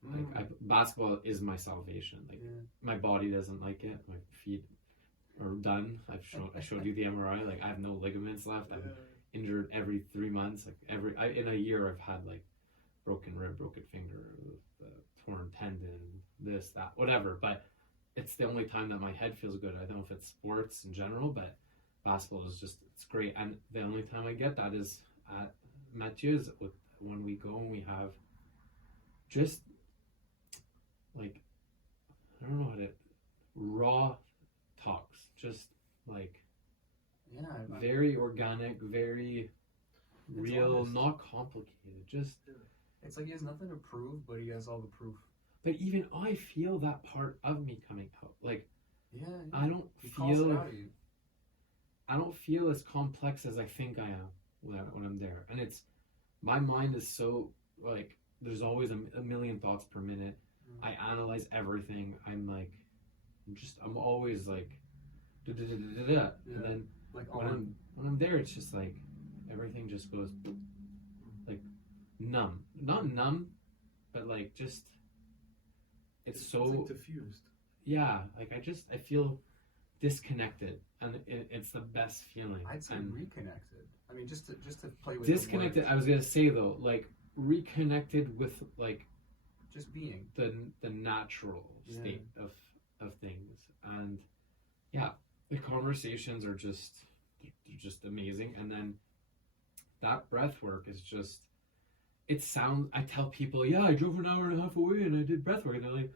Like basketball is my salvation. Like my body doesn't like it. My feet are done. I showed you the MRI. Like I have no ligaments left. I'm injured every 3 months. Like in a year, I've had like broken rib, broken finger, torn tendon, this, that, whatever. But it's the only time that my head feels good. I don't know if it's sports in general, but basketball is just, it's great. And the only time I get that is at Mathieu's, when we go and we have just like, I don't know how to, raw talks, just like very organic, very real, honest. not complicated. Just It's like he has nothing to prove, but he has all the proof. but even I feel that part of me coming out. Like I don't calls it out of you. I don't feel as complex as I think I am when I'm there. And it's, my mind is so like, there's always a million thoughts per minute. I analyze everything. I'm always like and then Like when I'm there, it's just like everything just goes like numb. Not numb, but like just it's so like diffused. Yeah, like I feel disconnected, and it's the best feeling. I'd say reconnected. I mean, just to play with disconnected. I was gonna say though, like reconnected with like just being the natural state of things. And yeah, the conversations are just, they're just amazing. And then that breath work is just, I tell people, yeah, I drove an hour and a half away and I did breath work, and they're like,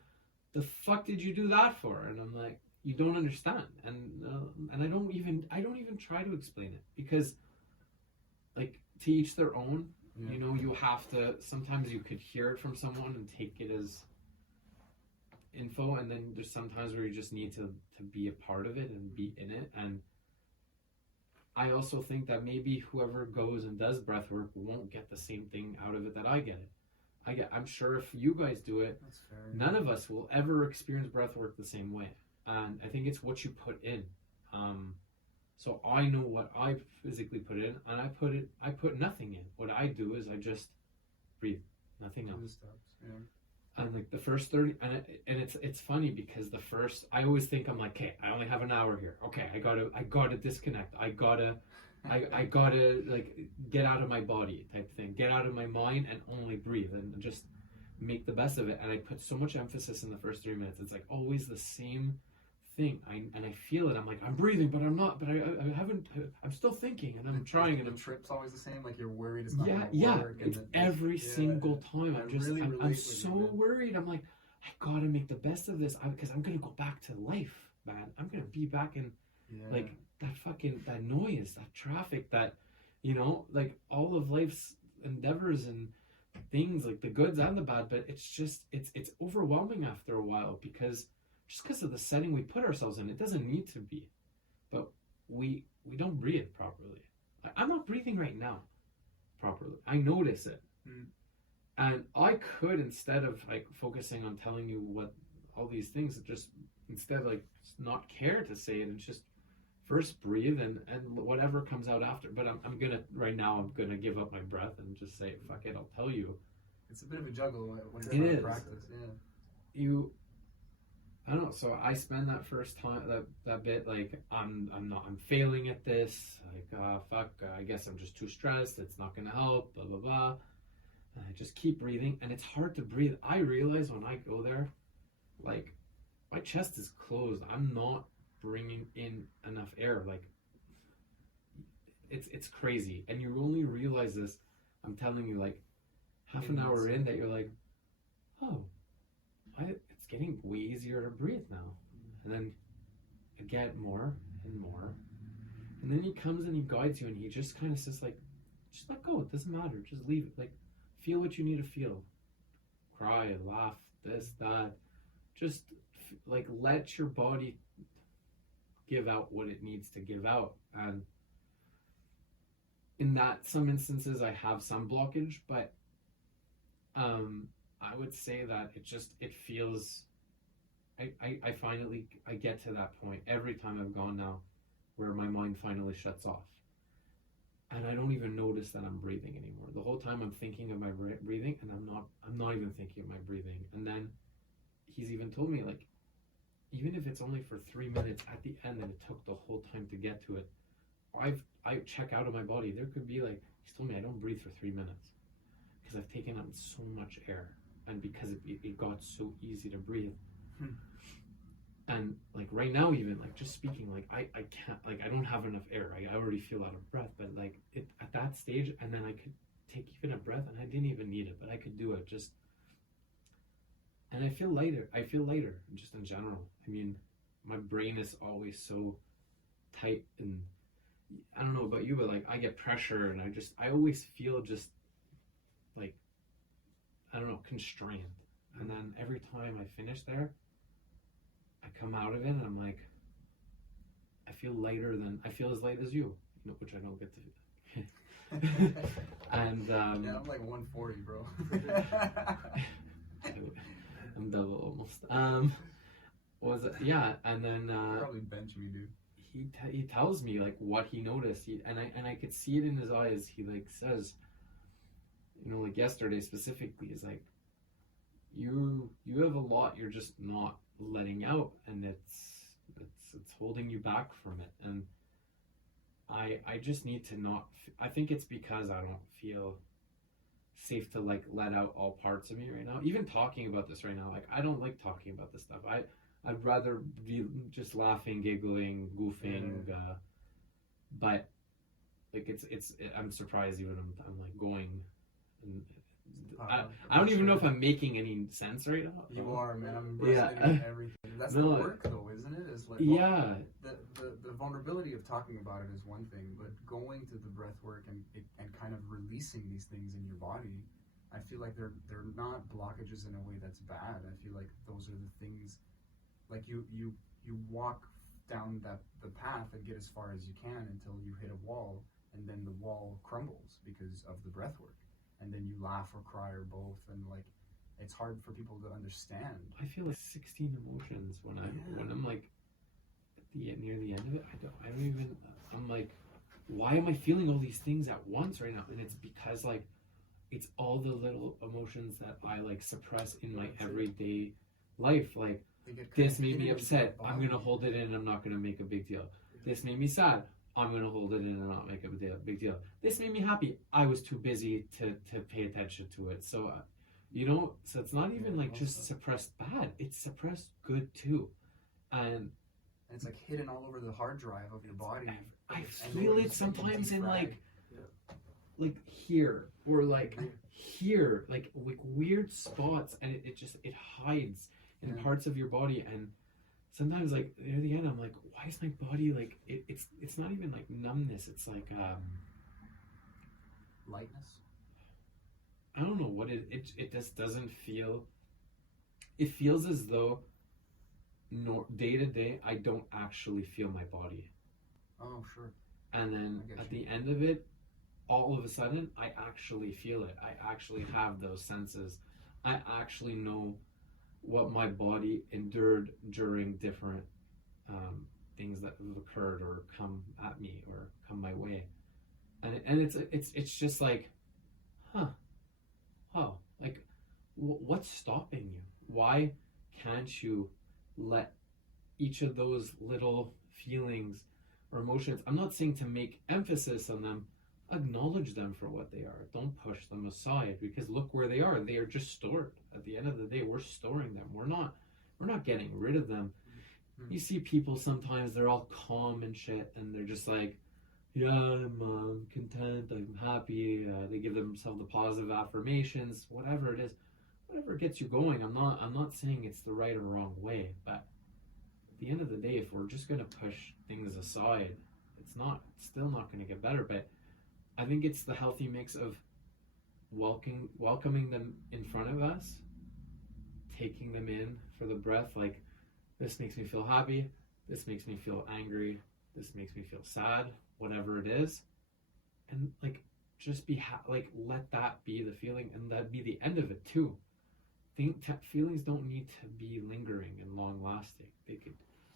the fuck did you do that for? And I'm like, you don't understand. And I don't even try to explain it, because like, to each their own. You know, you have to, sometimes you could hear it from someone and take it as info, and then there's sometimes where you just need to be a part of it and be in it. And I also think that maybe whoever goes and does breath work won't get the same thing out of it that I get it. I'm sure if you guys do it, that's fair, none of us will ever experience breath work the same way. And I think it's what you put in. So I know what I physically put in, and I put nothing in. What I do is I just breathe, nothing else. And like the first 30, and it's funny, because the first, I always think, I'm like, okay, I only have an hour here. Okay, I gotta disconnect. I gotta like get out of my body type thing, get out of my mind and only breathe and just make the best of it. And I put so much emphasis in the first 3 minutes. It's like always the same thing. I feel it. I'm like, I'm breathing, but I'm not. But I haven't. I'm still thinking, and I'm trying. And the trip's always the same. Like, you're worried it's not gonna work. It's every single time. I'm so worried. I'm like, I gotta make the best of this, because I'm gonna go back to life, man. I'm gonna be back in like that noise, that traffic, that, you know, like all of life's endeavors and things, like the goods and the bad. But it's just it's overwhelming after a while, because of the setting we put ourselves in. It doesn't need to be, but we don't breathe properly. I'm not breathing right now properly. I notice it. And I could, instead of like focusing on telling you what all these things, just instead like not care to say it and just first breathe and whatever comes out after. But I'm gonna right now, I'm gonna give up my breath and just say, fuck it, I'll tell you. It's a bit of a juggle when you're It trying is. to practice. Yeah. I don't know. So I spend that first time, that bit, like I'm failing at this. Like, fuck, I guess I'm just too stressed. It's not gonna help. Blah blah blah. And I just keep breathing, and it's hard to breathe. I realize when I go there, like, my chest is closed. I'm not bringing in enough air. Like, it's crazy, and you only realize this. I'm telling you, like, half an hour in, that you're like, oh, it's getting way easier to breathe now. And then I get more and more, and then he comes and he guides you, and he just kind of says, like, just let go. It doesn't matter. Just leave it. Like, feel what you need to feel. Cry, laugh, this, that. Just like let your body give out what it needs to give out. And in that, some instances I have some blockage, but I would say that it feels, I finally, I get to that point every time I've gone now where my mind finally shuts off. And I don't even notice that I'm breathing anymore. The whole time I'm thinking of my breathing, and I'm not even thinking of my breathing. And then he's even told me, like, even if it's only for 3 minutes at the end and it took the whole time to get to it, I check out of my body. There could be, like, he's told me I don't breathe for 3 minutes because I've taken out so much air, and because it got so easy to breathe. And like right now, even like just speaking, like I can't, like I don't have enough air. I already feel out of breath. But like at that stage, and then I could take even a breath, and I didn't even need it, but I could do it just. And I feel lighter just in general. I mean, my brain is always so tight, and I don't know about you, but like I get pressure, and I always feel just like, I don't know, constrained. And then every time I finish there, I come out of it and I'm like, I feel as light as you, which I don't get to. And yeah, I'm like 140, bro. I'm double almost. Was it? Yeah, and then probably bench me, dude. He tells me like what he noticed, and I could see it in his eyes. He like says, like yesterday specifically, he's like, you have a lot you're just not letting out, and it's holding you back from it. And I just need to not. I think it's because I don't feel safe to like let out all parts of me right now. Even talking about this right now, like I don't like talking about this stuff. I'd rather be just laughing, giggling, goofing. But like it's I'm surprised even I'm like going. And I don't even know if I'm making any sense right now. You are, man. I'm resonating with everything. That's the work, though, isn't it? It's like, yeah. The vulnerability of talking about it is one thing, but going to the breath work and kind of releasing these things in your body, I feel like they're not blockages in a way that's bad. I feel like those are the things, like you walk down the path and get as far as you can until you hit a wall, and then the wall crumbles because of the breath work. And then you laugh or cry or both, and like it's hard for people to understand. I feel like 16 emotions when I'm like near the end of it. I don't even. I'm like, why am I feeling all these things at once right now? And it's because like it's all the little emotions that I like suppress in my everyday life. Like this made me upset. I'm gonna hold it in. I'm not gonna make a big deal. This made me sad. I'm going to hold it in and not make a big deal. This made me happy. I was too busy to pay attention to it. So, so it's not even like just suppressed bad. It's suppressed good too. And it's like hidden all over the hard drive of your body. I feel it sometimes in like here or like here, like weird spots. And it hides in parts of your body. And sometimes, like near the end, I'm like, why is my body like it's not even like numbness. It's like lightness. I don't know what it just doesn't feel. It feels as though day to day I don't actually feel my body. Oh, sure. And then at the end of it, all of a sudden, I actually feel it. I actually have those senses. I actually know what my body endured during different things that have occurred or come at me or come my way. And it's just like, like, what's stopping you? Why can't you let each of those little feelings or emotions, I'm not saying to make emphasis on them, acknowledge them for what they are. Don't push them aside, because look where they are. They are just stored. At the end of the day, we're storing them. We're not getting rid of them. You see people sometimes, they're all calm and shit, and they're just like, yeah, I'm content, I'm happy. They give themselves the positive affirmations, whatever it is, whatever gets you going. I'm not saying it's the right or wrong way, but at the end of the day, if we're just gonna push things aside, it's still not gonna get better. But I think it's the healthy mix of welcoming them in front of us, taking them in for the breath, like, this makes me feel happy, this makes me feel angry, this makes me feel sad, whatever it is, and like, just be like, let that be the feeling, and that be the end of it too. Feelings don't need to be lingering and long lasting.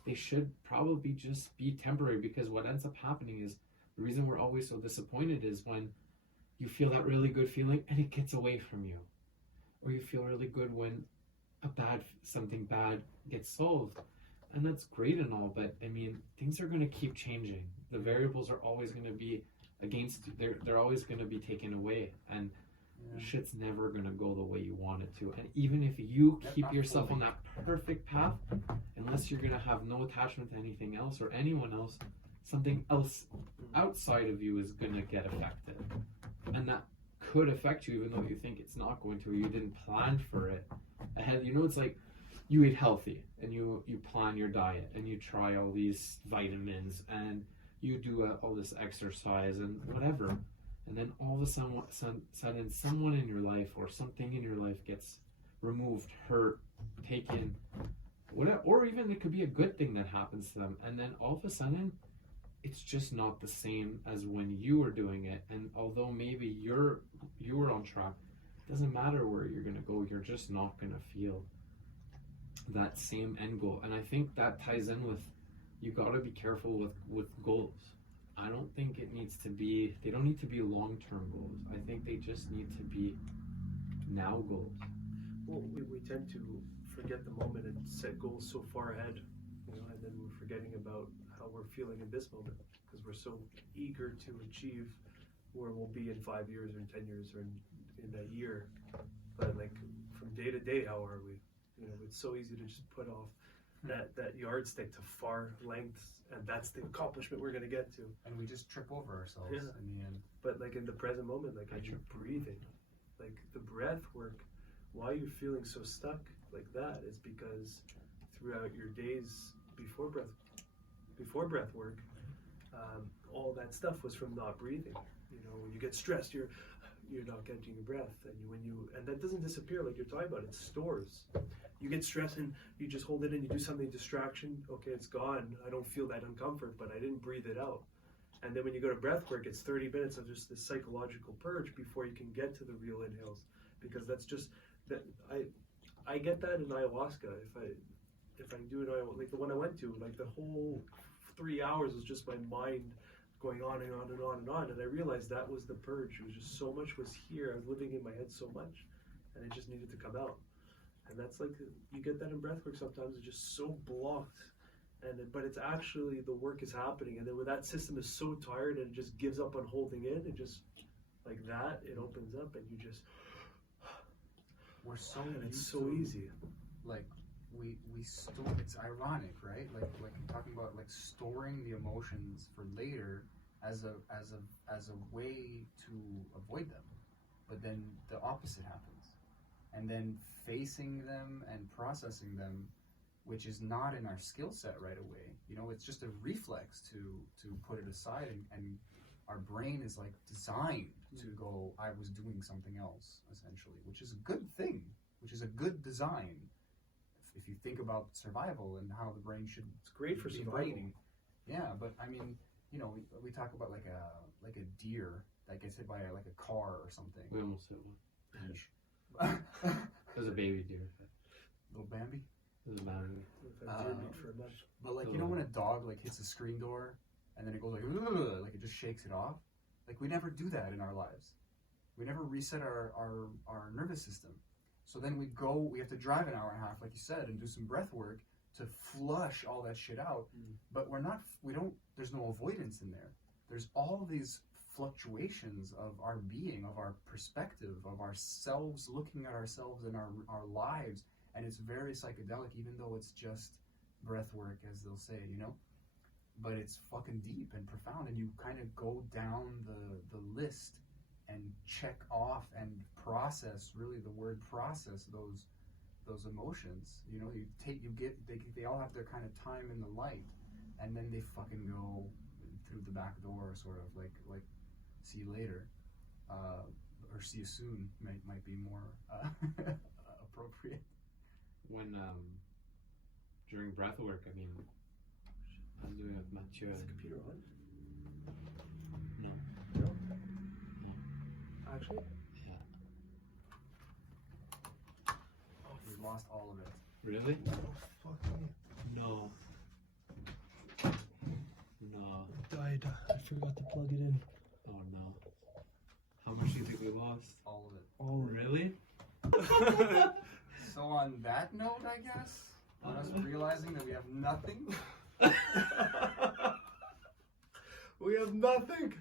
They should probably just be temporary, because what ends up happening is, the reason we're always so disappointed is when you feel that really good feeling and it gets away from you, or you feel really good when something bad gets solved. And that's great and all, but I mean, things are going to keep changing. The variables are always going to be they're always going to be taken away, and shit's never going to go the way you want it to. And even if you keep yourself on that perfect path, unless you're going to have no attachment to anything else or anyone else, something else outside of you is going to get affected. And that could affect you, even though you think it's not going to, or you didn't plan for it ahead. You know, it's like, you eat healthy and you plan your diet and you try all these vitamins and you do all this exercise and whatever, and then all of a sudden someone in your life or something in your life gets removed, hurt, taken, whatever, or even it could be a good thing that happens to them, and then all of a sudden it's just not the same as when you were doing it. And although maybe you were on track, it doesn't matter where you're going to go, you're just not going to feel that same end goal. And I think that ties in with, you got to be careful with goals. I don't think they don't need to be long-term goals. I think they just need to be now goals. Well, we tend to forget the moment and set goals so far ahead, and then we're forgetting about how we're feeling in this moment, because we're so eager to achieve where we'll be in 5 years or in 10 years or in a year. But like, from day to day, how are we? It's so easy to just put off that yardstick to far lengths, and that's the accomplishment we're going to get to. And we just trip over ourselves in the end. But like, in the present moment, like, as you're breathing, like the breath work, why you're feeling so stuck like that is because throughout your days before breath work, all that stuff was from not breathing. When you get stressed, you're not catching your breath, and that doesn't disappear like you're talking about. It stores. You get stressed and you just hold it in. You do something, distraction. Okay, it's gone. I don't feel that uncomfort, but I didn't breathe it out. And then when you go to breath work, it's 30 minutes of just this psychological purge before you can get to the real inhales, because that's just that. I get that in ayahuasca. If I do it, like the one I went to, like the whole 3 hours was just my mind going on and on and on and on, and I realized that was the purge. It was just so much was here. I was living in my head so much, and it just needed to come out. And that's like, you get that in breathwork sometimes. It's just so blocked, but it's actually, the work is happening, and then when that system is so tired and it just gives up on holding in, it just like that, it opens up, and you just and it's so easy. Like, we store. It's ironic, right? Like I'm talking about, like, storing the emotions for later as a way to avoid them, but then the opposite happens, and then facing them and processing them, which is not in our skill set right away. It's just a reflex to put it aside, and our brain is like designed to go, I was doing something else, essentially, which is a good thing, which is a good design. If you think about survival and how the brain should, it's great for survival. Yeah, but I mean, you know, we talk about like a deer that gets hit by a car or something. We almost hit one. It was a baby deer. Little Bambi. It was a Bambi. For a month. But like, you know, when a dog like hits a screen door and then it goes like it just shakes it off. Like, we never do that in our lives. We never reset our nervous system. So then we have to drive an hour and a half, like you said, and do some breath work to flush all that shit out. But there's no avoidance in there. There's all these fluctuations of our being, of our perspective, of ourselves, looking at ourselves and our lives. And it's very psychedelic, even though it's just breath work, as they'll say, you know? But it's fucking deep and profound, and you kind of go down the list and check off and process, really the word process, those emotions. You know, they all have their kind of time in the light, and then they fucking go through the back door, sort of like see you later, or see you soon might be more appropriate. When during breath work, I mean, I was doing it with Mathieu. Is the computer on? No. No. Actually? Yeah. We've lost all of it. Really? Oh, fuck me. No. No. It died. I forgot to plug it in. Oh no. How much do you think we lost? All of it. All of it. Really? So on that note, I guess, on us realizing that we have nothing. We have nothing.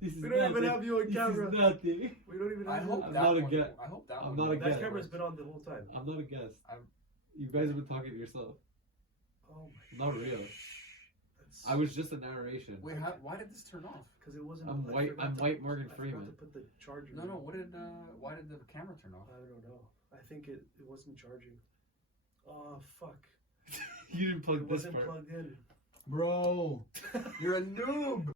This is We don't even have you on camera. This is nothing. We don't even I have hope I'm that not a one. guest. I hope that I'm one. not a That guest. camera's been on the whole time. I'm not a guest. I'm- You guys have been talking to yourself. Oh my. Not real. That's I was just a narration. Wait, why did this turn off? because it wasn't. I'm I white. forgot I'm to- white Morgan I Freeman. forgot to put the charger. No, in. no. Why did the camera turn off? I don't know. I think it wasn't charging. Oh fuck! You didn't plug It this wasn't part. plugged in. Bro, You're a noob.